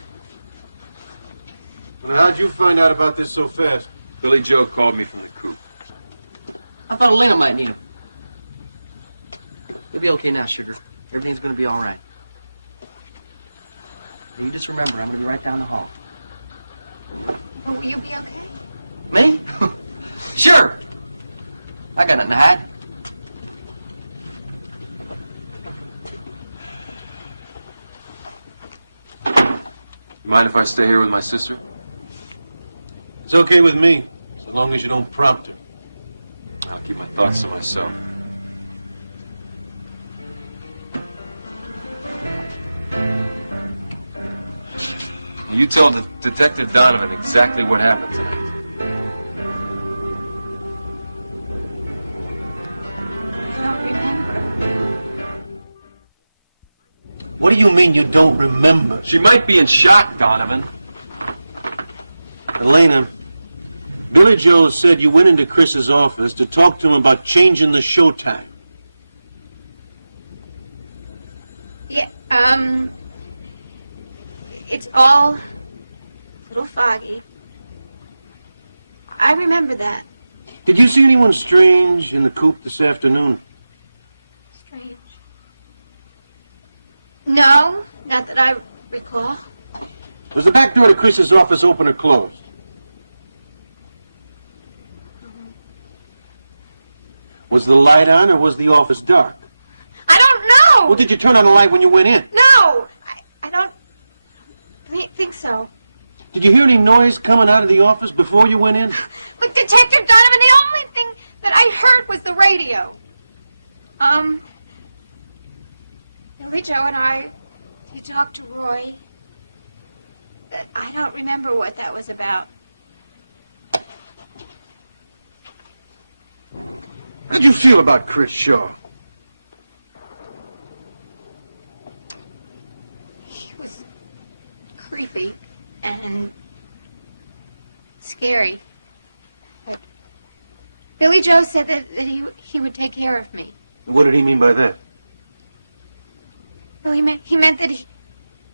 Well, how'd you find out about this so fast? Billy Joe called me from the coop. I thought Elena might need him. You'll be okay now, sugar. Everything's gonna be all right. Now, you just remember, I'm gonna be right down the hall. But will you be okay? Me? Sure. I got nothing to hide. You mind if I stay here with my sister? It's okay with me, so long as you don't prompt her. I'll keep my thoughts to myself. You tell Detective Donovan exactly what happened tonight. What do you mean you don't remember? She might be in shock, Donovan. Elena, Billy Joe said you went into Chris's office to talk to him about changing the showtime. Yeah, it's all a little foggy. I remember that. Did you see anyone strange in the coop this afternoon? Strange. No, not that I recall. Was the back door to Chris's office open or closed? Was the light on or was the office dark? I don't know! Well, did you turn on the light when you went in? No! I don't think so. Did you hear any noise coming out of the office before you went in? Look, Detective Donovan, the only thing that I heard was the radio. Billy Joe and he talked to Roy. But I don't remember what that was about. How'd you feel about Chris Shaw? He was creepy and scary. But Billy Joe said that he would take care of me. What did he mean by that? Well, he meant that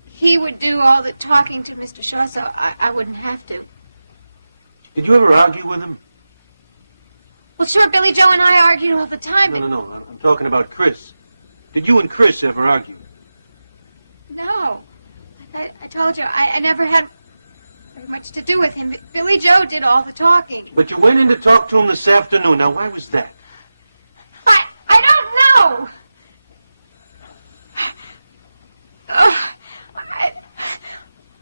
he would do all the talking to Mr. Shaw, so I wouldn't have to. Did you ever argue with him? Well, sure, Billy Joe and I argued all the time, but... No. I'm talking about Chris. Did you and Chris ever argue? No. Like I told you, I never had very much to do with him. Billy Joe did all the talking. But you went in to talk to him this afternoon. Now, why was that? I don't know.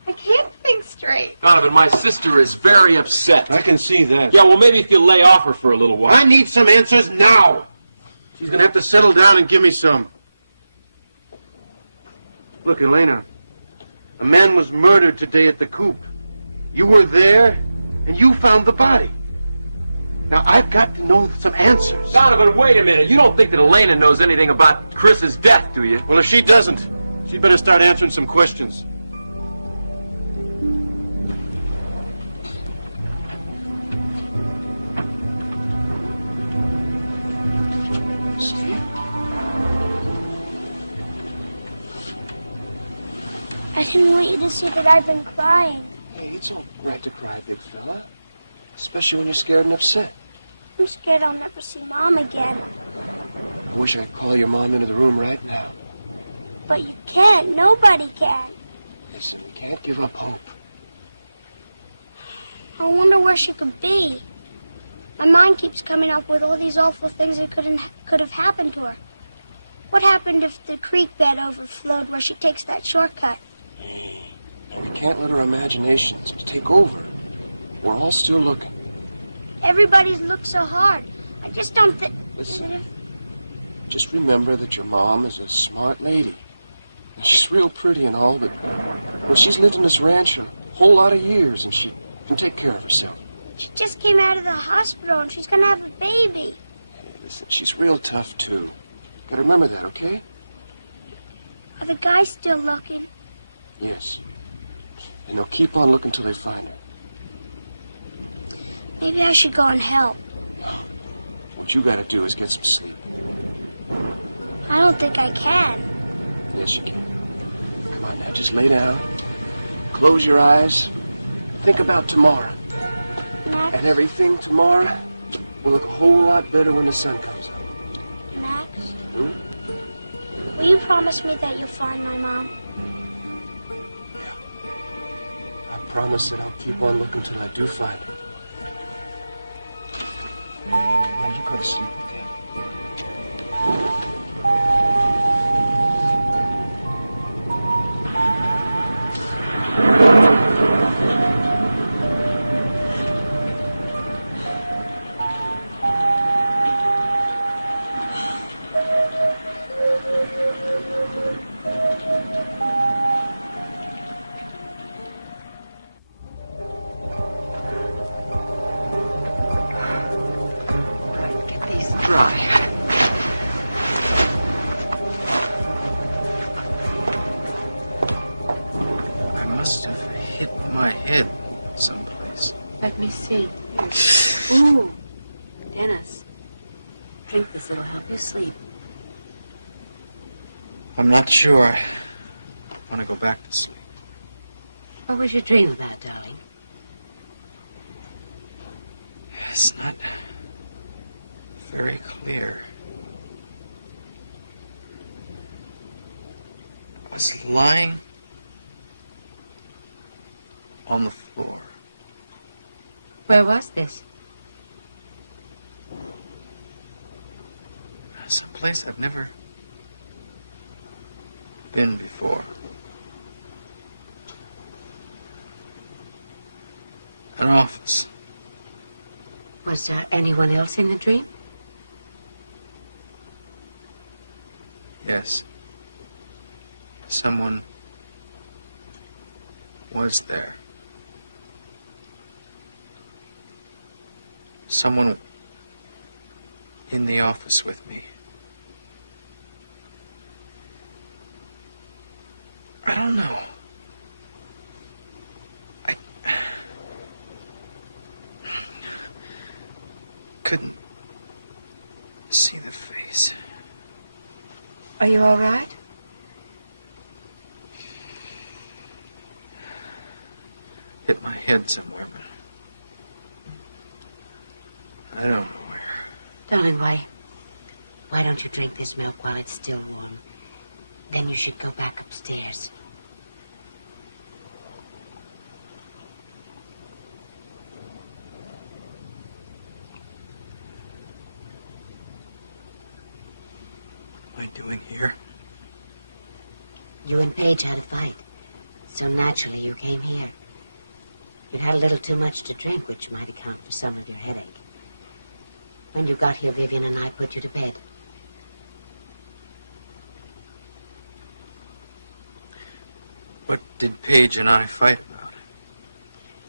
I can't think straight. Donovan, my sister is very upset. I can see that. Yeah, well, maybe if you lay off her for a little while. I need some answers now. She's going to have to settle down and give me some. Look, Elena, a man was murdered today at the coop. You were there, and you found the body. Now, I've got to know some answers. Donovan, wait a minute. You don't think that Elena knows anything about Chris's death, do you? Well, if she doesn't, she'd better start answering some questions. I didn't want you to see that I've been crying. Hey, it's all right to cry, big fella. Especially when you're scared and upset. I'm scared I'll never see Mom again. I wish I could call your mom into the room right now. But you can't. Nobody can. Listen, we can't give up hope. I wonder where she could be. My mind keeps coming up with all these awful things that could have happened to her. What happened if the creek bed overflowed where she takes that shortcut? Now, we can't let our imaginations take over. We're all still looking. Everybody's looked so hard. I just don't think... Listen, just remember that your mom is a smart lady. Now, she's real pretty and all, but well, she's lived in this ranch a whole lot of years, and she can take care of herself. She just came out of the hospital, and she's gonna have a baby. Hey, listen, she's real tough, too. Gotta remember that, okay? Are the guys still looking? Yes. And they'll keep on looking till they find her. Maybe I should go and help. What you gotta do is get some sleep. I don't think I can. Yes, you can. Come on now, just lay down. Close your eyes. Think about tomorrow. Max? And everything tomorrow will look a whole lot better when the sun comes up. Max? Hmm? Will you promise me that you'll find my Mom? I promise that I'll keep on looking till I do find her. Now you go to sleep, okay? Dry. must have hit my head someplace. Let me see. Ooh, Dennis. Drink this, it'll help you sleep. I'm not sure I want to go back to sleep. What was your dream about, darling? It's not very clear. I was lying on the floor. Where was this? Someplace I've never been before. An office. Was there anyone else in the dream? Yes. Someone was there. Someone in the office with me. I don't know. I couldn't see the face. Are you all right? Hit my head somewhere, but I don't know where. Darling, why don't you drink this milk while it's still warm? Then you should go back upstairs. What am I doing here? You and Paige had a fight, so naturally you came here. You'd had a little too much to drink, which might account for some of your headache. When you got here, Vivian and I put you to bed. What did Paige and I fight about?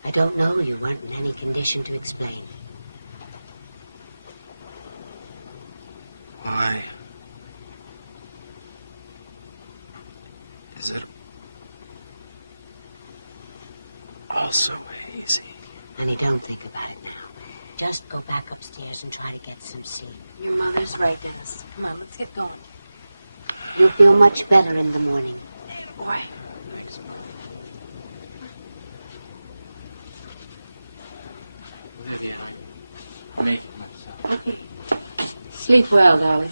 I don't know. You weren't in any condition to explain. Why is it all so hazy? Honey, don't think about it now. Just go back upstairs and try to get some sleep. Your mother's right, Dennis. Come on, let's get going. You'll feel much better in the morning. Boy. Thanks, Mom. Vivian, I'm making myself. Okay. Sleep well, darling.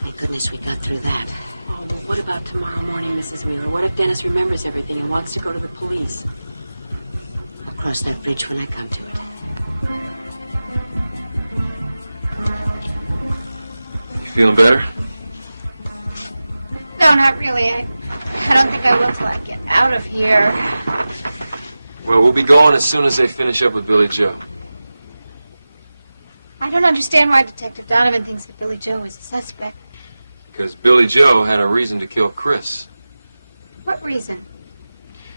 Thank goodness we got through that. Oh, well, what about tomorrow morning, Mrs. Wheeler? What if Dennis remembers everything and wants to go to the police? I'll cross that bridge when I come to it. You feeling better? No, not really. I don't think I will till I get out of here. Well, we'll be going as soon as they finish up with Billy Joe. I don't understand why Detective Donovan thinks that Billy Joe is a suspect. Because Billy Joe had a reason to kill Chris. What reason?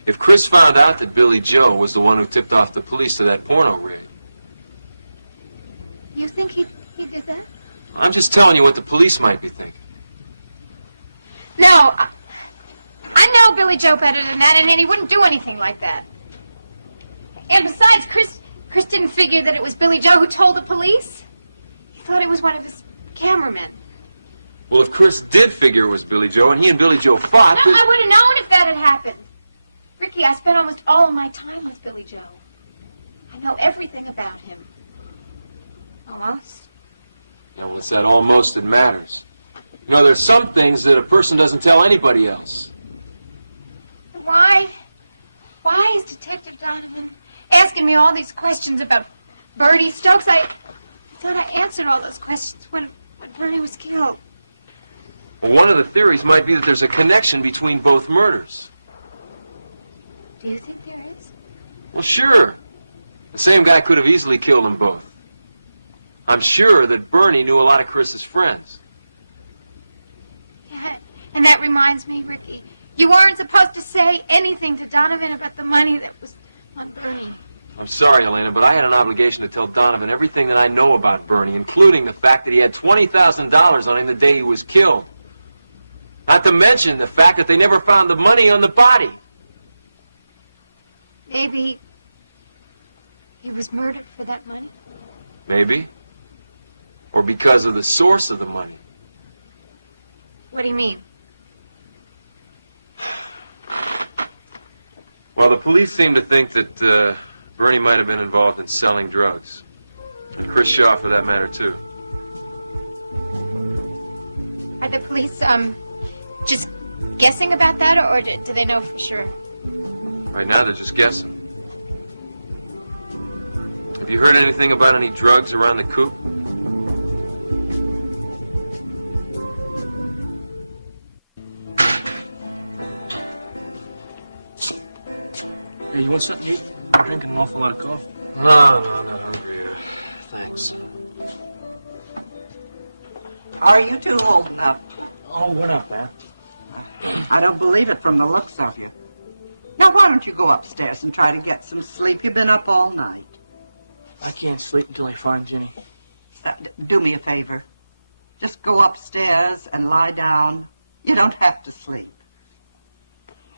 If Chris found out that Billy Joe was the one who tipped off the police to that porno raid. You think he did that? I'm just telling you what the police might be thinking. No, I know Billy Joe better than that, and he wouldn't do anything like that. And besides, Chris didn't figure that it was Billy Joe who told the police. He thought it was one of his cameramen. Well, if Chris did figure it was Billy Joe and he and Billy Joe fought... No, I would have known if that had happened. Ricky, I spent almost all of my time with Billy Joe. I know everything about him. Almost. Yeah, well, it's that almost that matters. You know, there's some things that a person doesn't tell anybody else. Why is Detective Donovan asking me all these questions about Bertie Stokes? I thought I answered all those questions when Bertie was killed. Well, one of the theories might be that there's a connection between both murders. Do you think there is? Well, sure. The same guy could have easily killed them both. I'm sure that Bernie knew a lot of Chris's friends. Yeah, and that reminds me, Ricky, you weren't supposed to say anything to Donovan about the money that was on Bernie. I'm sorry, Elena, but I had an obligation to tell Donovan everything that I know about Bernie, including the fact that he had $20,000 on him the day he was killed. Not to mention the fact that they never found the money on the body. Maybe he was murdered for that money? Maybe. Or because of the source of the money. What do you mean? Well, the police seem to think that Bernie might have been involved in selling drugs. And Chris Shaw, for that matter, too. Are the police, just guessing about that, or do they know for sure? Right now, they're just guessing. Have you heard anything about any drugs around the coop? Hey, you want something to eat? I'm drinking an awful lot of coffee. No, I'm not hungry. Thanks. How are you two holding up? Oh, we're not bad. I don't believe it from the looks of you. Now, why don't you go upstairs and try to get some sleep? You've been up all night. I can't sleep until I find Ginny. Do me a favor. Just go upstairs and lie down. You don't have to sleep.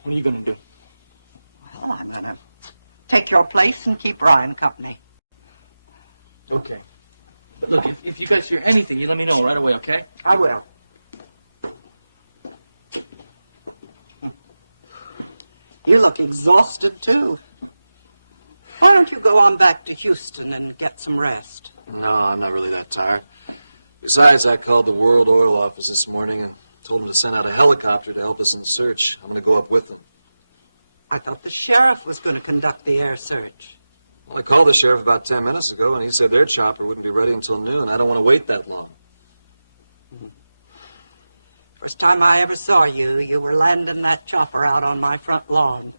What are you going to do? Well, I'm going to take your place and keep Ryan company. Okay. But look, if you guys hear anything, you let me know right away, okay? I will. You look exhausted, too. Why don't you go on back to Houston and get some rest? No, I'm not really that tired. Besides, I called the World Oil office this morning and told them to send out a helicopter to help us in the search. I'm going to go up with them. I thought the sheriff was going to conduct the air search. Well, I called the sheriff about 10 minutes ago, and he said their chopper wouldn't be ready until noon. I don't want to wait that long. Mm-hmm. First time I ever saw you, you were landing that chopper out on my front lawn.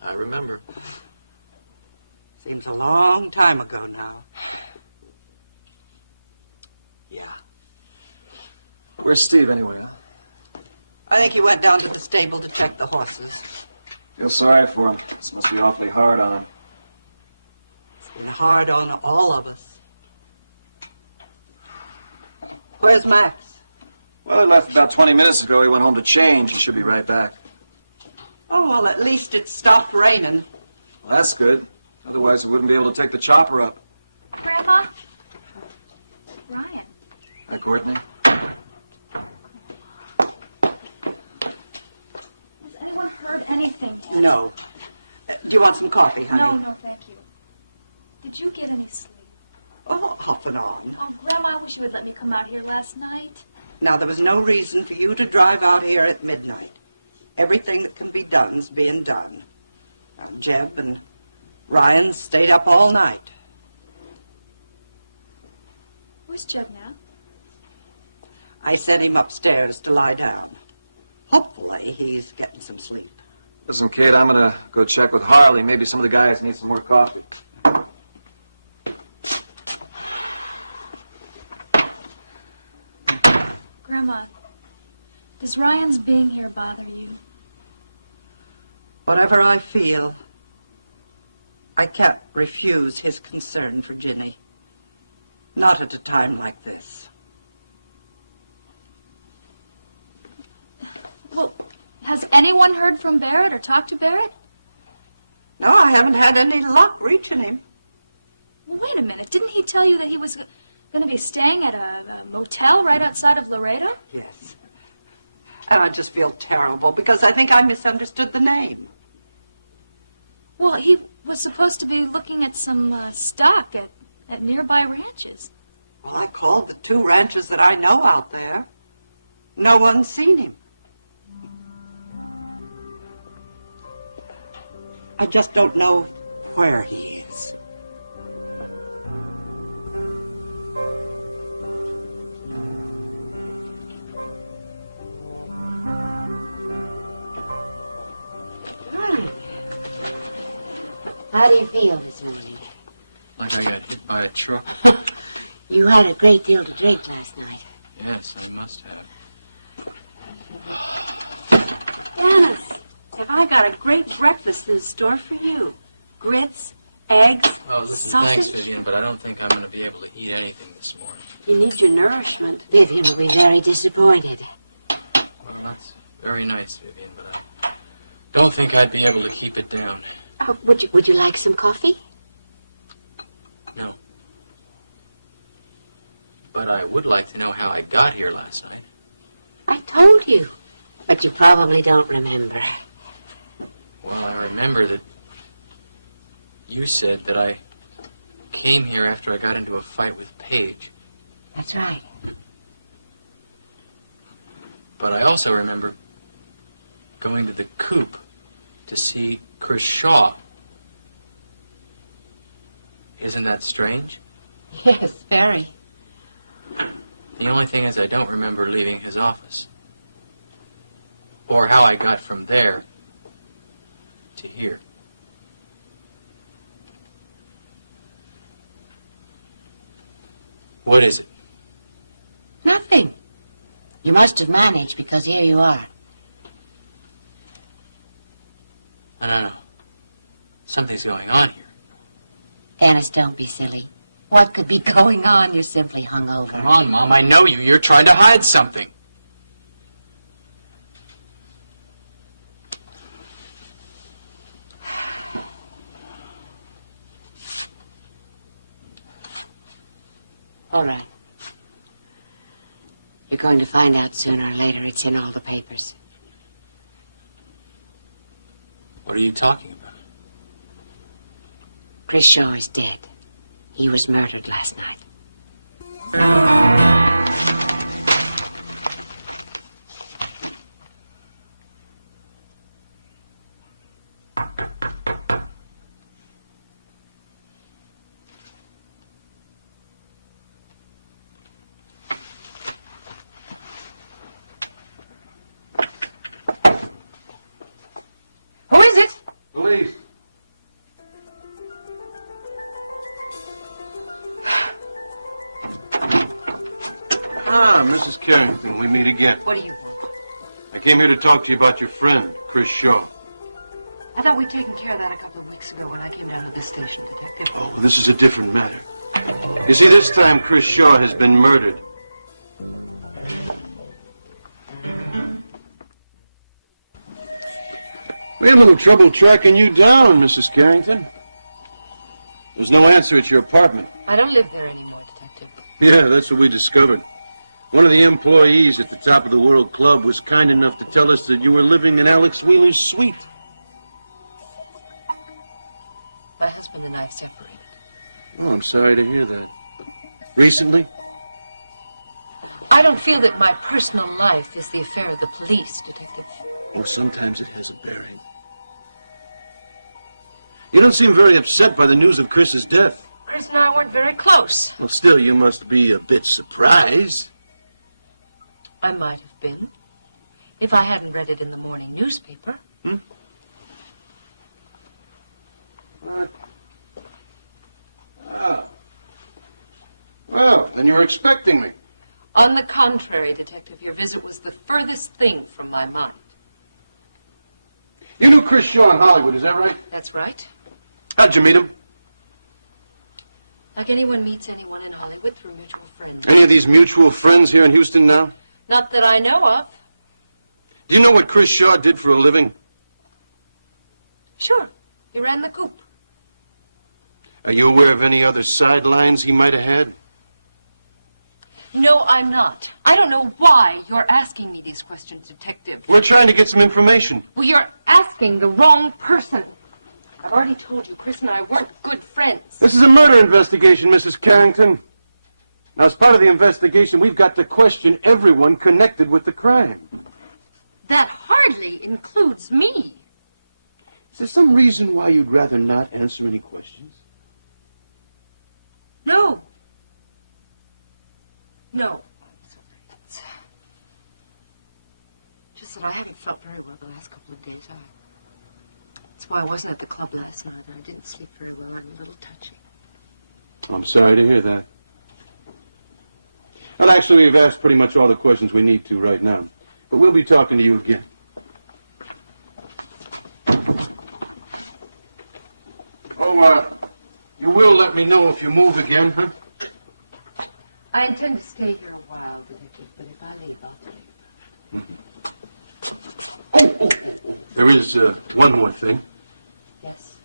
I remember. Seems a long time ago now. Yeah. Where's Steve, anyway, huh? I think he went down to the stable to check the horses. Feel sorry for him. This must be awfully hard on him. It's been hard on all of us. Where's Max? Well, he left about 20 minutes ago. He went home to change. He should be right back. Oh, well, at least it stopped raining. Well, that's good. Otherwise, we wouldn't be able to take the chopper up. Grandma? Ryan. Hi, Courtney. Has anyone heard anything yet? No. Do you want some coffee, honey? No, thank you. Did you get any sleep? Oh, off and on. Oh, Grandma, I wish you would let me come out here last night. Now, there was no reason for you to drive out here at midnight. Everything that can be done's being done. Now, Jeb and Ryan stayed up all night. Where's Jeb now? I sent him upstairs to lie down. Hopefully, he's getting some sleep. Listen, Kate, I'm going to go check with Harley. Maybe some of the guys need some more coffee. Grandma, does Ryan's being here bother you? Whatever I feel, I can't refuse his concern for Ginny. Not at a time like this. Well, has anyone heard from Barrett or talked to Barrett? No, I haven't had any luck reaching him. Well, wait a minute. Didn't he tell you that he was going to be staying at a motel right outside of Laredo? Yes. And I just feel terrible because I think I misunderstood the name. Well, he was supposed to be looking at some stock at nearby ranches. Well, I called the 2 ranches that I know out there. No one's seen him. I just don't know where he is. Darling, how do you feel this morning? Like I got hit by a truck. You had a great deal to drink last night. Yes, I must have. Dennis, have I got a great breakfast in store for you. Grits, eggs, Oh, listen, sausage. thanks, Vivian, but I don't think I'm going to be able to eat anything this morning. You need your nourishment. Vivian will be very disappointed. Well, that's very nice, Vivian, but I don't think I'd be able to keep it down. Would you like some coffee? No. But I would like to know how I got here last night. I told you, but you probably don't remember. Well, I remember that you said that I came here after I got into a fight with Paige. That's right. But I also remember going to the coop to see Chris Shaw. Isn't that strange? Yes, very. The only thing is I don't remember leaving his office. Or how I got from there to here. What is it? Nothing. You must have managed because here you are. No. Something's going on here. Dennis, don't be silly. What could be going on? You're simply hungover. Come on, Mom. I know you. You're trying to hide something. All right. You're going to find out sooner or later. It's in all the papers. What are you talking about? Chris Shaw is dead. He was murdered last night. Who is it? Police. Ah, Mrs. Carrington, we meet again. What do you want? I came here to talk to you about your friend, Chris Shaw. I thought we'd taken care of that a couple of weeks ago when I came down to the station, Detective. Oh, well, this is a different matter. You see, this time Chris Shaw has been murdered. We had a little trouble tracking you down, Mrs. Carrington. There's no answer at your apartment. I don't live there anymore, Detective. Yeah, that's what we discovered. One of the employees at the Top of the World Club was kind enough to tell us that you were living in Alex Wheeler's suite. My husband and I have separated. Oh, I'm sorry to hear that. Recently? I don't feel that my personal life is the affair of the police, Detective. Oh, sometimes it has a bearing. You don't seem very upset by the news of Chris's death. Chris and I weren't very close. Well, still, you must be a bit surprised. I might have been, if I hadn't read it in the morning newspaper. What? Oh. Well, then you were expecting me. On the contrary, Detective, your visit was the furthest thing from my mind. You knew Chris Shaw in Hollywood, is that right? That's right. How'd you meet him? Like anyone meets anyone in Hollywood through mutual friends. Any of these mutual friends here in Houston now? Not that I know of. Do you know what Chris Shaw did for a living? Sure. He ran the coop. Are you aware of any other sidelines he might have had? No, I'm not. I don't know why you're asking me these questions, Detective. We're trying to get some information. Well, you're asking the wrong person. I've already told you Chris and I weren't good friends. This is a murder investigation, Mrs. Carrington. Now, as part of the investigation, we've got to question everyone connected with the crime. That hardly includes me. Is there some reason why you'd rather not answer any questions? No. No. I'm sorry. It's just that I haven't felt very well the last couple of days. That's why I wasn't at the club last night. I didn't sleep very well. I'm a little touchy. I'm sorry to hear that. Well, actually, we've asked pretty much all the questions we need to right now. But we'll be talking to you again. Oh, You will let me know if you move again, huh? I intend to stay here a while, Detective, but if I leave, I'll tell you. There is one more thing. Yes?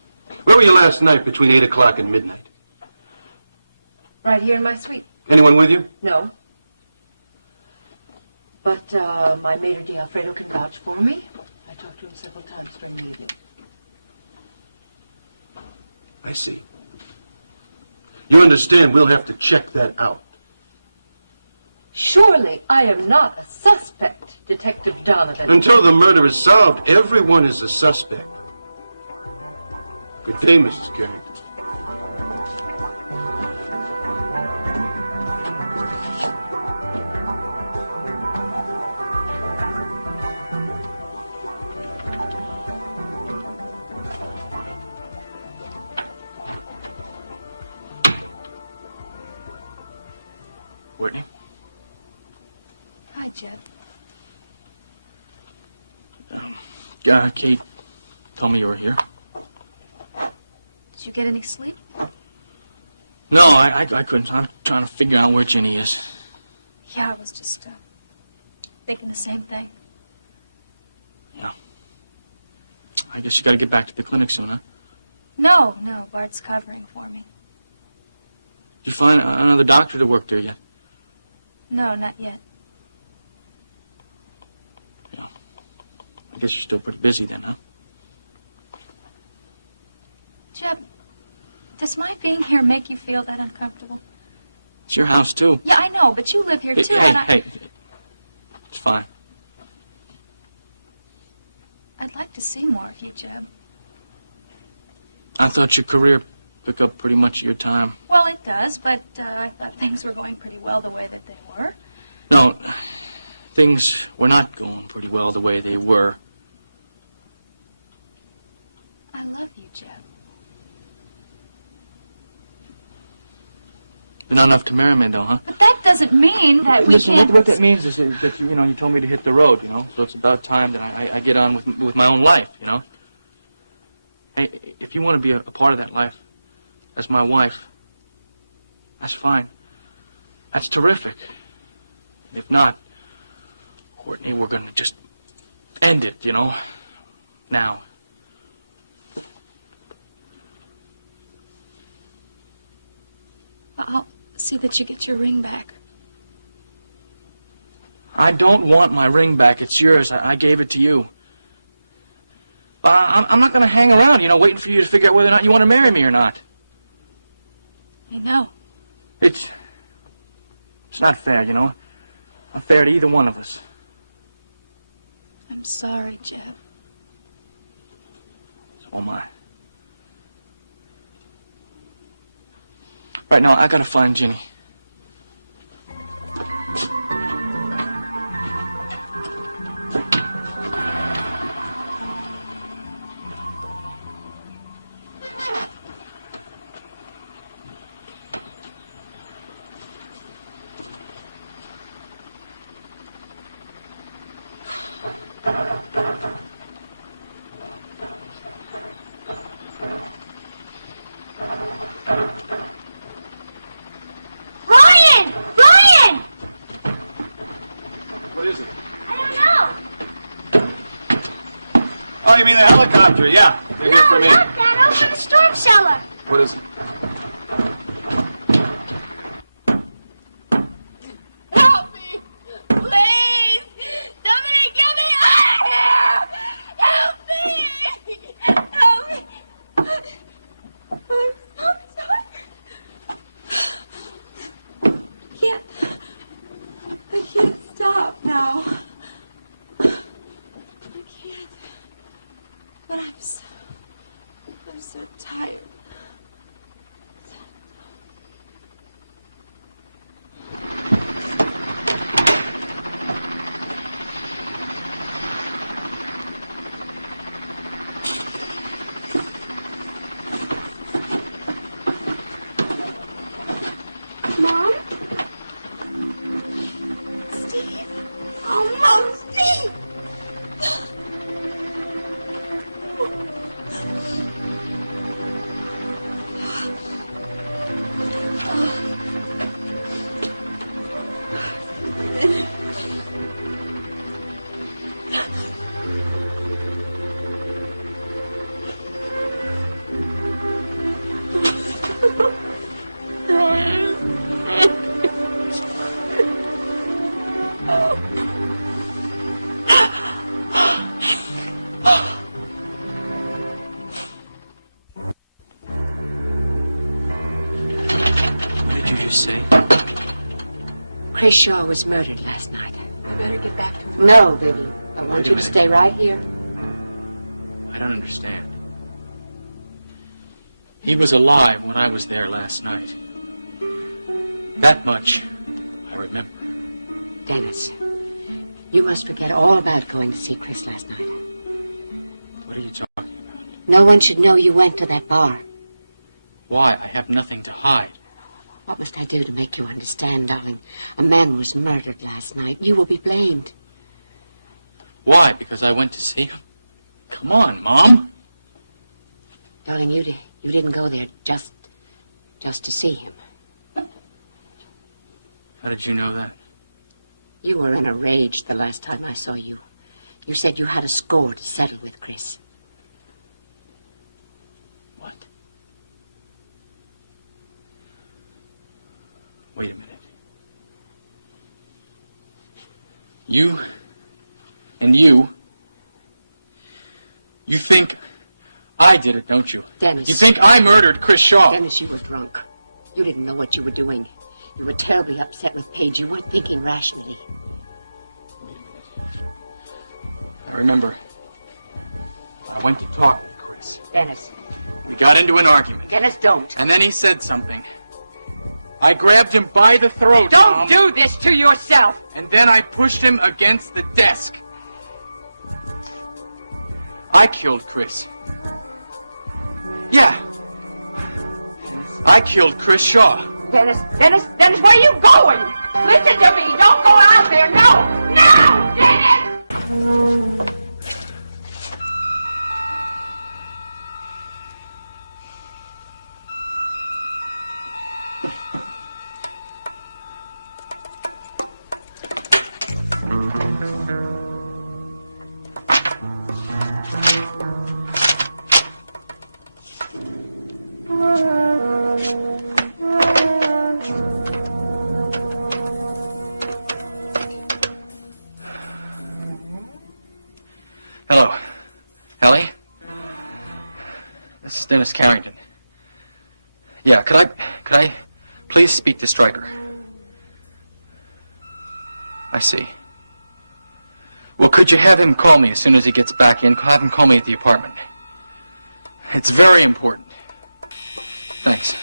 Where were you last night between 8 o'clock and midnight? Right here in my suite. Anyone with you? No. But my maitre d' Alfredo can vouch for me. I talked to him several times during the evening. I see. You understand we'll have to check that out. Surely I am not a suspect, Detective Donovan. Until the murder is solved, everyone is a suspect. Good day, Mrs. Carrington. Courtney? Hi, Jeb. Kate told me you were here. Did you get any sleep? No, I couldn't. I'm trying to figure out where Ginny is. Yeah, I was just thinking the same thing. Yeah. I guess you gotta get back to the clinic soon, huh? No, Bart's covering for me. Did you find another doctor to work there yet? No, not yet. Yeah. I guess you're still pretty busy then, huh? Jeb, does my being here make you feel that uncomfortable? It's your house, too. Yeah, I know, but you live here too, Hey, it's fine. I'd like to see more of you, Jeb. I thought your career took up pretty much of your time. Well, it does, but I thought things were going pretty well the way that they were. No, things were not going pretty well the way they were. I love you, Jeb. You're not enough to marry me, though, huh? But that doesn't mean that we Listen, can't... what that means is that you told me to hit the road, so it's about time that I get on with my own life, Hey, if you want to be a part of that life as my wife, that's fine. That's terrific. And if not, Courtney, we're going to just end it, now. Well, I'll see that you get your ring back. I don't want my ring back. It's yours. I gave it to you. I'm not going to hang around, waiting for you to figure out whether or not you want to marry me or not. I know. It's not fair, Not fair to either one of us. I'm sorry, Jeb. So am I. Right now, I gotta find Ginny. Oh, you mean the helicopter? Yeah, they're here for me. Not that, over in the storm cellar. What is it? Help me! Please! Somebody get me out of here! Help me! Help me! I'm so sorry. I can't stop now. I can't. But I'm so tired. What did you just say? Chris Shaw was murdered last night. I better get back to work. No, Vivian. I want Wait a you to minute. stay right here. I don't understand. He was alive when I was there last night. That much I remember. Dennis, you must forget all about going to see Chris last night. What are you talking about? No one should know you went to that bar. Why? I have nothing to hide. What must I do to make you understand, darling? A man was murdered last night. You will be blamed. Why? Because I went to see him? Come on, Mom. Darling, you didn't go there just to see him. How did you know that? You were in a rage the last time I saw you. You said you had a score to settle with Chris. What? Wait a minute. You think I did it, don't you? Dennis. You think I murdered Chris Shaw? Dennis, you were drunk. You didn't know what you were doing. You were terribly upset with Paige. You weren't thinking rationally. I remember. I went to talk with Chris. Dennis. We got into an argument. Dennis, don't. And then he said something. I grabbed him by the throat, Don't Mom. do this to yourself! And then I pushed him against the desk. I killed Chris. Yeah. I killed Chris Shaw. Dennis, where are you going? Listen to me. Don't go out there. No, Dennis! Hello. Ellie? This is Dennis Carrington. Yeah, could I please speak to Stryker? I see. Well, could you have him call me as soon as he gets back in? Have him call me at the apartment. It's very important. Thanks.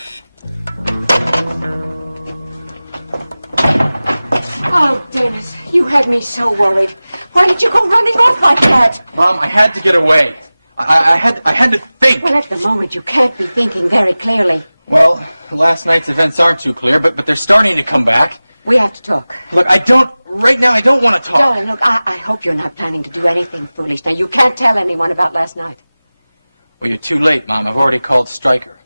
Oh, Dennis, you had me so worried. Why did you go running off like that? Mom, I had to get away. I had to think. Well, at the moment, you can't be thinking very clearly. Well, last night's events aren't too clear, but they're starting to come back. We have to talk. Look, right now I don't want to talk. Darling, look, I hope you're not planning to do anything foolish. Now, you can't tell anyone about last night. Well, you're too late, Mom. I've already called Stryker.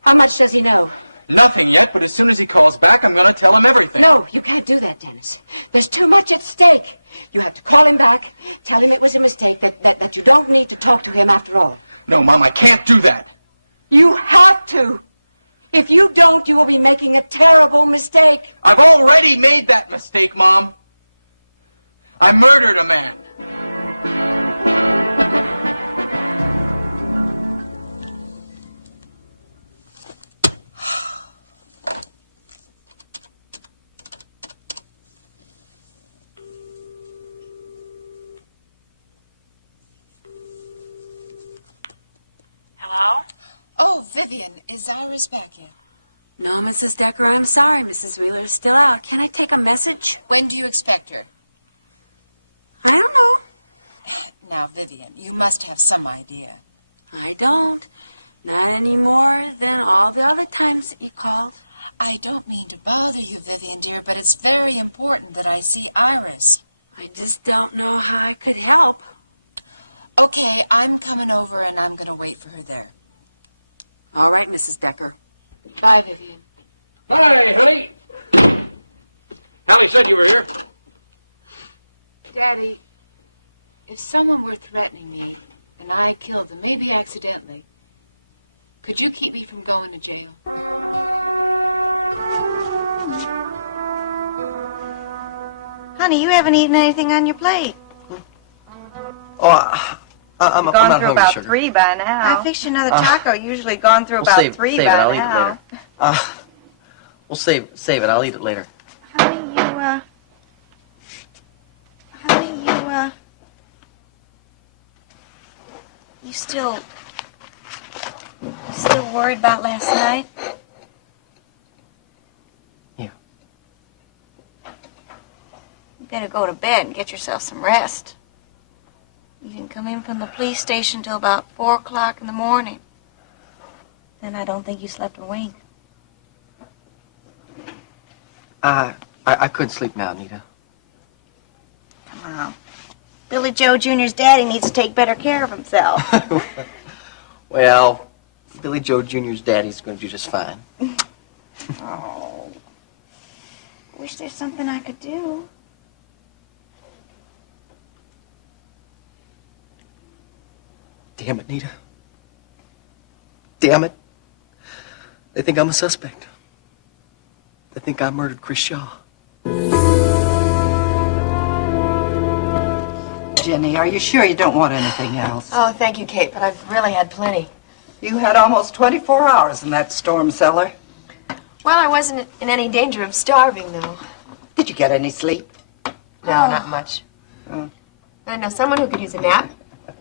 How much does he know? Nothing yet, but as soon as he calls back, I'm going to tell him everything. No, you can't do that, Dennis. There's too much at stake. You have to call him back, tell him it was a mistake, that you don't need to talk to him after all. No, Mom, I can't do that. You have to. If you don't, you will be making a terrible mistake. I've already made that mistake, Mom. I murdered a man. Hello? Oh, Vivian, is Iris back yet? No, Mrs. Decker, I'm sorry. Mrs. Wheeler is still out. Can I take a message? When do you expect her? I don't know. Now, Vivian, you must have some idea. I don't. Not any more than all the other times that you called. I don't mean to bother you, Vivian, dear, but it's very important that I see Iris. I just don't know how I could help. Okay, I'm coming over and I'm going to wait for her there. All right, Mrs. Decker. Bye, Vivian. Hi, honey. Hallie said you were here. Daddy, if someone were threatening me and I killed them, maybe accidentally, could you keep me from going to jail? Honey, you haven't eaten anything on your plate. Oh, I'm not hungry, sugar. I fixed you another taco. Usually gone through about 3 by now. We'll save it. I'll eat it later. Honey, you still worried about last night? Yeah. You better go to bed and get yourself some rest. You didn't come in from the police station till about 4 o'clock in the morning. Then I don't think you slept a wink. I couldn't sleep now, Nita. Come on. Billy Joe Jr.'s daddy needs to take better care of himself. Well, Billy Joe Jr.'s daddy's going to do just fine. Oh. Wish there's something I could do. Damn it, Nita. Damn it. They think I'm a suspect. They think I murdered Chris Shaw. Jenny, are you sure you don't want anything else? Oh, thank you, Kate, but I've really had plenty. You had almost 24 hours in that storm cellar. Well, I wasn't in any danger of starving, though. Did you get any sleep? No, not much. I know someone who could use a nap.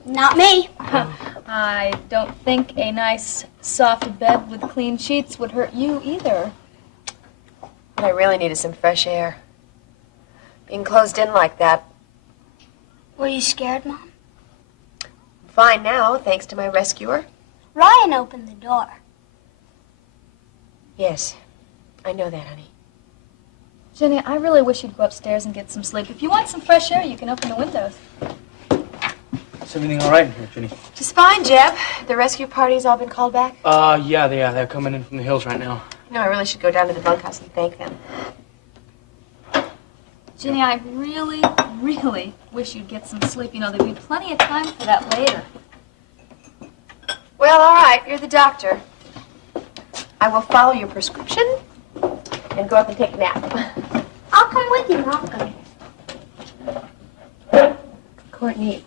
Not me. I don't think a nice soft bed with clean sheets would hurt you either. What I really need is some fresh air. Being closed in like that. Were you scared, Mom? I'm fine now, thanks to my rescuer. Ryan opened the door. Yes, I know that, honey. Jenny, I really wish you'd go upstairs and get some sleep. If you want some fresh air, you can open the windows. Is everything all right in here, Jenny? Just fine, Jeb. The rescue party's all been called back. Yeah, they're coming in from the hills right now. No, I really should go down to the bunkhouse and thank them. Jenny, I really, really wish you'd get some sleep. You know, there'll be plenty of time for that later. Well, all right, you're the doctor. I will follow your prescription and go up and take a nap. I'll come with you, Mom. Courtney,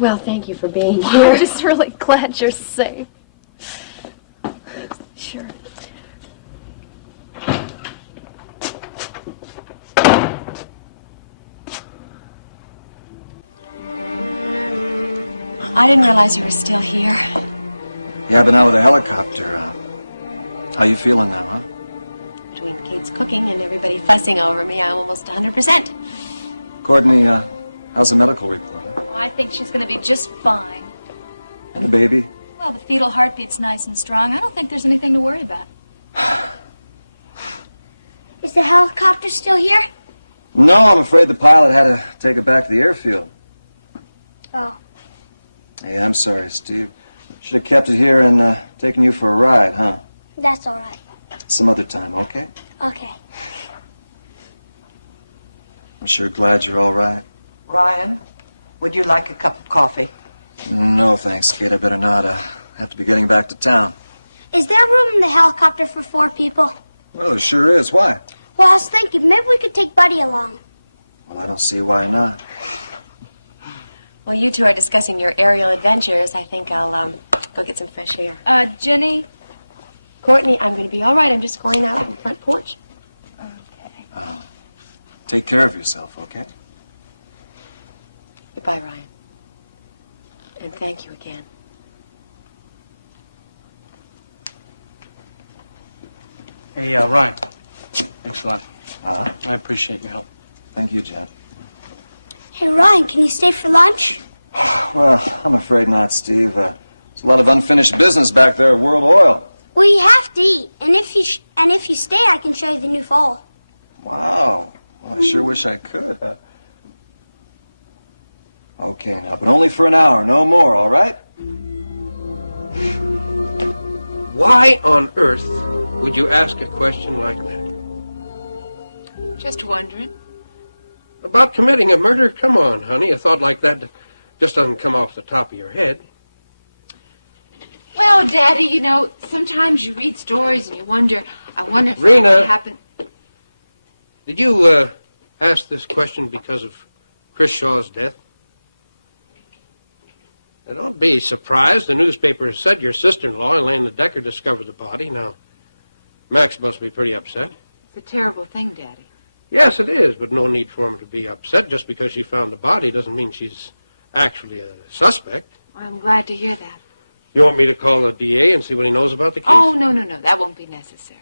well, thank you for being here. I'm just really glad you're safe. Sure. I didn't realize you were still here. Yeah, I've been out with a helicopter. How you feeling now, huh? Between Kate's cooking and everybody fussing over me, I'm almost 100%. Courtney, how's the medical report? Huh? I think she's going to be just fine. And the baby? Well, the fetal heartbeat's nice and strong. I don't think there's anything to worry about. Is the helicopter still here? No, I'm afraid the pilot had to take it back to the airfield. Oh. Hey, I'm sorry, Steve. Should have kept it here and taken you for a ride, huh? That's all right. Some other time, okay? Okay. I'm sure glad you're all right. Ryan, would you like a cup of coffee? No, thanks, Kate. I better not. Have to be getting back to town. Is there room in the helicopter for 4 people? Well, there sure is. Why? Well, I was thinking maybe we could take Buddy along. Well, I don't see why not. Well, you two are discussing your aerial adventures. I think I'll go get some fresh air. Jenny? Courtney, I'm going to be all right. I'm just going out on the front porch. Okay. Take care of yourself, okay? Goodbye, Ryan. And thank you again. Hey, Ryan. Thanks a lot. Uh-huh. I appreciate your help. Thank you, Jen. Hey, Ryan, can you stay for lunch? Well, I'm afraid not, Steve. There's a lot of unfinished business back there at World Oil. Well, you have to eat. And if you stay, I can show you the new fall. Wow. Well, I sure wish I could. Okay, now, but only for an hour, no more, all right? Why on earth Would you ask a question like that? Just wondering. About committing a murder? Come on, honey. A thought like that just doesn't come off the top of your head. Well, Daddy, you know, sometimes you read stories and you wonder, I wonder if Rena. that happened. Did you ask this question because of Chris Shaw's death? Now, don't be surprised. The newspaper has said your sister-in-law, Elena Decker, discovered the body. Now, Max must be pretty upset. It's a terrible thing, Daddy. Yes, it is, but no need for him to be upset. Just because she found the body doesn't mean she's actually a suspect. I'm glad to hear that. You want me to call the DA and see what he knows about the case? Oh, no, that won't be necessary.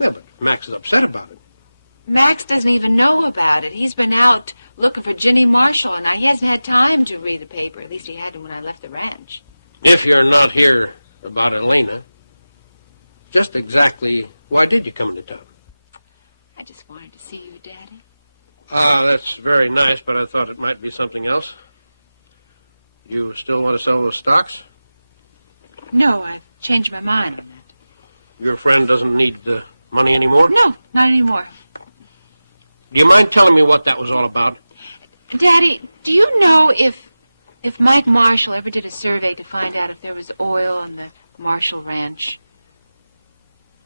Yeah, but Max is upset about it. Max doesn't even know about it. He's been out looking for Ginny Marshall, and he hasn't had time to read the paper. At least he hadn't when I left the ranch. If you're not here about Elena, just exactly why did you come into town? I just wanted to see you, Daddy. Ah, that's very nice, but I thought it might be something else. You still want to sell those stocks? No, I've changed my mind on that. Your friend doesn't need the money anymore? No, not anymore. Do you mind telling me what that was all about? Daddy, do you know if Mike Marshall ever did a survey to find out if there was oil on the Marshall Ranch?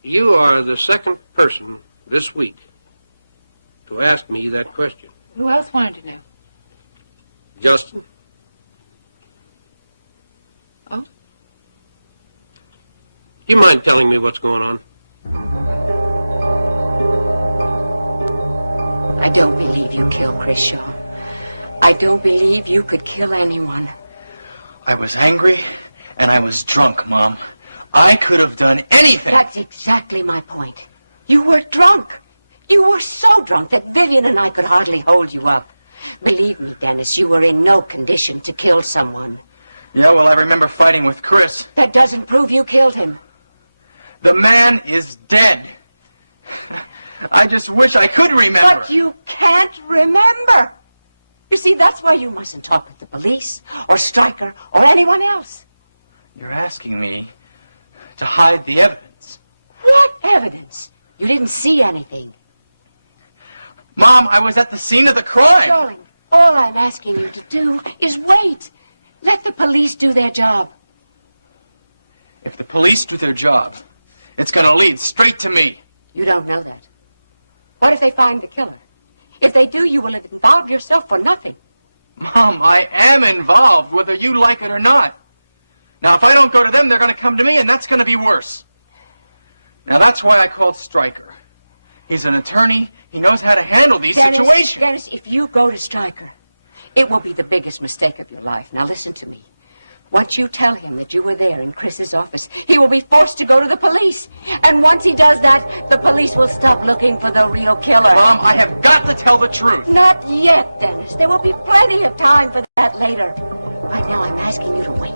You are the second person this week to ask me that question. Who else wanted to know? Justin? Oh? Do you mind telling me what's going on? I don't believe you killed Chris Shaw. I don't believe you could kill anyone. I was angry and I was drunk, Mom. I could have done anything. That's exactly my point. You were drunk. You were so drunk that Vivian and I could hardly hold you up. Believe me, Dennis, you were in no condition to kill someone. Yeah, well, I remember fighting with Chris. That doesn't prove you killed him. The man is dead. I just wish I could remember. But you can't remember. You see, that's why you mustn't talk with the police or Stryker or anyone else. You're asking me to hide the evidence. What evidence? You didn't see anything. Mom, I was at the scene of the crime. Darling, all I'm asking you to do is wait. Let the police do their job. If the police do their job, it's going to lead straight to me. You don't know that. What if they find the killer? If they do, you will have involved yourself for nothing. Mom, I am involved, whether you like it or not. Now, if I don't go to them, they're going to come to me, and that's going to be worse. Now, that's why I called Stryker. He's an attorney. He knows how to handle these situations. Dennis, if you go to Stryker, it will be the biggest mistake of your life. Now, listen to me. Once you tell him that you were there in Chris's office, he will be forced to go to the police. And once he does that, the police will stop looking for the real killer. Mom, I have got to tell the truth. Not yet, Dennis. There will be plenty of time for that later. Right now, I'm asking you to wait.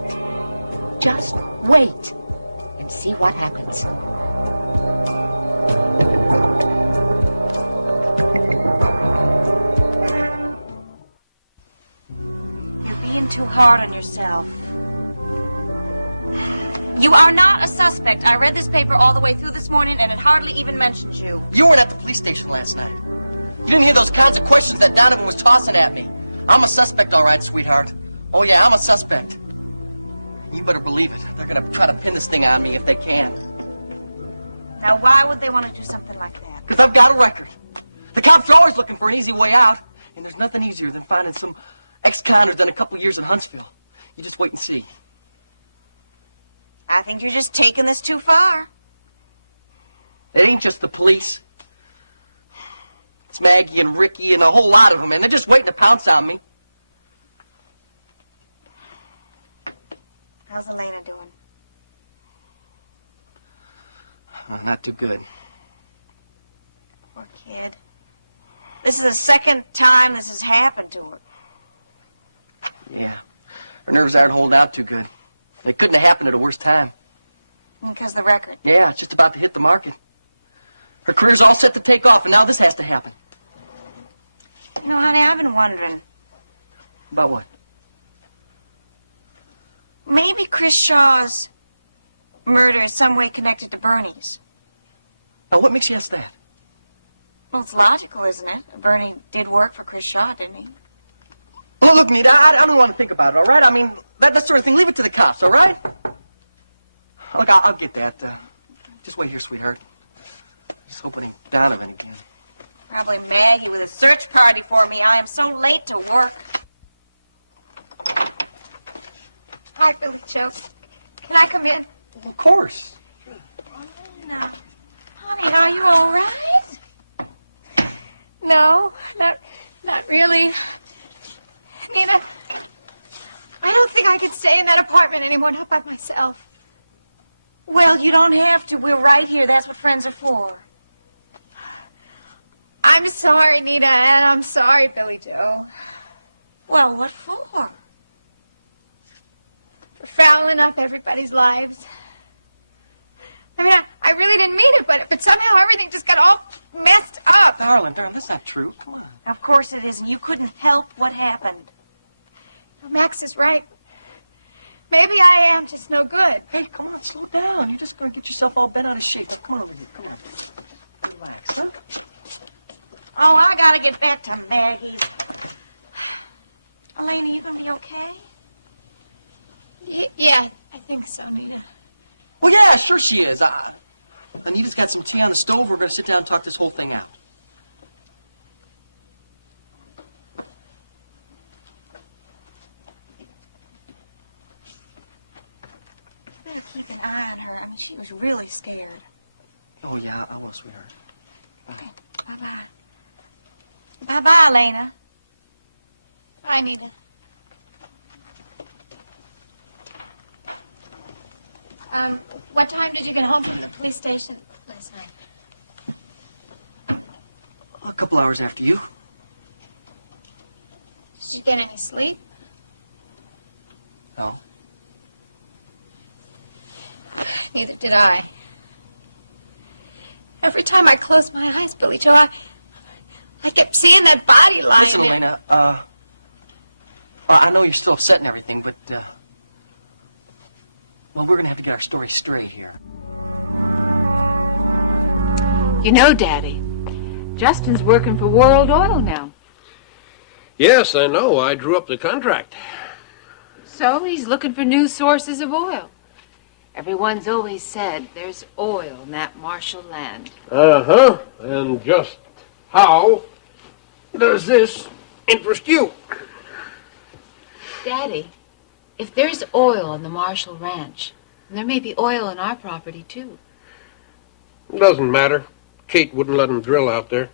Just wait and see what happens. You're being too hard on yourself. You are not a suspect. I read this paper all the way through this morning, and it hardly even mentions you. You weren't at the police station last night. You didn't hear those kinds of questions that Donovan was tossing at me. I'm a suspect, all right, sweetheart. Oh, yeah, I'm a suspect. And you better believe it. They're going to try to pin this thing on me if they can. Now, why would they want to do something like that? Because I've got a record. The cops are always looking for an easy way out, and there's nothing easier than finding some ex-con who's done a couple years in Huntsville. You just wait and see. I think you're just taking this too far. It ain't just the police. It's Maggie and Ricky and a whole lot of them, and they're just waiting to pounce on me. How's Elena doing? Not too good. Poor kid. This is the second time this has happened to her. Yeah. Her nerves aren't holding out too good. It couldn't have happened at a worse time. Because the record. Yeah, it's just about to hit the market. Her career's all set to take off, and now this has to happen. You know, honey, I've been wondering. About what? Maybe Chris Shaw's murder is some way connected to Bernie's. Now, what makes you ask that? Well, it's logical, isn't it? Bernie did work for Chris Shaw, didn't he? Look, Nita, I don't want to think about it, all right? I mean, that sort of thing, leave it to the cops, all right? Look, I'll get that. Just wait here, sweetheart. Just hope it ain't Donovan again. Probably Maggie with a search party for me. I am so late to work. Hi, Billy Joe. Can I come in? Well, of course. No. Honey, are you all right? No, not really. Nina, I don't think I can stay in that apartment anymore, not by myself. Well, you don't have to. We're right here. That's what friends are for. I'm sorry, Nina, and I'm sorry, Billy Joe. Well, what for? For fouling up everybody's lives. I mean, I really didn't mean it, but somehow everything just got all messed up. Darling, that's not true. Come on. Of course it isn't. You couldn't help what happened. Now, Max is right. Maybe I am just no good. Hey, come on, slow down. You're just going to get yourself all bent out of shape. Now, come on over here. Come on. Relax, huh? Oh, I gotta get back to Maggie's. Elena, you gonna be okay? Yeah, I think so, Nina. Well, yeah, sure she is. Anita's got some tea on the stove. We're going to sit down and talk this whole thing out. You better keep an eye on her. I mean, she was really scared. Oh, yeah, I will, sweetheart. Bye. Okay, bye-bye. Bye-bye, Elena. Bye, Nina. What time did you get home from the police station last night? A couple hours after you. Did you get any sleep? No. Neither did I. Every time I closed my eyes, Billy Joe, I kept seeing that body lying Listen, there. Elena, well, I know you're still upset and everything, but, well, we're going to have to get our story straight here. You know, Daddy, Justin's working for World Oil now. Yes, I know. I drew up the contract. So he's looking for new sources of oil. Everyone's always said there's oil in that Marshall land. Uh-huh. And just how does this interest you? Daddy, if there's oil on the Marshall Ranch, then there may be oil on our property, too. It doesn't matter. Kate wouldn't let him drill out there.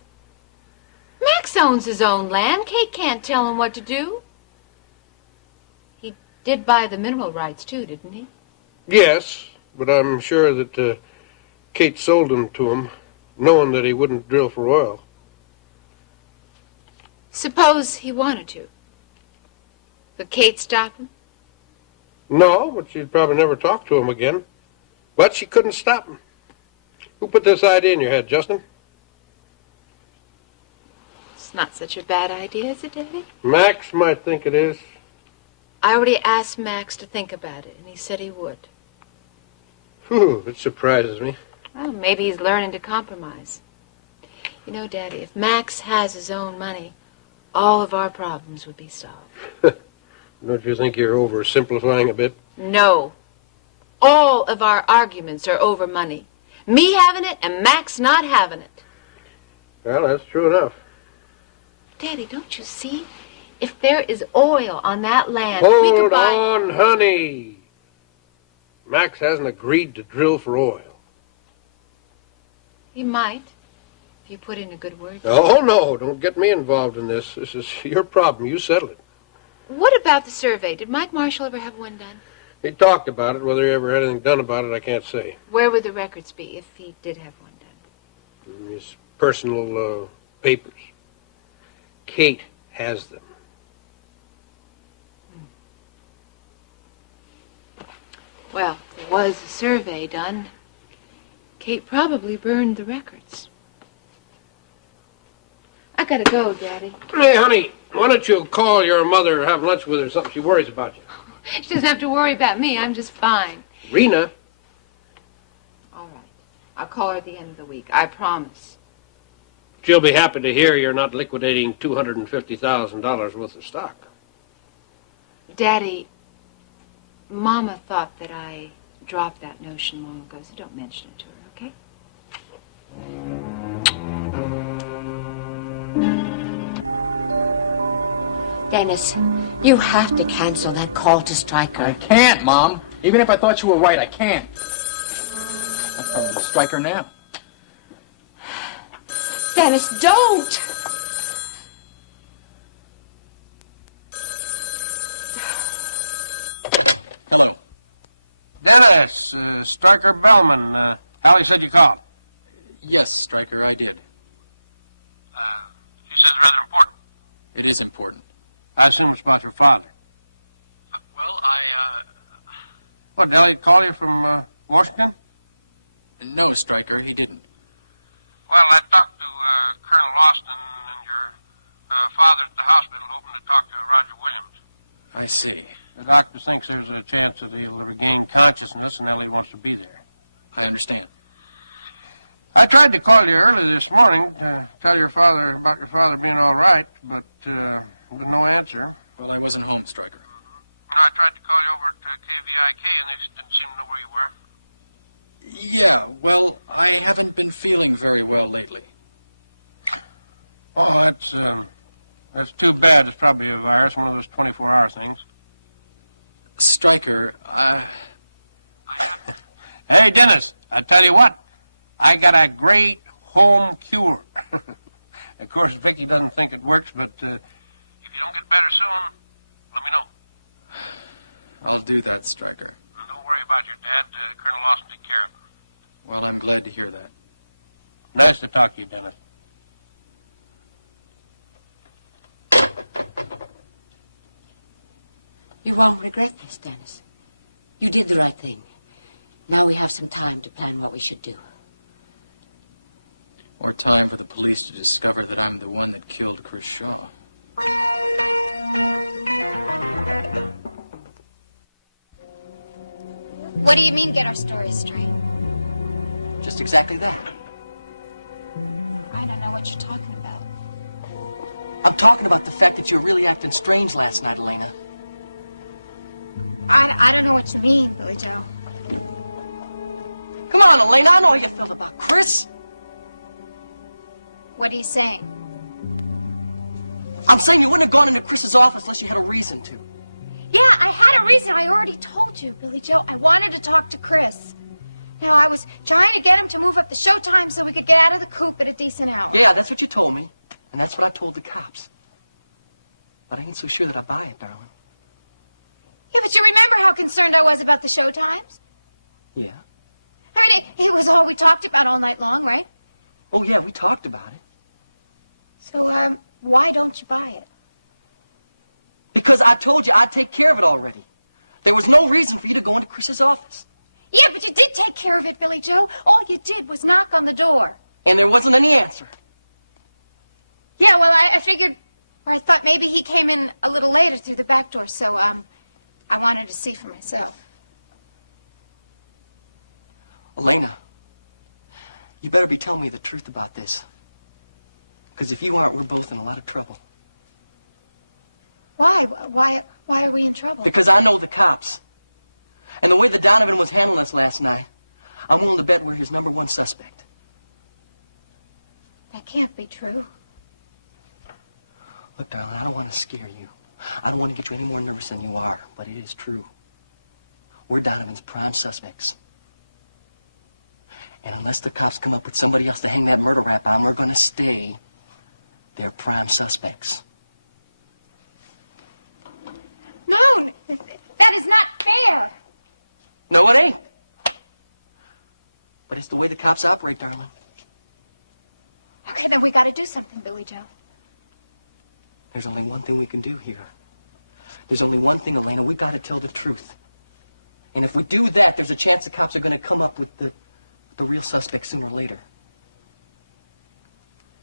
Max owns his own land. Kate can't tell him what to do. He did buy the mineral rights, too, didn't he? Yes, but I'm sure that Kate sold them to him, knowing that he wouldn't drill for oil. Suppose he wanted to. Could Kate stop him? No, but she'd probably never talk to him again. But she couldn't stop him. Who put this idea in your head, Justin? It's not such a bad idea, is it, Daddy? Max might think it is. I already asked Max to think about it, and he said he would. Whew, it surprises me. Well, maybe he's learning to compromise. You know, Daddy, if Max has his own money, all of our problems would be solved. Don't you think you're oversimplifying a bit? No. All of our arguments are over money. Me having it and Max not having it. Well, that's true enough. Daddy, don't you see? If there is oil on that land, we could Hold buy... on, honey. Max hasn't agreed to drill for oil. He might, if you put in a good word. Oh, no, don't get me involved in this. This is your problem. You settle it. What about the survey? Did Mike Marshall ever have one done? He talked about it. Whether he ever had anything done about it, I can't say. Where would the records be if he did have one done? In his personal papers. Kate has them. Well, if there was a survey done, Kate probably burned the records. I gotta go, Daddy. Hey, honey, why don't you call your mother or have lunch with her, something she worries about you? She doesn't have to worry about me. I'm just fine. Rena, All right. I'll call her at the end of the week. I promise. She'll be happy to hear you're not liquidating $250,000 worth of stock. Daddy, Mama thought that I dropped that notion long ago, so don't mention it to her, okay? Dennis, you have to cancel that call to Stryker. I can't, Mom. Even if I thought you were right, I can't. I'm probably Stryker now. Dennis, don't! Hello. Dennis, Stryker Bellman. Hallie said you called. Yes, Stryker, I did. She says rather important. It is important. I assume it's about your father. Well, What, did Elliot call you from Washington? No, Stryker, he didn't. Well, I talked to Colonel Austin and your father at the hospital, hoping to talk to Roger Williams. I see. The doctor thinks there's a chance that he'll regain consciousness, and Elliot wants to be there. I understand. I tried to call you early this morning to tell your father about your father being all right, but with no answer. Well, I wasn't home, Stryker. You know, I tried to call you over to KVIK, and they didn't seem to know where you were. Yeah, well, I haven't been feeling very well lately. Oh, that's too bad. It's probably a virus, one of those 24-hour things. Stryker, Hey, Dennis, I tell you what, I got a great home cure. Of course, Vicky doesn't think it works, but If you don't get better soon, let me know. I'll do that, Stryker. And don't worry about your dad. Colonel Austin take care of him. Well, I'm glad to hear that. nice to talk to you, Dennis. You won't regret this, Dennis. You did the right thing. Now we have some time to plan what we should do. Or time for the police to discover that I'm the one that killed Chris Shaw. What do you mean, get our stories straight? Just exactly that. I don't know what you're talking about. I'm talking about the fact that you were really acting strange last night, Elena. I don't know what you mean, Billy Joe. Come on, Elena, I know how you felt about Chris. What are you saying? I'm saying you wouldn't have gone into Chris's office unless you had a reason to. Yeah, I had a reason. I already told you, Billy Joe. I wanted to talk to Chris. Now, I was trying to get him to move up the show time so we could get out of the coop at a decent hour. Yeah, that's what you told me. And that's what I told the cops. But I ain't so sure that I buy it, darling. Yeah, but you remember how concerned I was about the show times? Yeah. I mean, it was all we talked about all night long, right? Oh, yeah, we talked about it. So, why don't you buy it? Because I told you I'd take care of it already. There was no reason for you to go into Chris's office. Yeah, but you did take care of it, Billy Joe. All you did was knock on the door. And there wasn't any answer. Yeah, well, I figured, or I thought maybe he came in a little later through the back door, so, I wanted to see for myself. Elena, you better be telling me the truth about this. Because if you aren't, we're both in a lot of trouble. Why? Why are we in trouble? Because I know the cops. And the way that Donovan was handling us last night, I'm willing to bet we're his #1 suspect. That can't be true. Look, darling, I don't want to scare you. I don't want to get you any more nervous than you are, but it is true. We're Donovan's prime suspects. And unless the cops come up with somebody else to hang that murder rap on, we're going to stay their prime suspects. No, that is not fair. No, it ain't. But it's the way the cops operate, darling. Okay, then we got to do something, Billy Joe. There's only one thing we can do here. There's only one thing, Elena. We got to tell the truth. And if we do that, there's a chance the cops are going to come up with the real suspect sooner or later.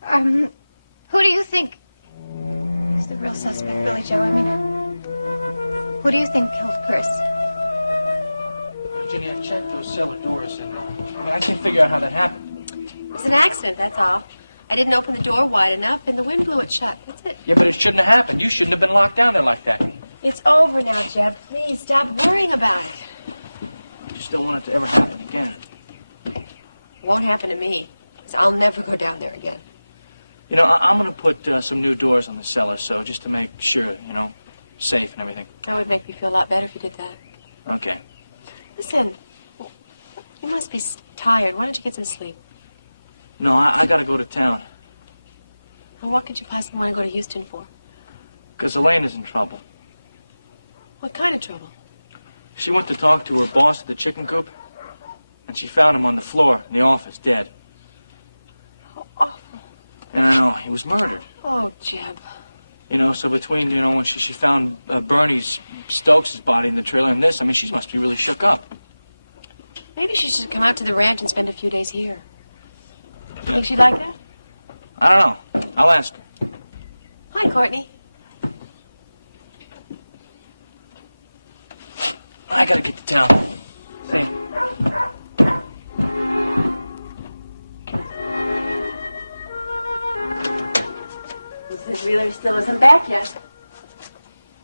Who do you think is the real suspect, Billy Joe? I mean, who do you think killed Chris? Ginny, I checked those cellar doors, and I can't figure out how that happened. It was an accident, that's all. I didn't open the door wide enough, and the wind blew it shut. That's it. Yeah, but it shouldn't have happened. You shouldn't have been locked down there like that. It's over now, Jeb. Please, stop worrying about it. I just don't want it to ever happen again. It won't happen to me, because I'll never go down there again. You know, I'm going to put some new doors on the cellar, so just to make sure, you know, safe and everything. That would make me feel a lot better if you did that. Okay. Listen, you must be tired. Why don't you get some sleep? No, I got to go to town. Well, what could you possibly want to go to Houston for? Because Elaine is in trouble. What kind of trouble? She went to talk to her boss at the chicken coop, and she found him on the floor in the office, dead. How awful. And I know, he was murdered. Oh, Jeb. You know, so between, you know, when she found Bernie Stokes' body in the trailer and this, I mean, she must be really shook up. Maybe she should come out to the ranch and spend a few days here. Think she'd like that? I don't know. I'll ask her. Hi, Courtney. I gotta get to town. See? Mrs. Wheeler still isn't back yet.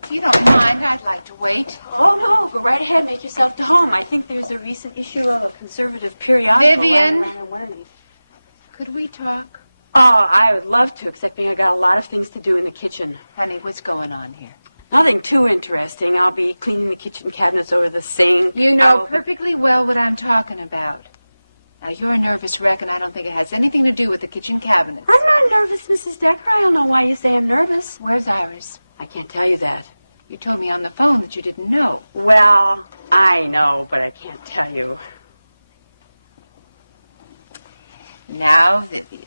If you don't mind, I'd like to wait. Oh, no. Go right ahead. Make yourself to home. I think there's a recent issue of a conservative periodical. Vivian? lying around in one of these. Could we talk? Oh, I would love to, excepting I got a lot of things to do in the kitchen. Honey, what's going on here? Nothing too interesting. I'll be cleaning the kitchen cabinets over the sink. You know perfectly well what I'm talking about. Now, you're a nervous wreck, and I don't think it has anything to do with the kitchen cabinets. I'm not nervous, Mrs. Decker. I don't know why you say I'm nervous. Where's Iris? I can't tell you that. You told me on the phone that you didn't know. Well, I know, but I can't tell you. Now, Vivian,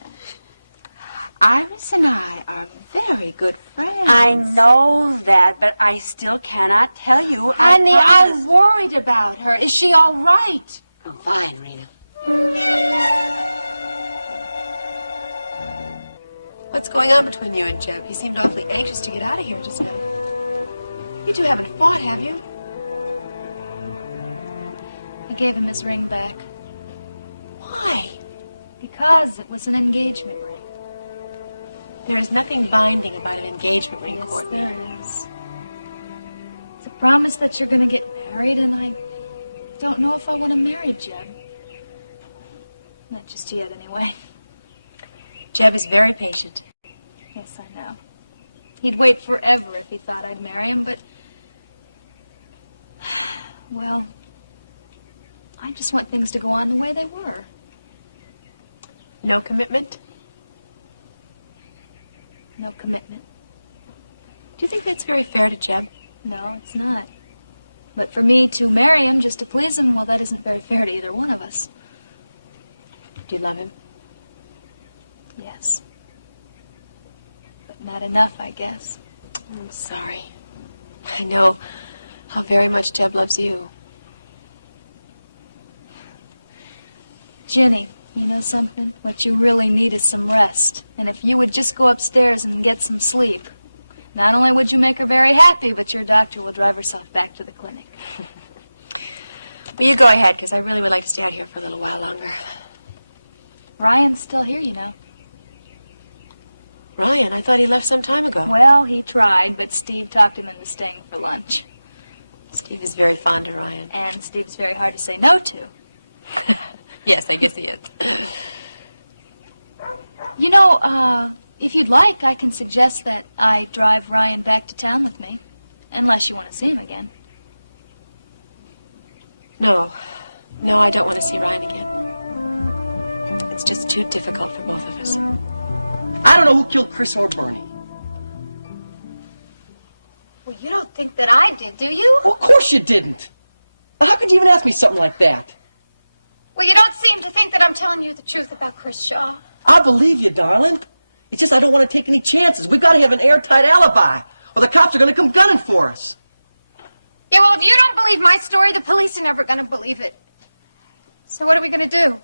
Iris and I are very good friends. I know that, but I still cannot tell you. Honey, I I'm worried about her. Is she all right? I'm fine, Rena. What's going on between you and Jeb? He seemed awfully anxious to get out of here just now. You two haven't fought, have you? I gave him his ring back. Why? Because it was an engagement ring. There is nothing binding about an engagement ring, Yes, Courtney. there is. It's a promise that you're going to get married, and I don't know if I want to marry Jeb. Not just yet, anyway. Jeb is very patient. Yes, I know. He'd wait forever if he thought I'd marry him, but... Well, I just want things to go on the way they were. No commitment? No commitment. Do you think that's very fair to Jeb? No, it's not. But for me to marry him just to please him, well, that isn't very fair to either one of us. Do you love him? Yes. But not enough, I guess. I'm sorry. I know how very much Jeb loves you. Ginny, you know something? What you really need is some rest. And if you would just go upstairs and get some sleep, not only would you make her very happy, but your doctor will drive herself back to the clinic. Well, you go ahead, because I really would like to stay out here for a little while longer. Ryan's still here, you know. Ryan? I thought he left some time ago. Well, he tried, but Steve talked him into staying for lunch. Steve is very fond of Ryan. And Steve's very hard to say no to. Yes, I guess he is. You know, if you'd like, I can suggest that I drive Ryan back to town with me. Unless you want to see him again. No. No, I don't want to see Ryan again. It's just too difficult for both of us. I don't know who killed Chris or Bernie. Well, you don't think that I did, do you? Well, of course you didn't. How could you even ask me something like that? Well, you don't seem to think that I'm telling you the truth about Chris Shaw. I'll believe you, darling. It's just I don't want to take any chances. We've got to have an airtight alibi, or the cops are going to come gunning for us. Yeah, well, if you don't believe my story, the police are never going to believe it. So what are we going to do?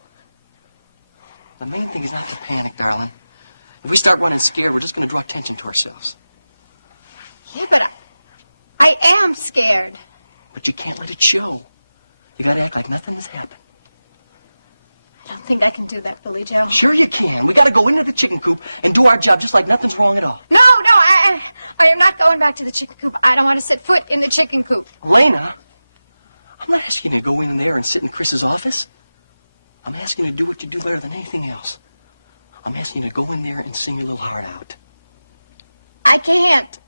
The main thing is not to panic, darling. If we start running scared, we're just going to draw attention to ourselves. Yeah, but I am scared. But you can't let it show. You gotta act like nothing has happened. I don't think I can do that, Billy Joe. Sure you can. We gotta go into the chicken coop and do our job just like nothing's wrong at all. No, I am not going back to the chicken coop. I don't want to set foot in the chicken coop. Elena, I'm not asking you to go in there and sit in Chris's office. I'm asking you to do what you do better than anything else. I'm asking you to go in there and sing your little heart out. I can't.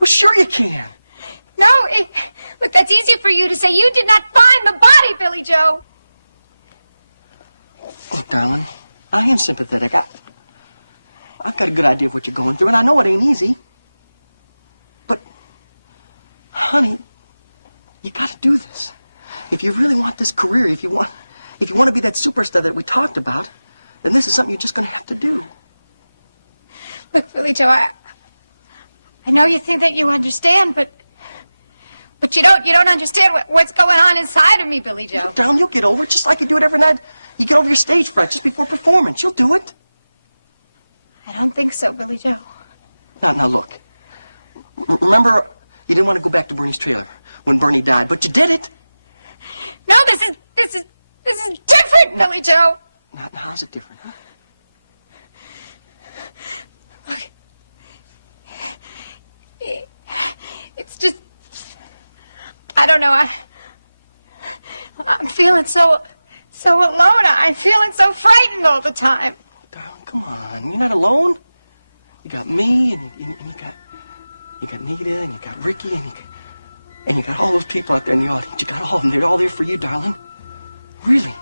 Well, sure you can. No, look, that's easier for you to say. You did not find the body, Billy Joe. Look, darling, I am sympathetic. I've got a good idea of what you're going through, and I know it ain't easy. But, honey, you gotta do this. If you really want this career, if you want to be that superstar that we talked about, then this is something you're just gonna have to do. Look, Billy Joe, I know you think that you understand, but you don't understand what's going on inside of me, Billy Joe. Look, darling, you'll get over it just like you do it every night. You get over your stage fright just before performance. You'll do it. I don't think so, Billy Joe. Now, look. Remember, you didn't want to go back to Bernie's trailer when Bernie died, but you did it. No, this is different, Billy Joe. Now, how's it different, huh? Look, it's just, I don't know. I'm feeling so alone. I'm feeling so frightened all the time. Darling, come on. You're not alone. You got me, and you got Nita, and you got Ricky, and you got all those people out there in the audience. You got all of them. They're all there for you, darling. Really.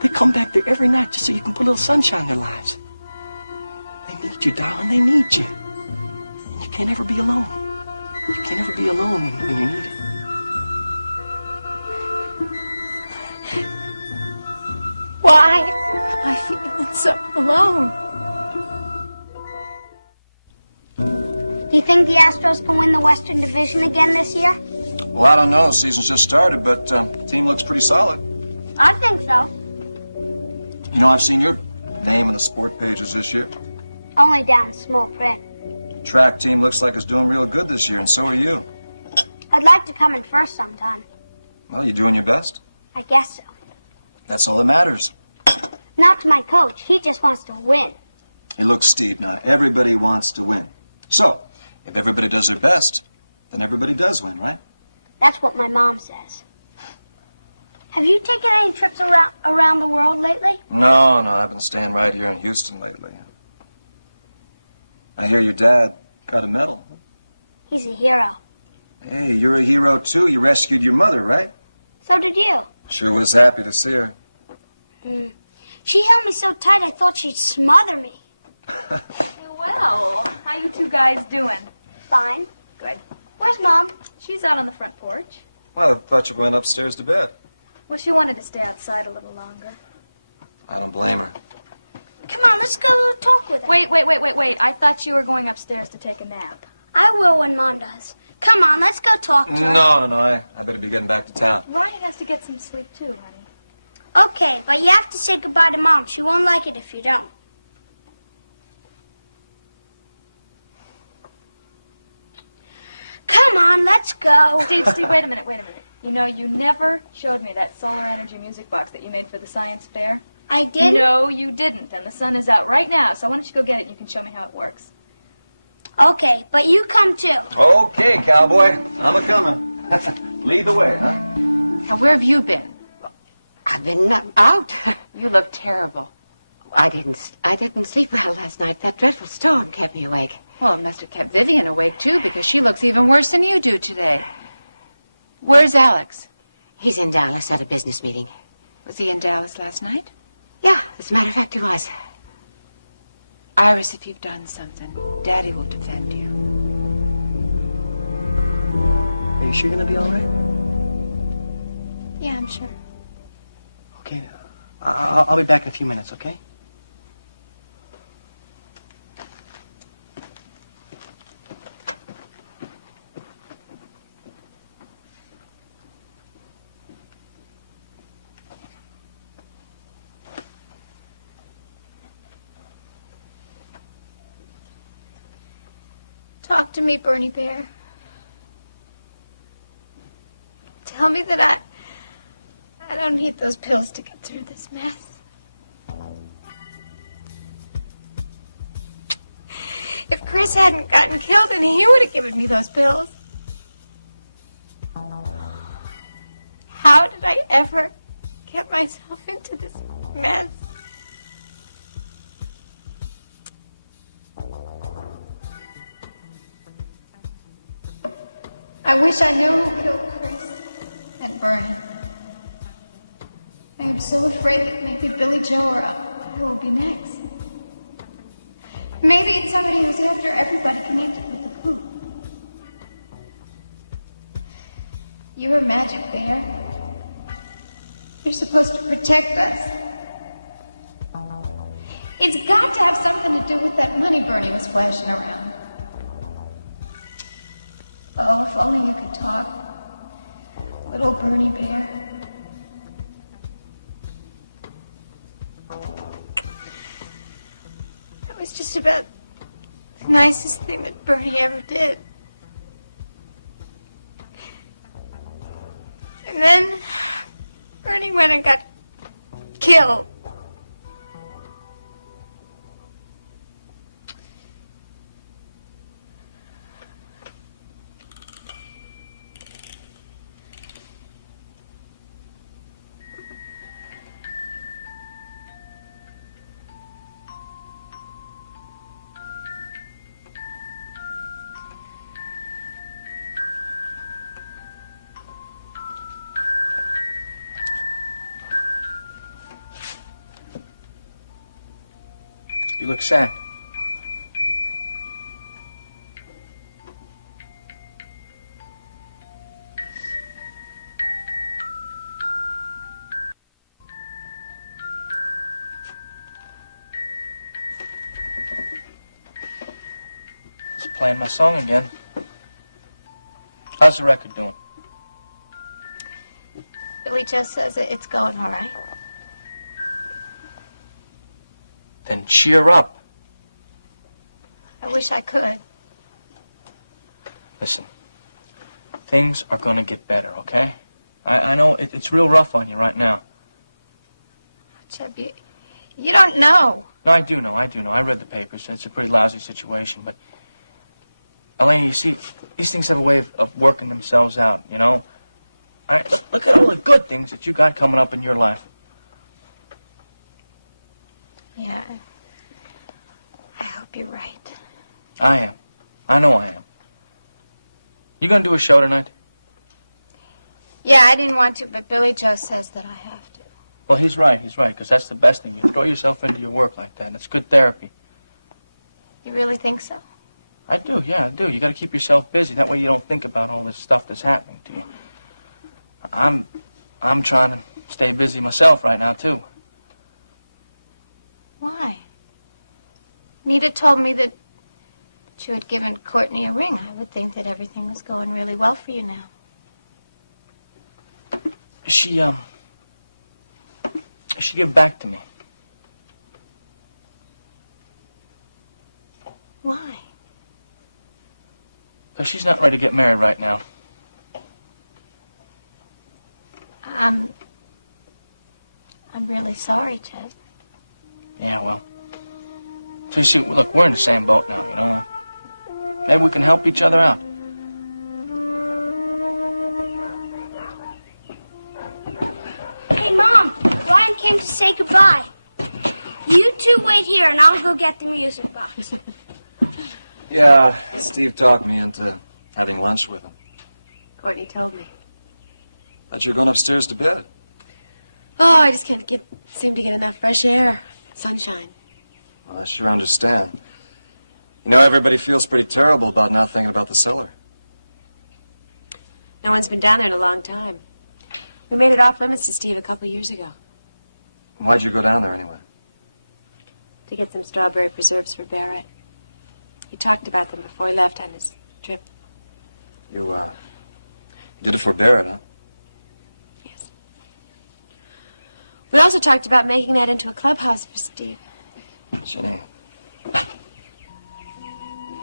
They come back there every night just so you can put a little sunshine in their lives. They need you, darling. They need you. And you can't ever be alone. You can't ever be alone when you need it. Why am I feeling so alone? Do you think the Astros can win the Western Division again this year? Well, I don't know. Season's just started, but the team looks pretty solid. I think so. You know, I've seen your name in the sport pages this year. Only down in small print. The track team looks like it's doing real good this year, and so are you. I'd like to come in first sometime. Well, you doing your best? I guess so. That's all that matters. Not to my coach. He just wants to win. Hey, look, Steve, now, everybody wants to win. So, if everybody does their best, then everybody does win, right? That's what my mom says. Have you taken any trips around the world lately? No, I've been staying right here in Houston lately. I hear your dad got a medal. He's a hero. Hey, you're a hero, too. You rescued your mother, right? So did you. Sure was happy to see her. She held me so tight I thought she'd smother me. Well, how you two guys doing? Fine. Good. Where's Mom? She's out on the front porch. Well, I thought you went upstairs to bed. Well, she wanted to stay outside a little longer. I don't blame her. Come on, let's go talk with her. Wait. I thought you were going upstairs to take a nap. I will when Mom does. Come on, let's go talk to her. No. I better be getting back to town. Ryan has to get some sleep too, honey. Okay, but you have to say goodbye to Mom. She won't like it if you don't. Come on, let's go. Steve, wait a minute. You know, you never showed me that solar energy music box that you made for the science fair. I did? No, you didn't. And the sun is out right now, so why don't you go get it and you can show me how it works. Okay, but you come too. Okay, cowboy. I'm a-coming. Lead the way, huh? Now, where have you been? I've been out. You look terrible. I didn't sleep well last night. That dreadful storm kept me awake. Well, it must have kept Vivian awake, too, because she looks even worse than you do today. Where's Alex? He's in Dallas at a business meeting. Was he in Dallas last night? Yeah, as a matter of fact, he was. Iris, if you've done something, Daddy will defend you. Are you sure you're gonna be all right? Yeah, I'm sure. Okay, I'll be back in a few minutes, okay? Talk to me, Bernie Bear. Tell me that I don't need those pills to get through this mess. If Chris hadn't gotten killed, then he would have given me those pills. How did I ever get myself into this mess? I wish I knew who killed Chris and Bernie. I am so afraid that maybe Billy Joe or I will be next. Maybe it's somebody who's after everybody connected with the coup. You're a magic bear. You're supposed to protect us. It's got to have something to do with that money Bernie was flashing around. Oh, if only you could talk, little Bernie bear. That was just about the nicest thing that Bernie ever did. And then Bernie went and got killed. You look sad. Just playing my song again. How's the record doing? Billy just says it's going all right. Then cheer up. I wish I could. Listen, things are gonna get better, okay? I know it's real rough on you right now. Cheb, you don't know. No, I do know. I read the papers. It's a pretty lousy situation, but Elena, you see, these things have a way of working themselves out, you know? Look at all the good things that you got coming up in your life. Yeah. I hope you're right. I am. I know I am. You gonna do a show tonight? Yeah, I didn't want to, but Billy Joe says that I have to. Well, he's right, because that's the best thing. You throw yourself into your work like that. It's good therapy. You really think so? I do, yeah, I do. You gotta keep yourself busy. That way you don't think about all this stuff that's happening to you. I'm trying to stay busy myself right now, too. Why? Nita told me that you had given Courtney a ring. I would think that everything was going really well for you now. She gave back to me. Why? Because she's not ready to get married right now. I'm really sorry, Chet. Yeah, well. So you see, look, we're in the same boat now, you know? Maybe we can help each other out. Hey, Mom, Ryan came to say goodbye. You two wait here and I'll go get the music box. Yeah, Steve talked me into having lunch with him. Courtney told me. Thought you were going upstairs to bed. Oh, I just can't seem to get enough fresh air, sunshine. Well, I sure understand. You know, everybody feels pretty terrible about not thinking about the cellar. No one's been down there in a long time. We made it off limits to Steve a couple years ago. Why'd you go down there anyway? To get some strawberry preserves for Barrett. He talked about them before he left on his trip. You did it for Barrett, huh? Yes. We also talked about making that into a clubhouse for Steve. Jenny,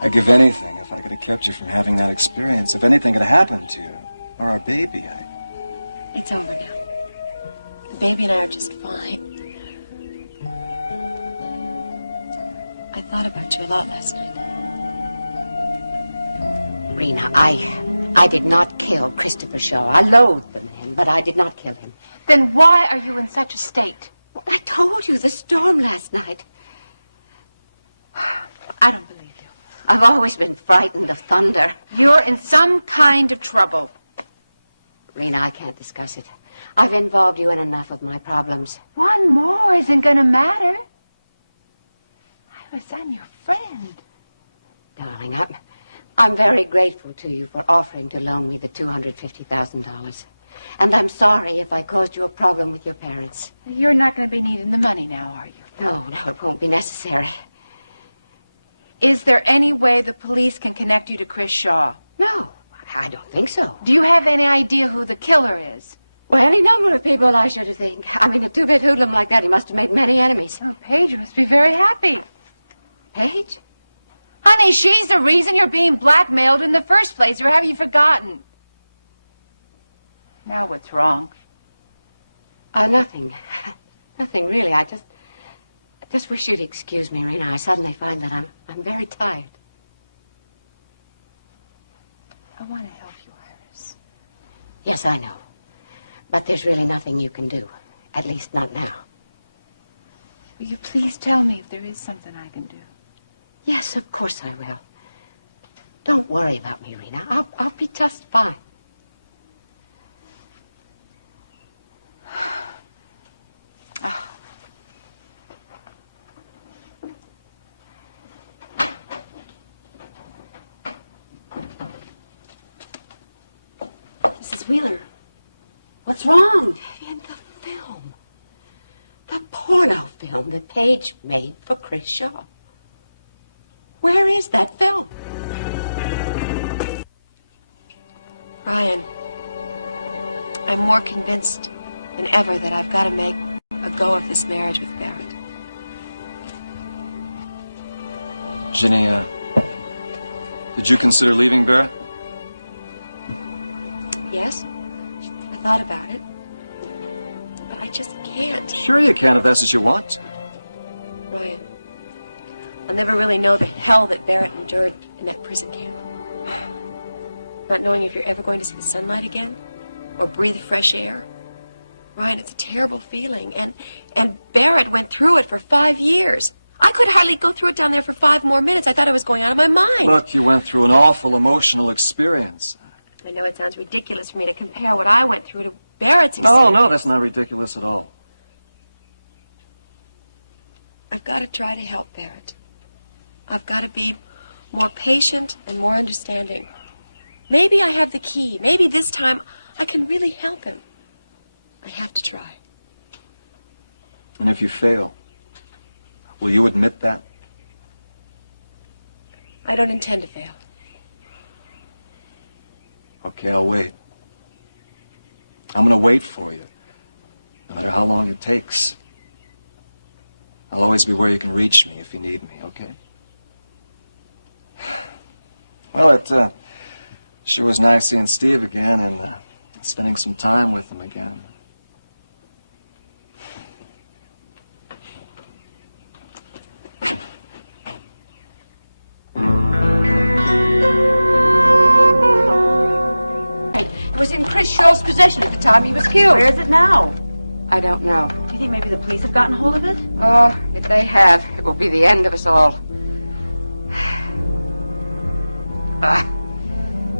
I'd give anything if I could have kept you from having that experience. If anything had happened to you, or our baby, It's over now. Baby and I are just fine. I thought about you a lot last night. Rena, I did not kill Christopher Shaw. I loathe the man, but I did not kill him. Then why are you in such a state? Well, I told you the storm last night. I don't believe you. I've always been frightened of thunder. You're in some kind of trouble. Rena, I can't discuss it. I've involved you in enough of my problems. One more isn't going to matter. I'm your friend. Darling, I'm very grateful to you for offering to loan me the $250,000. And I'm sorry if I caused you a problem with your parents. You're not going to be needing the money now, are you? No, it won't be necessary. Is there any way the police can connect you to Chris Shaw? No, I don't think so. Do you have any idea who the killer is? Well, any number of people, I should think. I mean, a two-bit hoodlum like that, he must have made many enemies. Oh, Paige must be very happy. Paige? Honey, she's the reason you're being blackmailed in the first place, or have you forgotten? Now what's wrong? Nothing. Nothing, really. I just wish you'd excuse me, Rena. I suddenly find that I'm very tired. I want to help you, Iris. Yes, I know. But there's really nothing you can do. At least not now. Will you please tell me if there is something I can do? Yes, of course I will. Don't worry about me, Rena. I'll be just fine. Oh. Mrs. Wheeler, what's wrong? Vivian, the film. The porno film that Paige made for Chris Shaw. Where is that film? Ryan, I'm more convinced than ever that I've got to make a go of this marriage with Barrett. Ginny, did you consider leaving Barrett? Yes, I thought about it, but I just can't. Sure you can if that's what you want to. Ryan, I'll never really know the hell that Barrett endured in that prison camp. Not knowing if you're ever going to see the sunlight again or breathe fresh air. Ryan, it's a terrible feeling. And Barrett went through it for 5 years. I could hardly go through it down there for 5 more minutes. I thought I was going out of my mind. Look, you went through an awful emotional experience. I know it sounds ridiculous for me to compare what I went through to Barrett's experience. No, that's not ridiculous at all. I've got to try to help Barrett. I've got to be more patient and more understanding. Maybe I have the key. Maybe this time I can really help him. I have to try. And if you fail, will you admit that? I don't intend to fail. Okay, I'll wait. I'm gonna wait for you, no matter how long it takes. I'll always be where you can reach me if you need me, okay? Well, it sure was nice seeing Steve again and spending some time with him again. It was in Chris Shaw's possession at the time he was killed. Where is it now? I don't know. Do you think maybe the police have gotten hold of it? Oh, if they have, it will be the end of us all.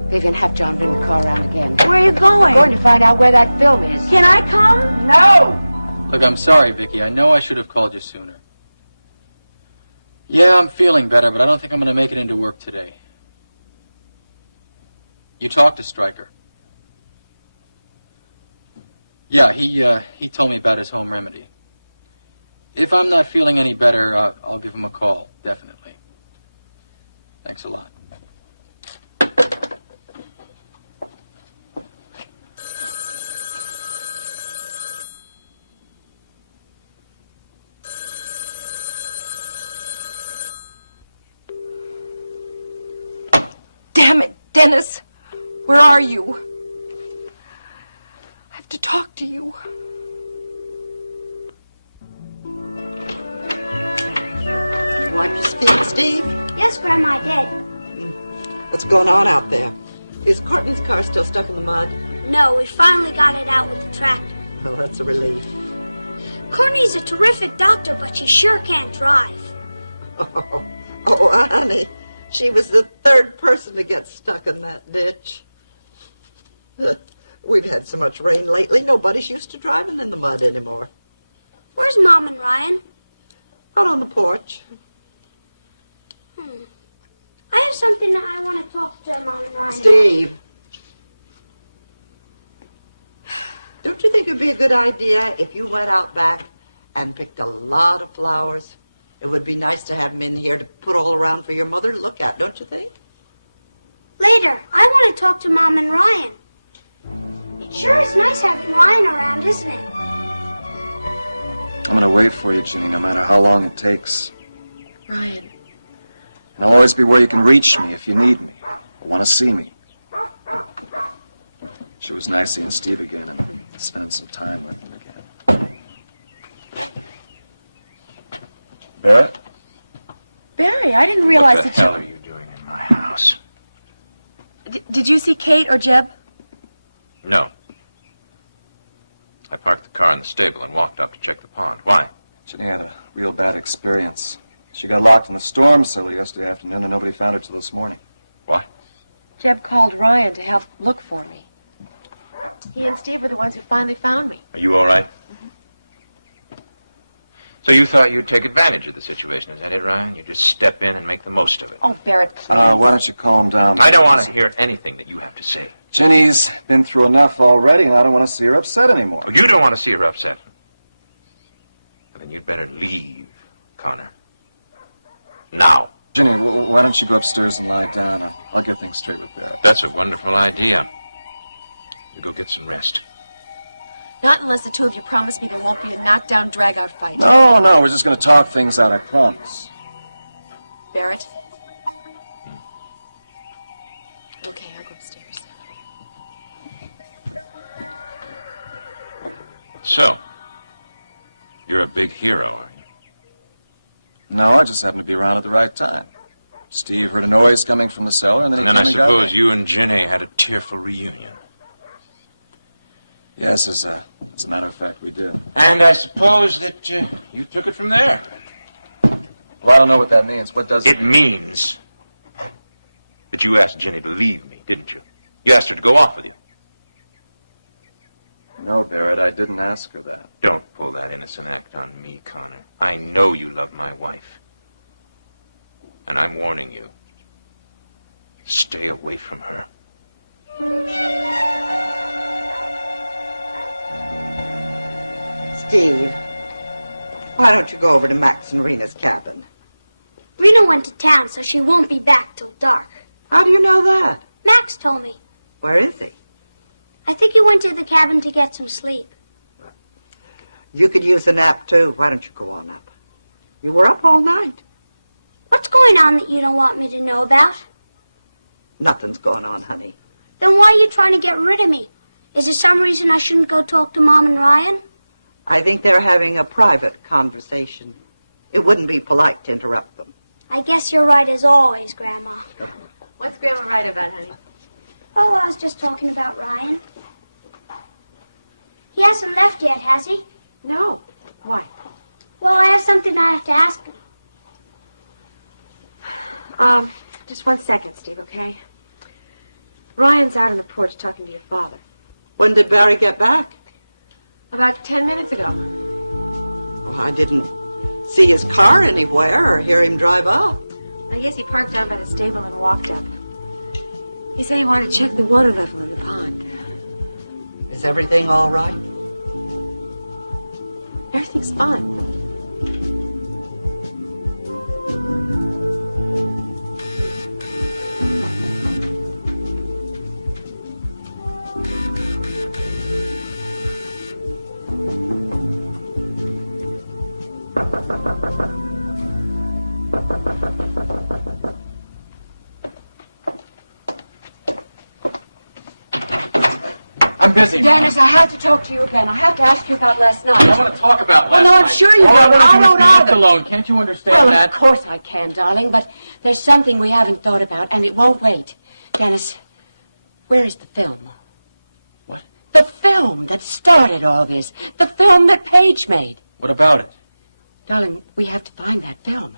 Vivian, have John bring the car around again. Where are you going? I'm going to find out where that film is. Can I come? No! Look, I'm sorry, Vicky. I know I should have called you sooner. Yeah, I'm feeling better, but I don't think I'm going to make it into work today. You talked to Stryker. Yeah, he told me about his home remedy. If I'm not feeling any better, I'll give him a call, definitely. Thanks a lot. Damn it, Dennis. Where are you? I have to talk to you. feed Steve? Yes, Grandma, I did. What's going on out there? Is Courtney's car still stuck in the mud? No, we finally got it out with the tractor. Oh, that's a relief. Courtney's a terrific doctor, but she sure can't drive. Oh, honey, she was the third person to get stuck in that ditch. We've had so much rain lately, nobody's used to driving in the mud anymore. Where's Mom and Ryan? Out on the porch. I have something that I want to talk to Mom and Ryan Steve. Don't you think it would be a good idea if you went out back and picked a lot of flowers? It would be nice to have them in here to put all around for your mother to look at, don't you think? Later, I want to talk to Mom and Ryan. It sure is nice having Ryan around, isn't it? I'm gonna wait for you, Ginny, no matter how long it takes. Ryan. And I'll always be where you can reach me if you need me or want to see me. Sure was nice seeing Steve again and spending some time with him again. Barrett? Barry, I didn't realize What the that hell are you doing in my house? Did you see Kate or Jeb? No. I parked the car in the stable and walked up to check the pond. Why? Ginny had a real bad experience. She got locked in the storm cellar yesterday afternoon and nobody found her till this morning. What? Jeb called Ryan to help look for me. He and Steve were the ones who finally found me. Are you all right? So you thought you'd take advantage of the situation, is that it, Ryan? You just step in and make the most of it. Oh, Barrett, please. Why don't you calm down? I don't want to hear anything that you have to say. Ginny's been through enough already, and I don't want to see her upset anymore. Oh, you don't want to see her upset. Well, then you'd better leave, Connor. Now. Ginny, why don't you go upstairs and lie down? I'll get things straight with Barrett. That's a wonderful idea. You go get some rest. Not unless the two of you promise me there won't be a knockdown, drag-out fight. No, we're just going to talk things out, I promise. Barrett? Okay, I'll go upstairs. So, you're a big hero, are you? No, I just happened to be around at the right time. Steve heard a noise coming from the cellar, and then And then I he came and got suppose me. you and Ginny had a tearful reunion. Yes, as a matter of fact, we did. And I suppose that you took it from there. Well, I don't know what that means. What does it It means that you asked Ginny to leave me, didn't you? You asked her to go off with you. No, Barrett, I didn't ask her that. Don't pull that innocent act on me, Connor. I know you love my wife. And I'm warning you. Stay away from her. Steve, why don't you go over to Max and Rena's cabin? Rena went to town, so she won't be back till dark. How do you know that? Max told me. Where is he? I think he went to the cabin to get some sleep. You could use a nap, too. Why don't you go on up? You were up all night. What's going on that you don't want me to know about? Nothing's going on, honey. Then why are you trying to get rid of me? Is there some reason I shouldn't go talk to Mom and Ryan? I think they're having a private conversation. It wouldn't be polite to interrupt them. I guess you're right as always, Grandma. What's Grandma right about, honey? Oh, I was just talking about Ryan. He hasn't left yet, has he? No. Why? Well, I have something I have to ask him. Just 1 second, Steve, okay? Ryan's out on the porch talking to your father. When did Barry get back? About 10 minutes ago. Oh, I didn't see his car anywhere or hear him drive up. I guess he parked down by the stable and walked up. He said he wanted to check the water level in the pond. Is everything all right? Everything's fine. I'm busy. Dennis, I have to talk to you again. I have to ask you about last night. I don't want to talk about Well, last no, I'm night. sure you All don't. I want to I do is don't be left either. alone. Can't you understand Well, that? of course I can, darling, but there's something we haven't thought about, and it won't wait. Dennis, where is the film? What? The film that started all this. The film that Paige made. What about it? Darling, we have to find that film.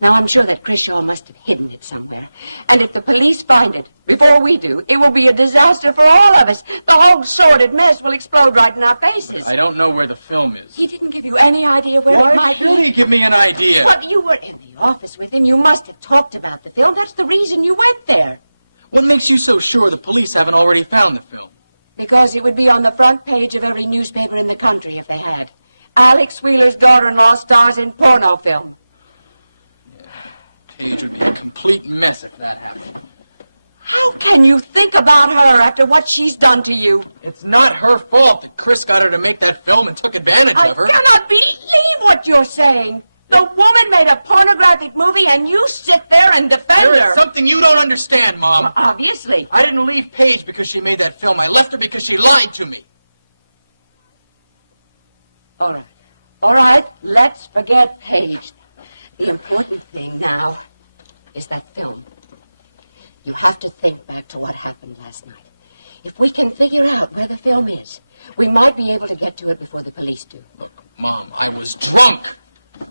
Now, I'm sure that Chris Shaw must have hidden it somewhere. And if the police find it before we do, it will be a disaster for all of us. The whole sordid mess will explode right in our faces. Look, I don't know where the film is. He didn't give you any idea where Why it might should be? he give me an idea? Well, you were in the office with him. You must have talked about the film. That's the reason you went there. What makes you so sure the police haven't already found the film? Because it would be on the front page of every newspaper in the country if they had. Alex Wheeler's daughter-in-law stars in porno film. Paige would be a complete mess if that happened. How can you think about her after what she's done to you? It's not her fault that Chris got her to make that film and took advantage of her. I cannot believe what you're saying. The woman made a pornographic movie and you sit there and defend her. There is something you don't understand, Mom. Well, obviously. I didn't leave Paige because she made that film. I left her because she lied to me. All right. All right, let's forget Paige. The important thing now is that film. You have to think back to what happened last night. If we can figure out where the film is, we might be able to get to it before the police do. Look, Mom, I was drunk.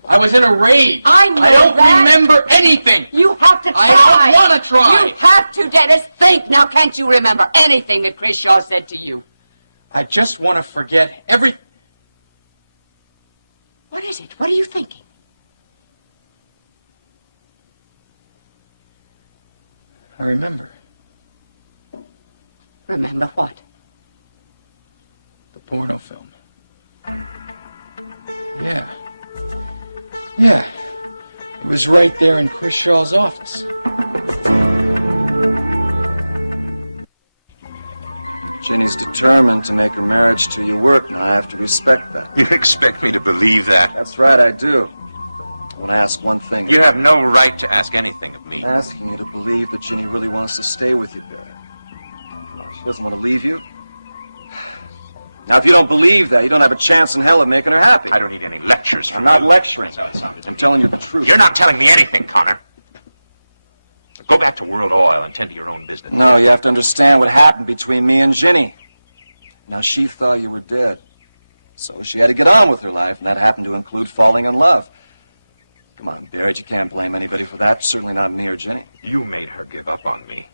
I was in a rage. I know I don't that. remember anything. You have to try. I don't want to try. You have to, Dennis. Think. Now, can't you remember anything that Chris Shaw said to you? I just want to forget everything. What is it? What are you thinking? I remember. Remember what? The porno film. Yeah. Yeah. It was right there in Chris Shaw's office. Ginny's determined to make her marriage to you work, and I have to respect that. You expect me to believe that? That's right, I do. I want to ask one thing. You have no right to ask anything of me. I'm asking you to believe that Ginny really wants to stay with you, Barrett. She doesn't want to leave you. Now, if you don't believe that, you don't have a chance in hell of making her happy. I don't need any lectures from you. I'm not lecturing. That's how it sounded to I'm me. telling you the truth. You're not telling me anything, Connor. Go back to World Oil and tend to your own business. No, you have to understand what happened between me and Ginny. Now, she thought you were dead. So she had to get on with her life, and that happened to include falling in love. Come on, Barrett, you can't blame anybody for that. Certainly not me or Ginny. You made her give up on me.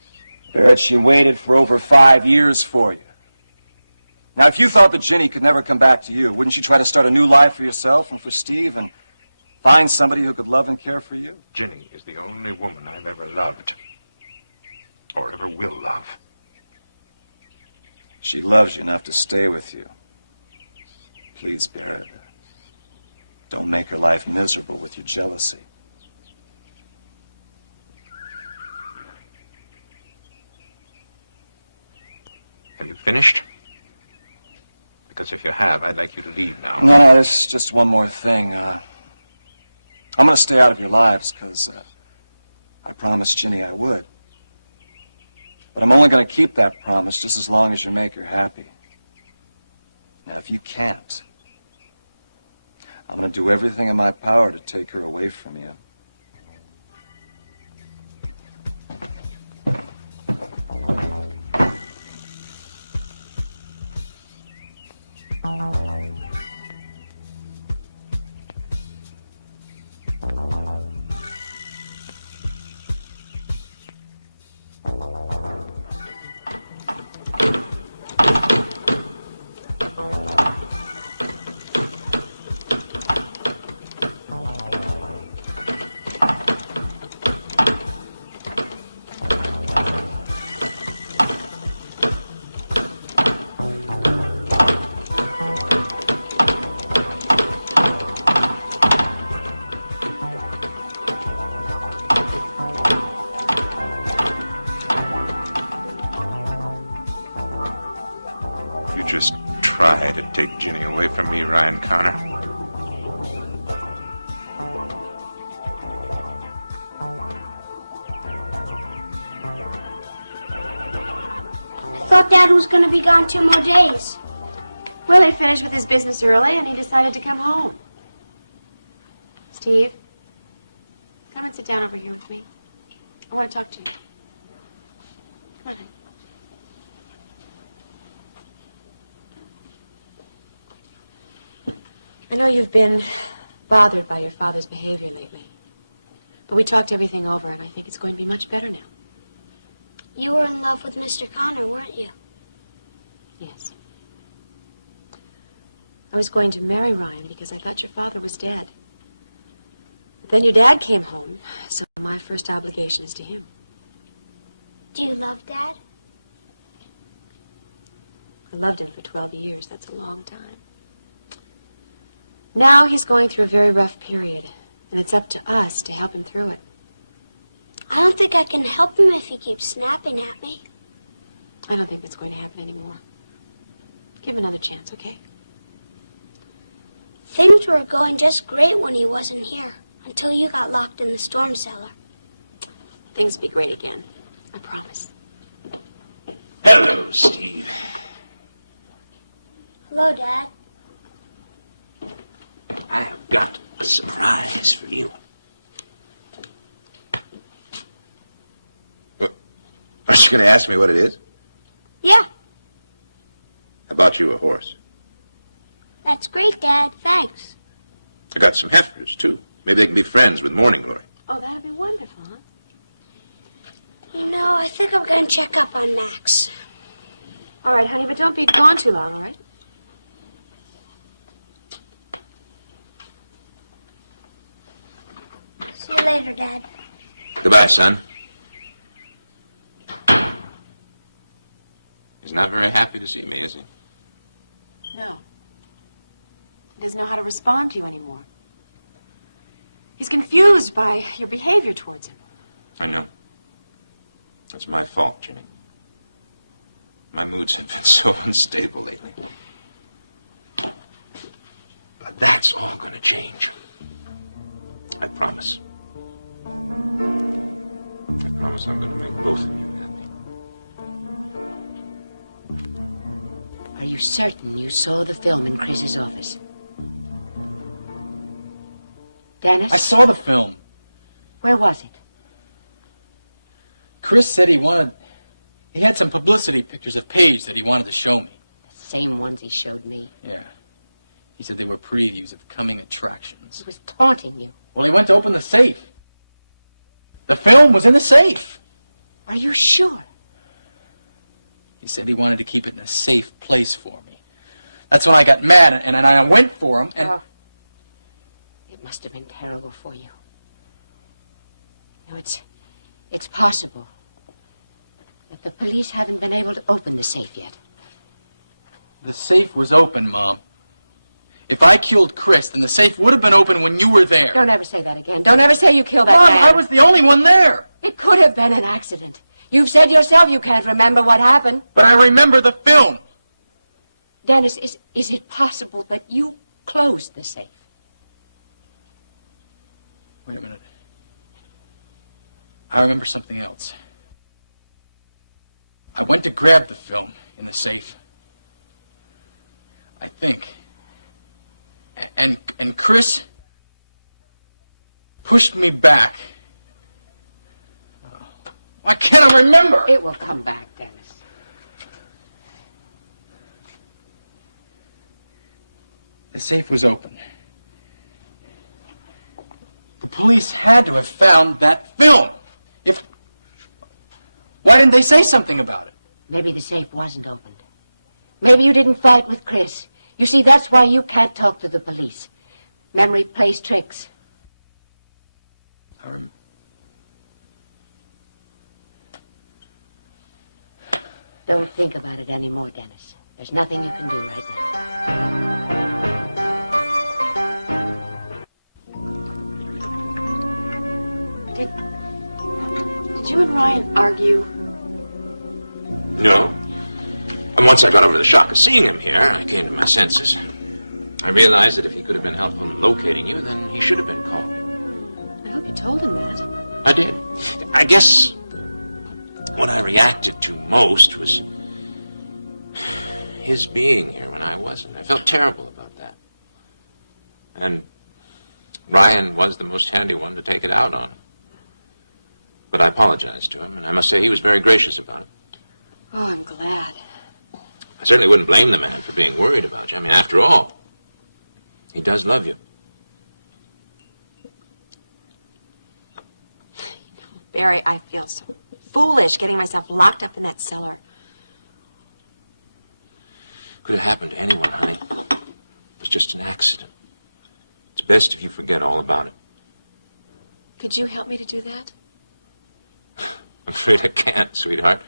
Barrett, she waited for over 5 years for you. Now, if you thought that Ginny could never come back to you, wouldn't you try to start a new life for yourself and for Steve and find somebody who could love and care for you? Ginny is the only woman I've ever loved. Or ever will love. She loves you enough to stay with you. Please, Barrett, don't make her life miserable with your jealousy. Have you finished? Because if you have, I'd like you to leave now. No, there's just one more thing. I'm going to stay out of your lives because I promised Ginny I would. But I'm only going to keep that promise just as long as you make her happy. Now, if you can't, I'm going to do everything in my power to take her away from you. Just try to take Ginny away from me, Ryan Connor. I thought Dad was going to be gone 2 more days. Well, he finished with his business early and he decided to come home. Steve, come and sit down over here with me. I want to talk to you. Come on, honey. I know you've been bothered by your father's behavior lately. But we talked everything over, and I think it's going to be much better now. You were in love with Mr. Connor, weren't you? Yes. I was going to marry Ryan because I thought your father was dead. But then your dad came home, so my first obligation is to him. Do you love Dad? I loved him for 12 years. That's a long time. Now he's going through a very rough period, and it's up to us to help him through it. I don't think I can help him if he keeps snapping at me. I don't think that's going to happen anymore. Give him another chance, okay? Things were going just great when he wasn't here, until you got locked in the storm cellar. Things will be great again. I promise. Hello, Steve. Hello, Dad. I have got a surprise for you. Aren't you going to ask me what it is? Yeah, I bought you a horse. that's great, Dad. Thanks. I got some heifers, too. Maybe they can be friends with Morning Glory. Oh, that'd be wonderful, huh? You know, I think I'm going to check up on Max. All right, honey, but don't be gone too long, all right? See you later, Dad. Goodbye, son. He's not very happy to see me, is he? No. He doesn't know how to respond to you anymore. He's confused by your behavior towards him. I know. It's my fault, Ginny. My moods have been so unstable lately. But that's all going to change. I promise. I promise I'm going to make both of you happy. Are you certain you saw the film in Chris's office? Dennis? I saw the film. Where was it? Chris said he had some publicity pictures of Paige that he wanted to show me. The same ones he showed me. Yeah. He said they were previews of coming attractions. He was taunting you. Well, he went to open the safe. The film was in the safe. Are you sure? He said he wanted to keep it in a safe place for me. That's when I got mad, and I went for him, and... Oh. It must have been terrible for you. You know, it's possible that the police haven't been able to open the safe yet. The safe was open, Mom. If I killed Chris, then the safe would have been open when you were there. Don't ever say that again. Don't ever say you killed that Mom, man. I was the only one there. It could have been an accident. You've said yourself you can't remember what happened. But I remember the film. Dennis, is it possible that you closed the safe? Wait a minute. I remember something else. I went to grab the film in the safe. I think. And Chris pushed me back. Why can't I remember? It will come back, Dennis. The safe was open. The police had to have found that film. Why didn't they say something about it? Maybe the safe wasn't opened. Maybe you didn't fight with Chris. You see, that's why you can't talk to the police. Memory plays tricks. Don't think about it anymore, Dennis. There's nothing you can do right now. Did you and Ryan argue? No. And once I got over the shock of seeing him here, I came to my senses. I realized that if he could have been helpful in locating you, then he should have been called. I hope you told him that. I did. I guess what I reacted to most was his being here when I wasn't. I felt terrible about that. And Ryan was the most handy one to take it out on him. But I apologized to him, and I must say he was very gracious about it. Oh, I'm glad. I certainly wouldn't blame the man for being worried about you. I mean, after all, he does love you. Barry, I feel so foolish getting myself locked up in that cellar. Could have happened to anyone, honey. It was just an accident. It's best if you forget all about it. Could you help me to do that? I'm afraid I can't, sweetheart.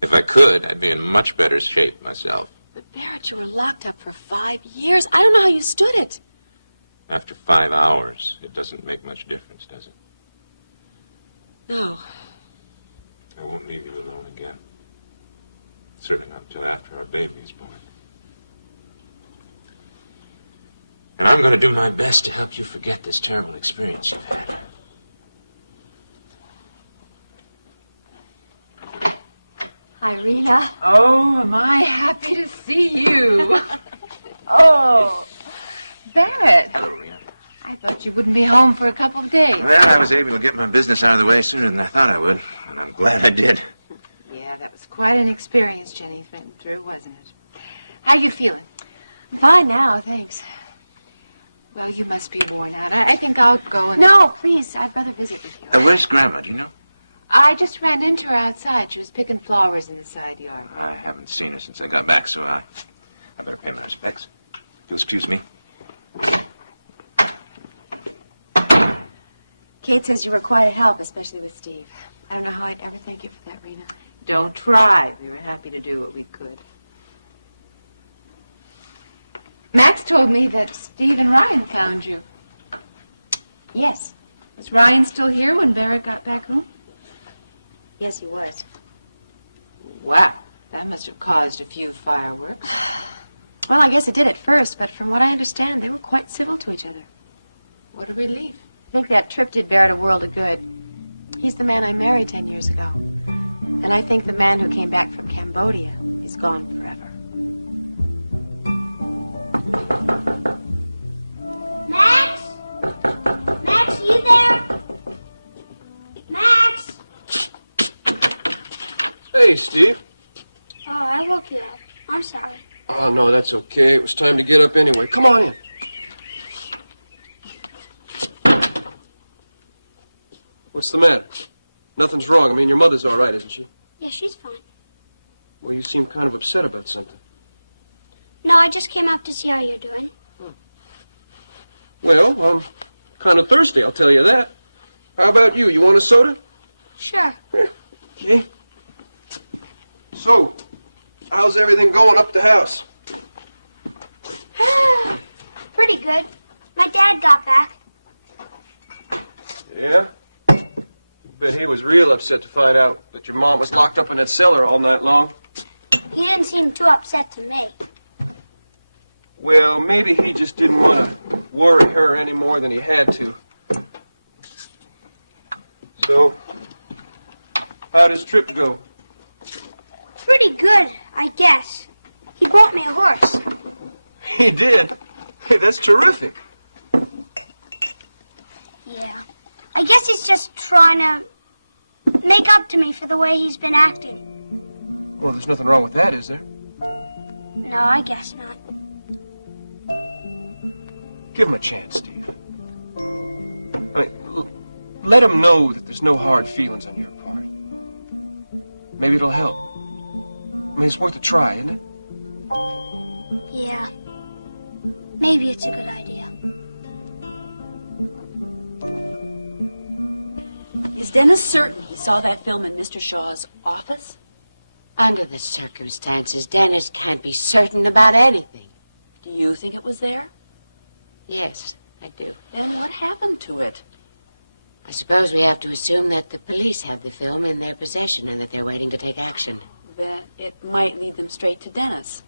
If I could, I'd be in much better shape myself. But Barrett, you were locked up for 5 years. I don't know how you stood it. After 5 hours, it doesn't make much difference, does it? No. I won't leave you alone again. Certainly not until after our baby is born. And I'm going to do my best to help you forget this terrible experience you've had. Irina. Oh, am I happy to see you. Oh, Barrett. Hello, Rena. I thought you wouldn't be home for a couple of days. Well, I was able to get my business out of the way sooner than I thought I would, and I'm glad I did. Yeah, that was quite an experience Jenny went through, wasn't it? How you feeling? I'm fine now, thanks. Well, you must be worn out. I think I'll go and... No, please, I'd rather visit with you. Where's Grandma, do you know? I just ran into her outside. She was picking flowers in the side yard. I haven't seen her since I got back, so I better pay my respects. If you'll excuse me. Kate says you were quite a help, especially with Steve. I don't know how I'd ever thank you for that, Rena. Don't try. We were happy to do what we could. Max told me that Steve and Ryan found you. Yes. Was Ryan still here when Barrett got back home? Yes, he was. Wow. That must have caused a few fireworks. Well, I guess it did at first, but from what I understand, they were quite civil to each other. What a relief. I think that trip did Barrett a world of good. He's the man I married 10 years ago. And I think the man who came back from Cambodia is gone forever. Max? Max, are you there? Max? Hey, Steve. Oh, I woke you up. I'm sorry. Oh, no, that's okay. It was time to get up anyway. Come on in. What's the matter? Nothing's wrong. I mean, your mother's all right, isn't she? Yeah, she's fine. Well, you seem kind of upset about something. No, I just came up to see how you're doing. Well, I'm kind of thirsty, I'll tell you that. How about you? You want a soda? Sure. Okay. So, how's everything going up the house? Pretty good. My dad got back. Yeah? Bet he was real upset to find out that your mom was locked up in that cellar all night long. He didn't seem too upset to me. Well, maybe he just didn't want to worry her any more than he had to. So, how'd his trip go? Pretty good, I guess. He bought me a horse. He did? Hey, that's terrific. Yeah. I guess he's just trying to make up to me for the way he's been acting. Well, there's nothing wrong with that, is there? No, I guess not. Give him a chance, Steve. I mean, let him know that there's no hard feelings on your part. Maybe it'll help. I mean, it's worth a try, isn't it? Yeah. Maybe it's a good idea. Is Dennis certain he saw that film in Mr. Shaw's office? Under the circumstances, Dennis can't be certain about anything. Do you think it was there? Yes, I do. Then what happened to it? I suppose we have to assume that the police have the film in their possession and that they're waiting to take action. That it might lead them straight to Dennis.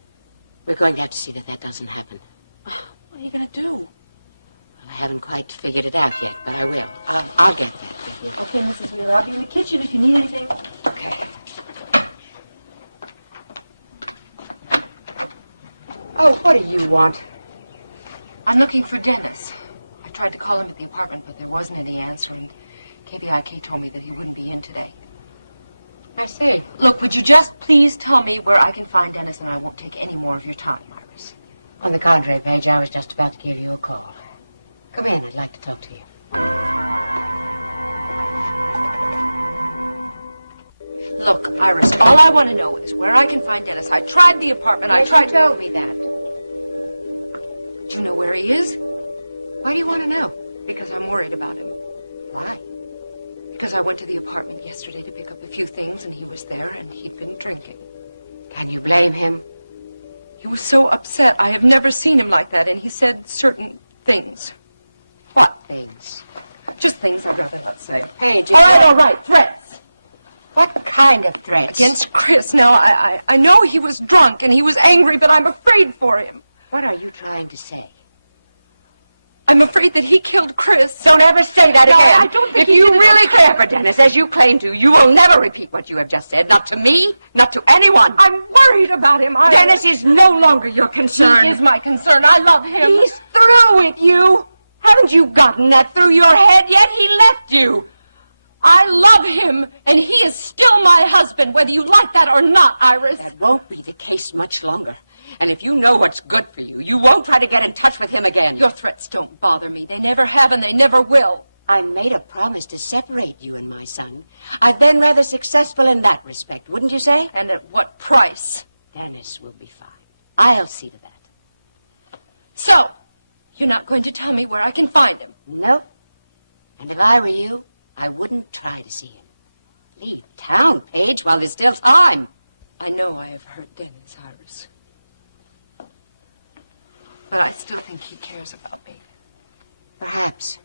We're going to have to see that that doesn't happen. What are you going to do? Well, I haven't quite figured it out yet, but I will. I'll get that with you. Okay, Mrs. Wheeler, I'll be in the kitchen if you need anything. Okay. Oh, what do you want? I'm looking for Dennis. I tried to call him at the apartment, but there wasn't any answer, and KVIK told me that he wouldn't be in today. I see. Look, would you just please tell me where I can find Dennis, and I won't take any more of your time, Iris. On the contrary, Paige, I was just about to give you a call. Come in, I'd like to talk to you. Look, Iris, all I want to know is where I can find Dennis. I tried the apartment, Yes, I tried... you told me that. Do you know where he is? Why do you want to know? Because I'm worried about him. Why? Because I went to the apartment yesterday to pick up a few things, and he was there, and he'd been drinking. Can you blame him? He was so upset. I have never seen him like that, and he said certain things. What things? Just things I'd rather not say. Paige, all right, threats. What kind of threats? Against Chris. Now, I know he was drunk, and he was angry, but I'm afraid for him. What are you trying to say? I'm afraid that he killed Chris. Don't ever say that No, again. I don't think if he you did it really on care for Dennis, as you claim to, you will never repeat what you have just said. Not to me, not to anyone. I'm worried about him. Dennis is no longer your concern. He is my concern. I love him. He's through with you. Haven't you gotten that through your head yet? He left you. I love him, and he is still my husband, whether you like that or not, Iris. That won't be the case much longer. And if you know what's good for you, you won't try to get in touch with him again. Your threats don't bother me. They never have, and they never will. I made a promise to separate you and my son. I've been rather successful in that respect, wouldn't you say? And at what price? Dennis will be fine. I'll see to that. So, you're not going to tell me where I can find him? Nope. And if I were you, I wouldn't try to see him. Leave town, Paige, while there's still time. I know I have hurt Dennis, Iris. But I still think he cares about me. Perhaps.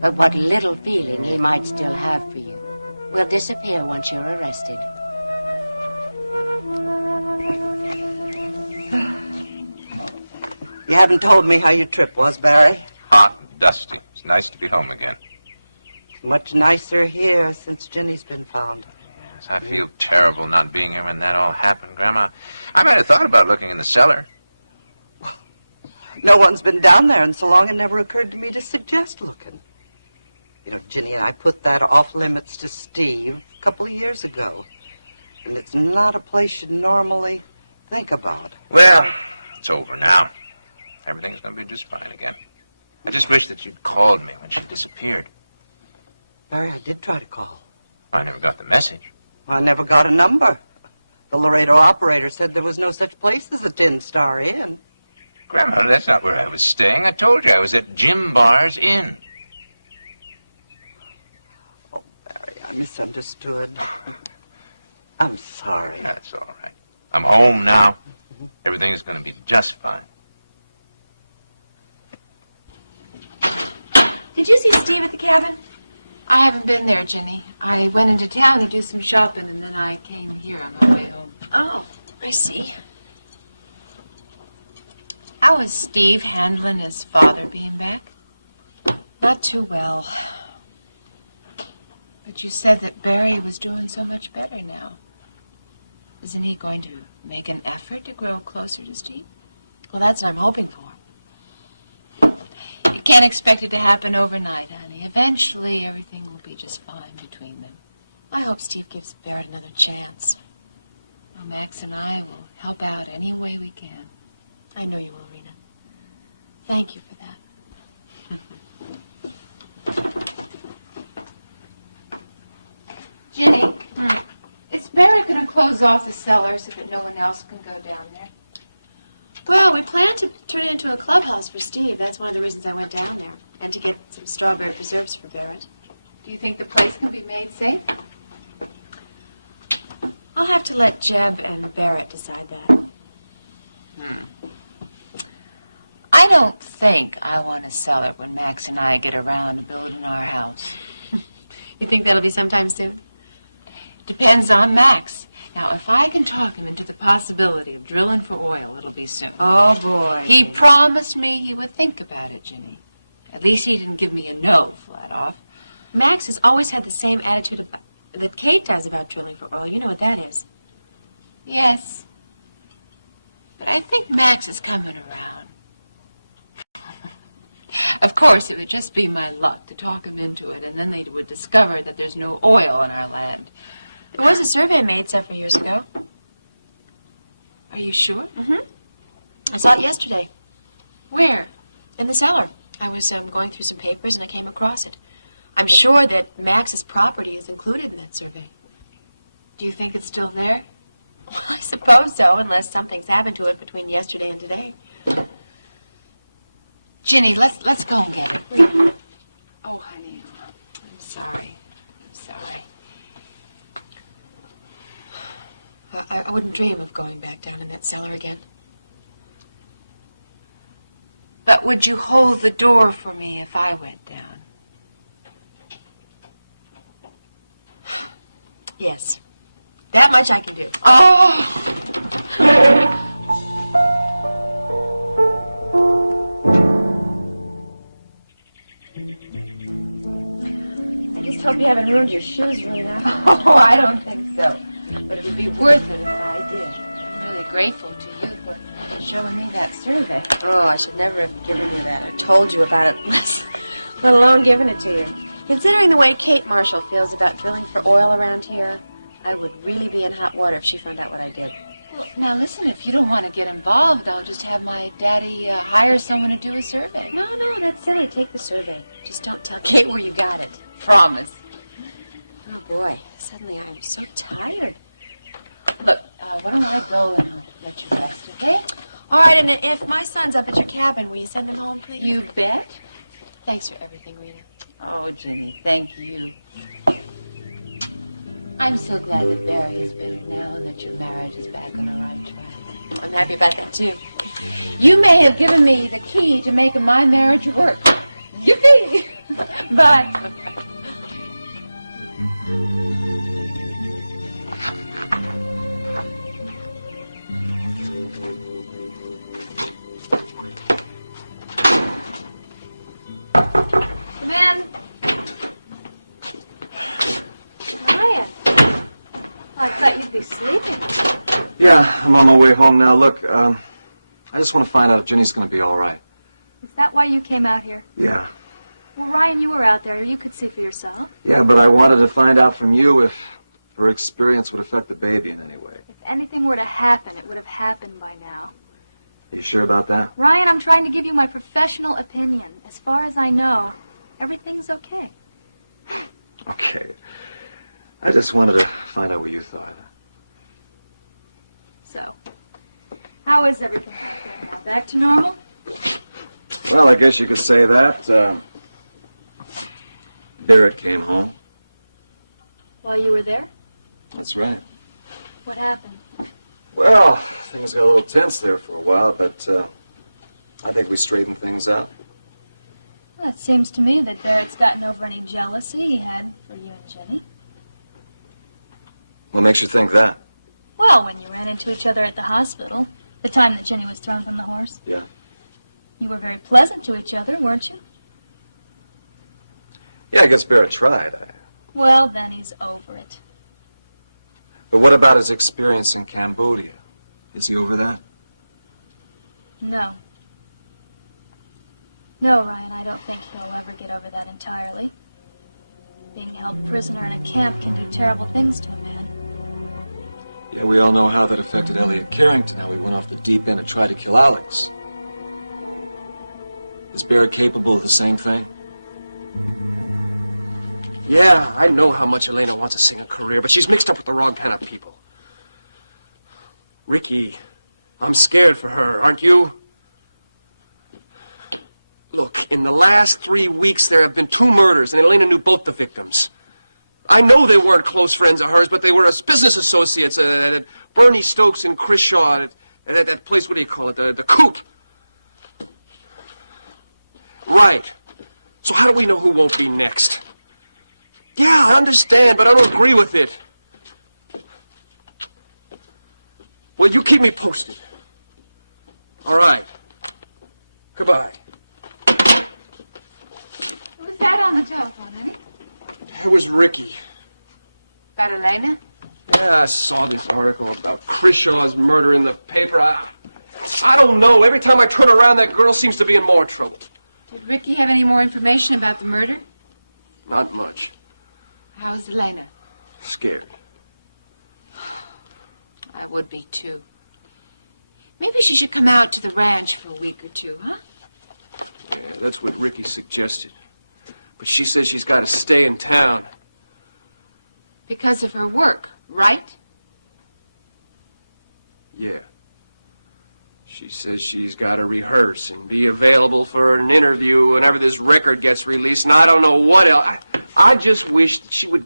But what little feeling he might still have for you will disappear once you're arrested. You haven't told me how your trip was, Barry. Hot and dusty. It's nice to be home again. Much nicer here since Jenny's been found. Yes, I feel terrible not being here when that all happened, Grandma. I might have thought about looking in the cellar. No one's been down there in so long it never occurred to me to suggest looking. You know, Ginny and I put that off limits to Steve a couple of years ago. And it's not a place you'd normally think about. Well, it's over now. Everything's going to be just fine again. I just wish that you'd called me when she disappeared. Barry, I did try to call. I never got the message. I never got a number. The Laredo operator said there was no such place as a 10-star Inn. Grandma, that's not where I was staying. I told you I was at Jim Barr's Inn. Oh, Barry, I misunderstood. I'm sorry. That's all right. I'm home now. Everything's going to be just fine. Did you see Steve at the cabin? I haven't been there, Jenny. I went into town to do some shopping, and then I came here on my way home. Oh, I see. How was Steve handling his father being back? Not too well. But you said that Barry was doing so much better now. Isn't he going to make an effort to grow closer to Steve? Well, that's what I'm hoping for. You can't expect it to happen overnight, honey. Eventually, everything will be just fine between them. I hope Steve gives Barrett another chance. Well, Max and I will help out any way we can. I know you will, Rena. Thank you for that. Jenny, is Barry going to close off the cellar so that no one else can go down there? Well, we plan to turn it into a clubhouse for Steve. That's one of the reasons I went down there. And to get some strawberry preserves for Barrett. Do you think the place can be made safe? I'll have to let Jeb and Barrett decide that. I don't think I want a cellar when Max and I get around to building our house. You think that'll be sometime soon? Depends on Max. Now, if I can talk him into the possibility of drilling for oil, it'll be soon. Oh, boy. He promised me he would think about it, Ginny. At least he didn't give me a no flat off. Max has always had the same attitude that Kate does about drilling for oil. You know what that is. Yes. But I think Max is coming around. Of course, it would just be my luck to talk him into it, and then they would discover that there's no oil in our land. There was a survey made several years ago. Are you sure? Mm-hmm. I saw it yesterday. Where? In the cellar. I was going through some papers and I came across it. I'm sure that Max's property is included in that survey. Do you think it's still there? Well, I suppose so, unless something's happened to it between yesterday and today. Ginny, let's go and get it. Oh, honey, I'm sorry. I'm sorry. I wouldn't dream of going back down in that cellar again. But would you hold the door for me if I went down? Yes. That much I can do. Oh! I just hope you haven't ruined your shoes, Rena. Oh, I don't think so. But it would be worth it if I did. I'm really grateful to you for showing me that survey. Oh, I should never have given you that or told you about it, let alone given it to you. Considering the way Kate Marshall feels about drilling for oil around here, I would really be in hot water if she found out what I did. Well, now listen, if you don't want to get involved, I'll just have my daddy hire someone to do a survey. No, that's silly. Take the survey. Just don't tell Kate where you got it. Promise. Oh, boy. Suddenly I'm so tired. Look, why don't I go and I'll let you rest, okay? All right, and if my son's up at your cabin, will you send him home, please? You bet. Thanks for everything, Rena. Oh, Ginny, thank you. I'm so glad that Barry is better now and that your marriage is back on the right track. I'm happy about that, too. You may have given me the key to making my marriage work. Yippee! Bye. Come in. Ryan. I thought you'd be sleeping. Yeah, I'm on my way home now. Look, I just want to find out if Ginny's going to be all right. Is that why you came out here? Yeah. Well, Ryan, you were out there. You could see for yourself. Yeah, but I wanted to find out from you if her experience would affect the baby in any way. If anything were to happen, it would have happened by now. Are you sure about that? Ryan, I'm trying to give you my professional opinion. As far as I know, everything's okay. Okay. I just wanted to find out what you thought. So, how is everything out there now? Back to normal? Well, I guess you could say that. Barrett came home. While you were there? That's right. What happened? Well, things got a little tense there for a while, but I think we straightened things out. Well, it seems to me that Barrett's gotten over any jealousy he had for you and Jenny. What makes you think that? Well, when you ran into each other at the hospital, the time that Jenny was thrown from the horse. Yeah. You were very pleasant to each other, weren't you? Yeah, I guess Barrett tried. Well, then he's over it. But what about his experience in Cambodia? Is he over that? No. No, Ryan, I don't think he'll ever get over that entirely. Being held prisoner in a camp can do terrible things to a man. Yeah, we all know how that affected Elliot Carrington, how he went off the deep end and tried to kill Alex. Is Barrett capable of the same thing? Yeah, I know how much Elena wants a singing career, but she's mixed up with the wrong kind of people. Ricky, I'm scared for her, aren't you? Look, in the last 3 weeks, there have been 2 murders, and Elena knew both the victims. I know they weren't close friends of hers, but they were business associates at Bernie Stokes and Chris Shaw at that place, what do you call it, the Coop. Right. So how do we know who won't be next? Yeah, I understand, but I don't agree with it. Well, you keep me posted. All right. Goodbye. Who was that on the telephone, honey? It was Ricky. About Elena? Yeah, I saw this article about Chris Shaw's murder in the paper. I don't know. Every time I turn around, that girl seems to be in more trouble. Did Ricky have any more information about the murder? Not much. How's Elena? Scared. I would be, too. Maybe she should come out to the ranch for a week or two, huh? Yeah, that's what Ricky suggested. But she says she's got to stay in town. Because of her work, right? Yeah. She says she's got to rehearse and be available for an interview whenever this record gets released, and I don't know what else. I just wish that she would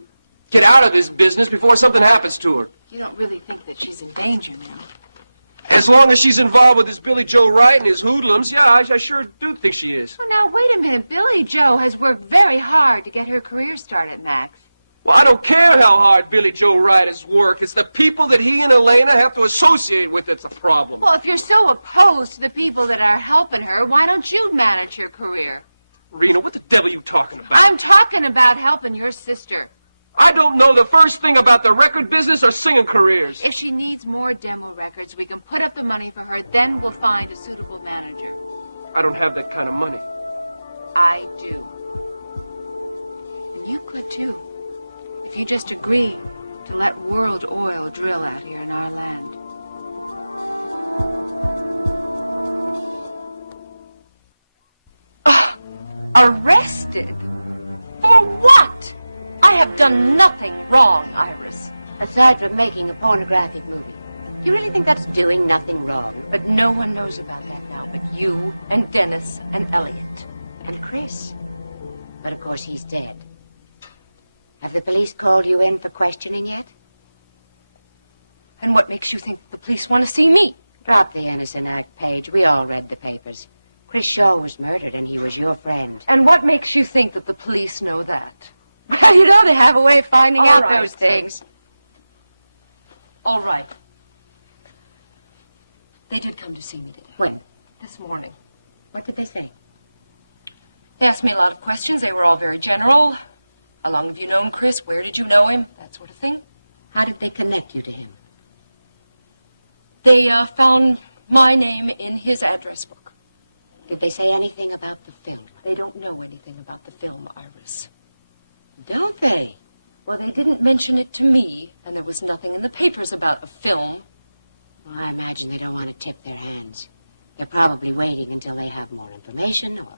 get out of this business before something happens to her. You don't really think that she's in danger now? As long as she's involved with this Billy Joe Wright and his hoodlums, yeah, I sure do think she is. Well, now, wait a minute. Billy Joe has worked very hard to get her career started, Max. Well, I don't care how hard Billy Joe Wright has worked. It's the people that he and Elena have to associate with that's a problem. Well, if you're so opposed to the people that are helping her, why don't you manage her career? Rena, what the devil are you talking about? I'm talking about helping your sister. I don't know the first thing about the record business or singing careers. If she needs more demo records, we can put up the money for her, then we'll find a suitable manager. I don't have that kind of money. I do. And you could, too, if you just agree to let World Oil drill out here in our land. Arrested? For what? I have done nothing wrong, Iris. Aside from making a pornographic movie. You really think that's doing nothing wrong? But no one knows about that now but you and Dennis and Elliot. And Chris. But of course he's dead. Have the police called you in for questioning yet? And what makes you think the police want to see me? Drop the innocent act, Paige. We all read the papers. Chris Shaw was murdered and he was your friend. And what makes you think that the police know that? Well, you know they have a way of finding out those things. All right. They did come to see me today. When? This morning. What did they say? They asked me a lot of questions. They were all very general. How long have you known Chris? Where did you know him? That sort of thing. How did they connect you to him? They found my name in his address book. Did they say anything about the film? They don't know anything about the film, Iris. Don't they? Well, they didn't mention it to me, and there was nothing in the papers about a film. Well, I imagine they don't want to tip their hands. They're probably waiting until they have more information or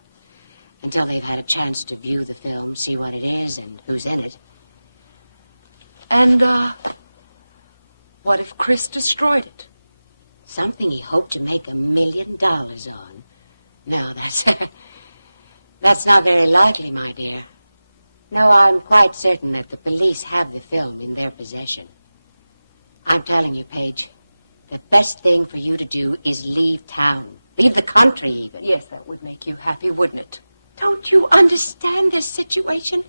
until they've had a chance to view the film, see what it is and who's in it. And, what if Chris destroyed it? Something he hoped to make $1 million on. No, that's not very likely, my dear. No, I'm quite certain that the police have the film in their possession. I'm telling you, Paige, the best thing for you to do is leave town. Leave the country, even. Yes, that would make you happy, wouldn't it? Don't you understand this situation?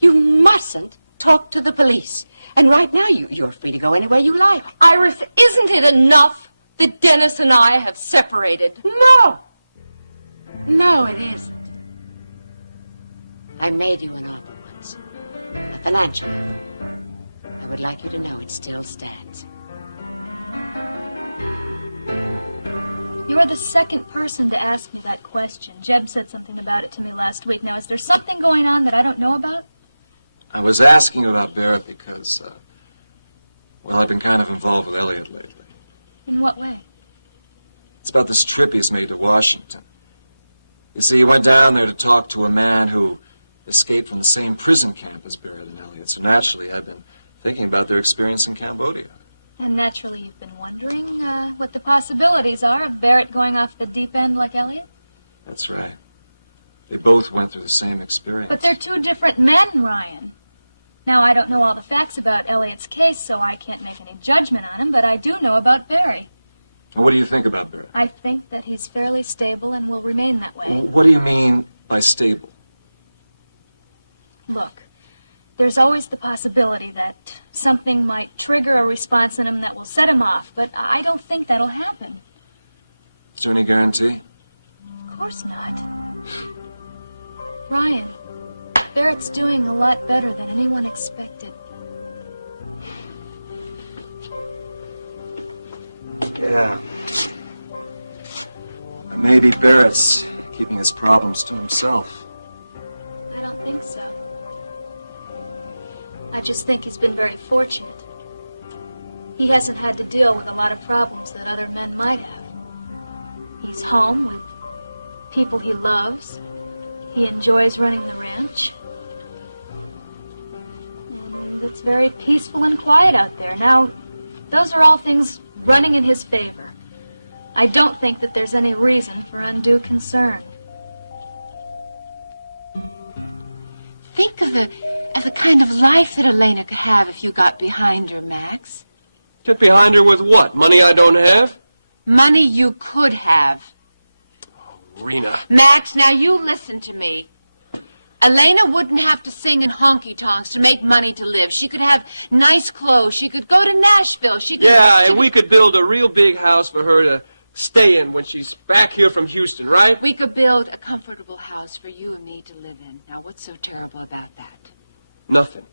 You mustn't talk to the police. And right now, you're free to go anywhere you like. Iris, isn't it enough that Dennis and I have separated? No! No, it isn't. I made you an offer once. A financial offer. I would like you to know it still stands. You are the second person to ask me that question. Jeb said something about it to me last week. Now, is there something going on that I don't know about? I was asking about Barrett because, well, I've been kind of involved with Elliot lately. In what way? It's about this trip he's made to Washington. You see, he went down there to talk to a man who escaped from the same prison camp as Barrett and Elliot. So naturally, I've been thinking about their experience in Cambodia. And naturally, you've been wondering what the possibilities are of Barrett going off the deep end like Elliot? That's right. They both went through the same experience. But they're two different men, Ryan. Now, I don't know all the facts about Elliot's case, so I can't make any judgment on him, but I do know about Barry. And what do you think about Barrett? I think that he's fairly stable and will remain that way. What do you mean by stable? Look, there's always the possibility that something might trigger a response in him that will set him off, but I don't think that'll happen. Is there any guarantee? Of course not. Ryan, Barrett's doing a lot better than anyone expected. Yeah. Maybe Barrett's keeping his problems to himself. I don't think so. I just think he's been very fortunate. He hasn't had to deal with a lot of problems that other men might have. He's home with people he loves. He enjoys running the ranch. And it's very peaceful and quiet out there. Now, those are all things running in his favor. I don't think that there's any reason for undue concern. Think of the kind of life that Elena could have if you got behind her, Max. Get behind her with what? Money I don't have? Money you could have. Rena. Max, now you listen to me. Elena wouldn't have to sing in honky-tonks to make money to live. She could have nice clothes. She could go to Nashville. She could... Yeah, and we could build a real big house for her to stay in when she's back here from Houston, right? We could build a comfortable house for you and me to live in. Now, what's so terrible about that? Nothing.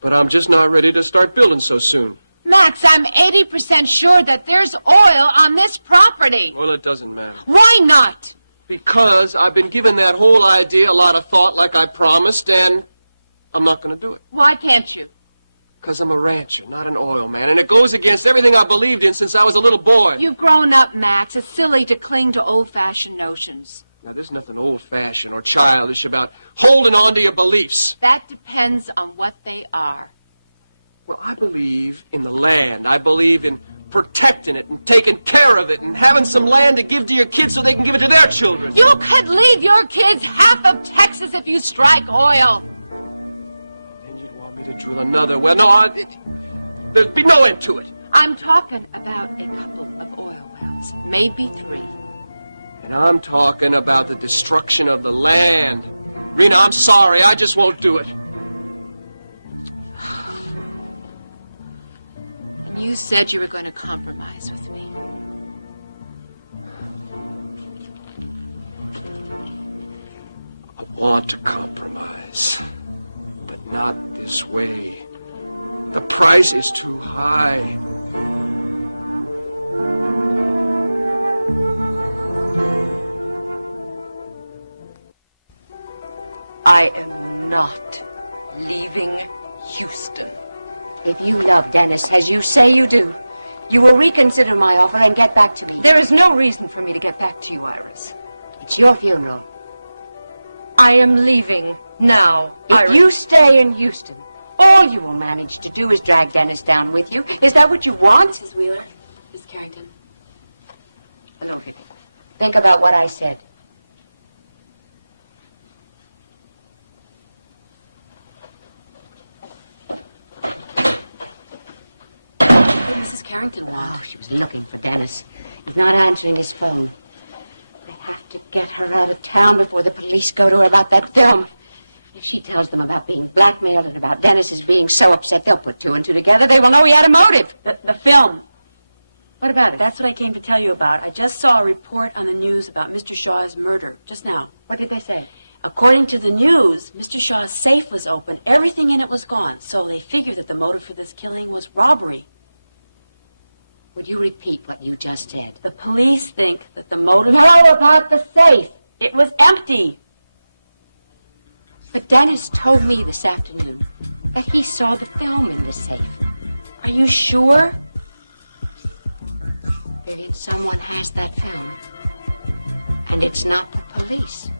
But I'm just not ready to start building so soon. Max, I'm 80% sure that there's oil on this property. Well, it doesn't matter. Why not? Because I've been giving that whole idea a lot of thought like I promised, and I'm not going to do it. Why can't you? Because I'm a rancher, not an oil man, and it goes against everything I believed in since I was a little boy. You've grown up, Max. It's silly to cling to old-fashioned notions. Now, there's nothing old-fashioned or childish about holding on to your beliefs. That depends on what they are. Well, I believe in the land. I believe in protecting it and taking care of it and having some land to give to your kids so they can give it to their children. You could leave your kids half of Texas if you strike oil. And you'd want me to drill another well. No, there'd be no end to it. I'm talking about a couple of oil wells, maybe 3. And I'm talking about the destruction of the land. Rena, I'm sorry. I just won't do it. And you said you were going to compromise with me. I want to compromise, but not this way. The price is too high. I am not leaving Houston. If you love Dennis, as you say you do, you will reconsider my offer and get back to me. There is no reason for me to get back to you, Iris. It's your funeral. I am leaving now, If you stay in Houston, all you will manage to do is drag Dennis down with you. Is that what you want? Mrs. Wheeler, Miss Carrington. Hello, Vicky. Think about what I said. What did Mrs. Carrington want? Oh, she was looking for Dennis. He's not answering his phone. I have to get her out of town before the police go to her about that film. If she tells them about being blackmailed and about Dennis's being so upset, they'll put 2 and 2 together. They will know he had a motive. The film. What about it? That's what I came to tell you about. I just saw a report on the news about Mr. Shaw's murder, just now. What did they say? According to the news, Mr. Shaw's safe was open. Everything in it was gone. So they figured that the motive for this killing was robbery. Would you repeat what you just said? The police think that the motive... No, about the safe. It was empty. But Dennis told me this afternoon that he saw the film in the safe. Are you sure? Vivian, someone has that film. And it's not the police.